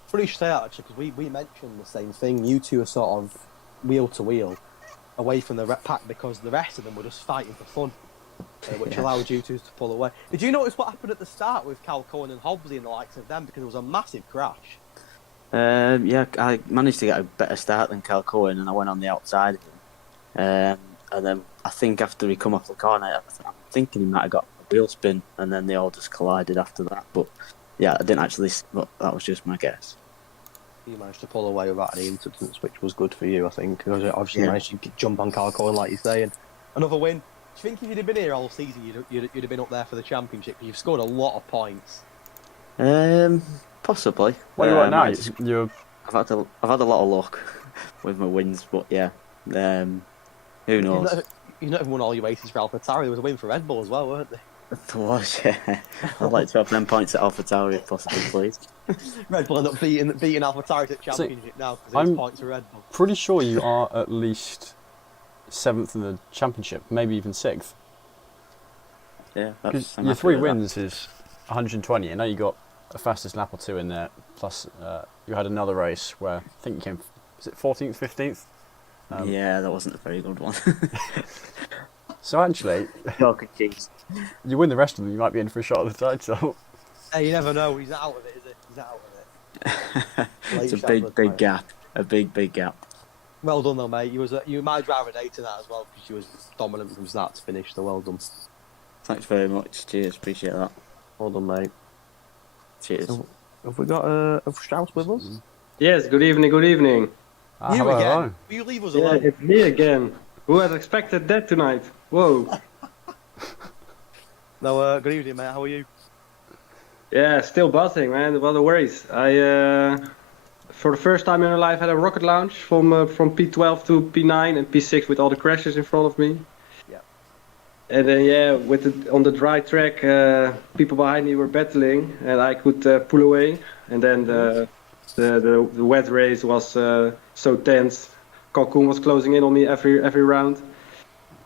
Funny you should say that, actually, because we mentioned the same thing. You two are sort of wheel to wheel away from the pack because the rest of them were just fighting for fun, which allowed you two to pull away. Did you notice what happened at the start with Cal Cohen and Hobbsy and the likes of them? Because it was a massive crash. Yeah, I managed to get a better start than Cal Cohen, and I went on the outside of him. And then I think after he come off the corner, I'm thinking he might have got a wheel spin, and then they all just collided after that. But yeah, I didn't actually. But that was just my guess. You managed to pull away without any incidents, which was good for you, I think. Obviously, you managed to jump on Cal Cohen, like you say, and another win. Do you think if you'd have been here all season, you'd have been up there for the championship? You've scored a lot of points. Possibly. What are you at now? I've had a lot of luck with my wins, but yeah. Who knows? You've not even won all your races for AlphaTauri. There was a win for Red Bull as well, weren't there? There was, yeah. I'd like to have them points at AlphaTauri if possible, please. Red Bull end up beating AlphaTauri at championship now because I'm- he's points to Red Bull. Pretty sure you are at least 7th in the championship, maybe even 6th. Yeah, Because I'm your happy 3 with that. wins is 120. I know you got a fastest lap or 2 in there. Plus, you had another race where I think you came, was it 14th, 15th? Yeah, that wasn't a very good one. So actually, Chalk and cheese. you win the rest of them, you might be in for a shot at the title. Hey, you never know. He's out of it, is he? He's out of it. It's a Late big shot, gap. A big gap. Well done, though, mate. You were my driver day to that as well because you was dominant from start to finish. So well done. Thanks very much. Cheers. Appreciate that. Well done, mate. Cheers. So, have we got a Strauss with us? Yes, good evening, good evening. You Hello, again? hello. Will you leave us Yeah, alone? it's me again. Who had expected that tonight? Whoa. No, good evening, mate. How are you? Yeah, still buzzing, man. What a worries. I, for the first time in my life, had a rocket launch from P12 to P9 and P6 with all the crashes in front of me. Yeah. And then, yeah, on the dry track, people behind me were battling, and I could pull away. And then the wet race was so tense. Kalkoen was closing in on me every round.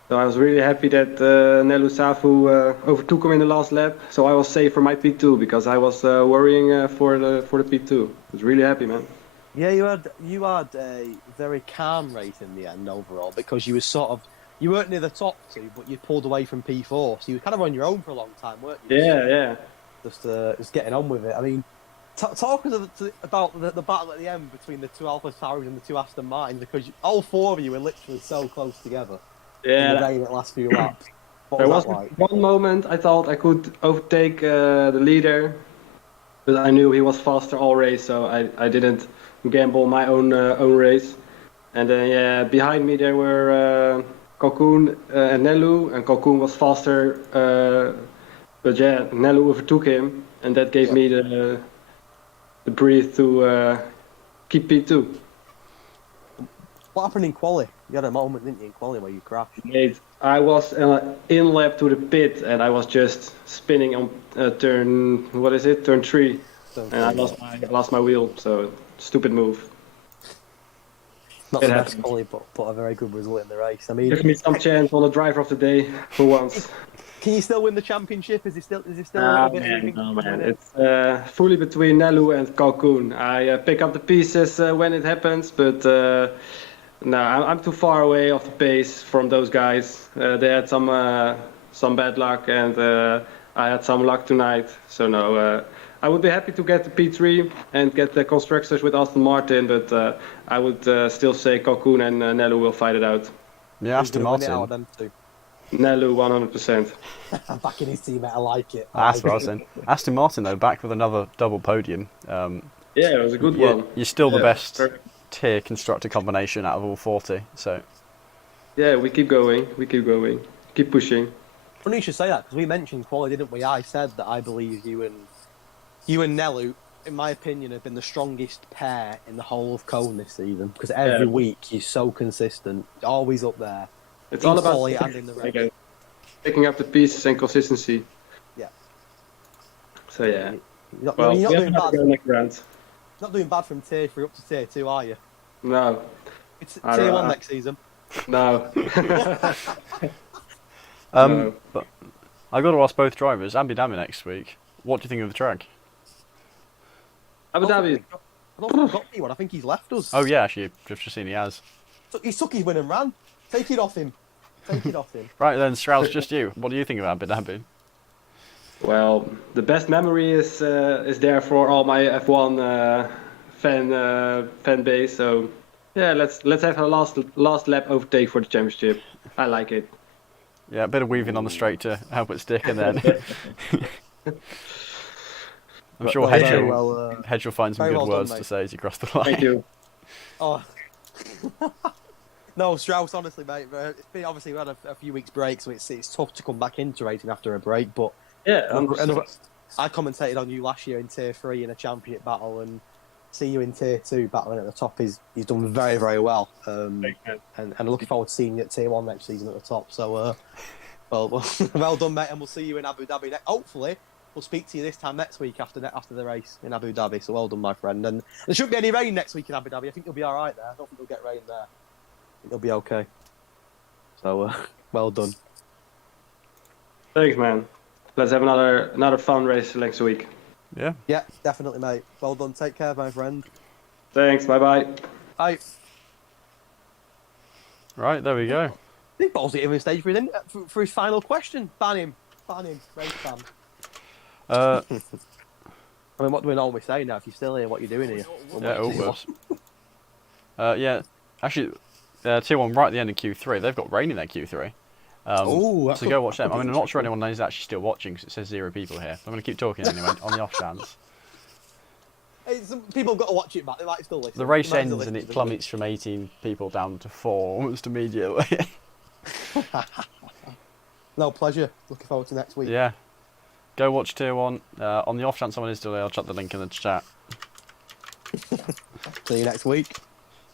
So I was really happy that Nelu Safu overtook him in the last lap. So I was safe for my P2 because I was worrying for the P2. I was really happy, man. Yeah, you had a very calm race in the end overall because you weren't near the top two, but you pulled away from P4, so you were kind of on your own for a long time, weren't you? Yeah. Just getting on with it. I mean, talk about the battle at the end between the two Alpha Tauris and the two Aston Martins because all 4 of you were literally so close together. In the Yeah. rain at last few laps. What There was was that like? one moment I thought I could overtake the leader, but I knew he was faster all race, so I didn't gamble my own race. And then yeah, behind me there were Kalkoen and Nelu, and Kalkoen was faster, but yeah, Nelu overtook him, and that gave me the breathe to keep P2. What happened in quali? You had a moment, didn't you, in quali where you crashed? Mate, I was in lap to the pit, and I was just spinning on turn 3, and I lost my wheel. So stupid move. Not It the best happens. quali, but a very good result in the race. I mean, Give me some chance on the driver of the day for once. can you still win the championship? Is it still a little bit? No, man. It's fully between Nelu and Kalkoen. I pick up the pieces when it happens, but no, I'm too far away of the pace from those guys. They had some bad luck, and I had some luck tonight. So no, I would be happy to get the P3 and get the constructors with Aston Martin, but I would still say Kalkoen and Nelu will fight it out. Yeah, Who's Aston gonna win it out Martin. of them two? Nelu 100%. I'm back in his teammate. I like it. That's what I was saying. Aston Martin, though, back with another double podium. Yeah, it was a good You're, one. you're still the Yeah, best perfect. tier constructor combination out of all 40. So Yeah, we keep going. Keep pushing. Funny you should say that because we mentioned quali, didn't we? I said that I believe you and Nelu, in my opinion, have been the strongest pair in the whole of Cone this season because every Yeah. week you're so consistent, always up there. It's In all about quali and in the race. picking up the pieces and consistency. Yeah. So yeah. You're Well, not we doing have to bad. go next round. Not doing bad from tier 3 up to tier 2, are you? No, It's I tier don't- 1 next season. no. Um, but I got to ask both drivers, Abu Dhabi next week. What do you think of the track? Abu Dhabi. I don't think we've got anyone. I think he's left us. Oh yeah, actually, I've just seen he has. He took his win and ran. Take it off him. Take it off him. Right then, Strauss, just you. What do you think of Abu Dhabi? Well, the best memory is there for all my F1 fan base. So yeah, let's have a last lap overtake for the championship. I like it. Yeah, a bit of weaving on the straight to help it stick, and then I'm sure Very Hedge will, well, Hedge will find some very good well done, words mate. to say as you cross the line. Thank you. Oh. No, Strauss, honestly, mate. It's been obviously we had a few weeks break, so it's tough to come back into racing after a break. But Yeah, I commentated on you last year in tier 3 in a championship battle, and see you in tier 2 battling at the top. He's done very, very well. And I'm looking forward to seeing you at tier 1 next season at the top. So Well, well done, mate, and we'll see you in Abu Dhabi. Hopefully, we'll speak to you this time next week after the race in Abu Dhabi. So well done, my friend. And there shouldn't be any rain next week in Abu Dhabi. I think you'll be all right there. I don't think you'll get rain there. I think you'll be okay. So well done. Thanks, man. Let's have another fun race next week. Yeah. Yeah, definitely, mate. Well done. Take care, my friend. Thanks. Bye-bye. Bye. Right, there we go. I think Ball's even stage for his final question. Ban him, race ban. I mean, what do we normally say now? If you're still here, what are you doing here? Yeah, whoops. Yeah, actually, Tier 1 right at the end of Q3, they've got rain in their Q3. So go watch them. I mean, I'm not sure anyone is actually still watching because it says 0 people here. I'm going to keep talking anyway, on the off chance. Hey, some people have got to watch it back. They might still listen. The race ends and it plummets from 18 people down to 4 almost immediately. No, pleasure. Looking forward to next week. Yeah. Go watch Tier 1. On the off chance someone is still there, I'll chuck the link in the chat. See you next week.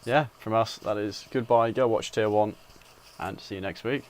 Yeah, from us, that is goodbye, go watch Tier 1, and see you next week.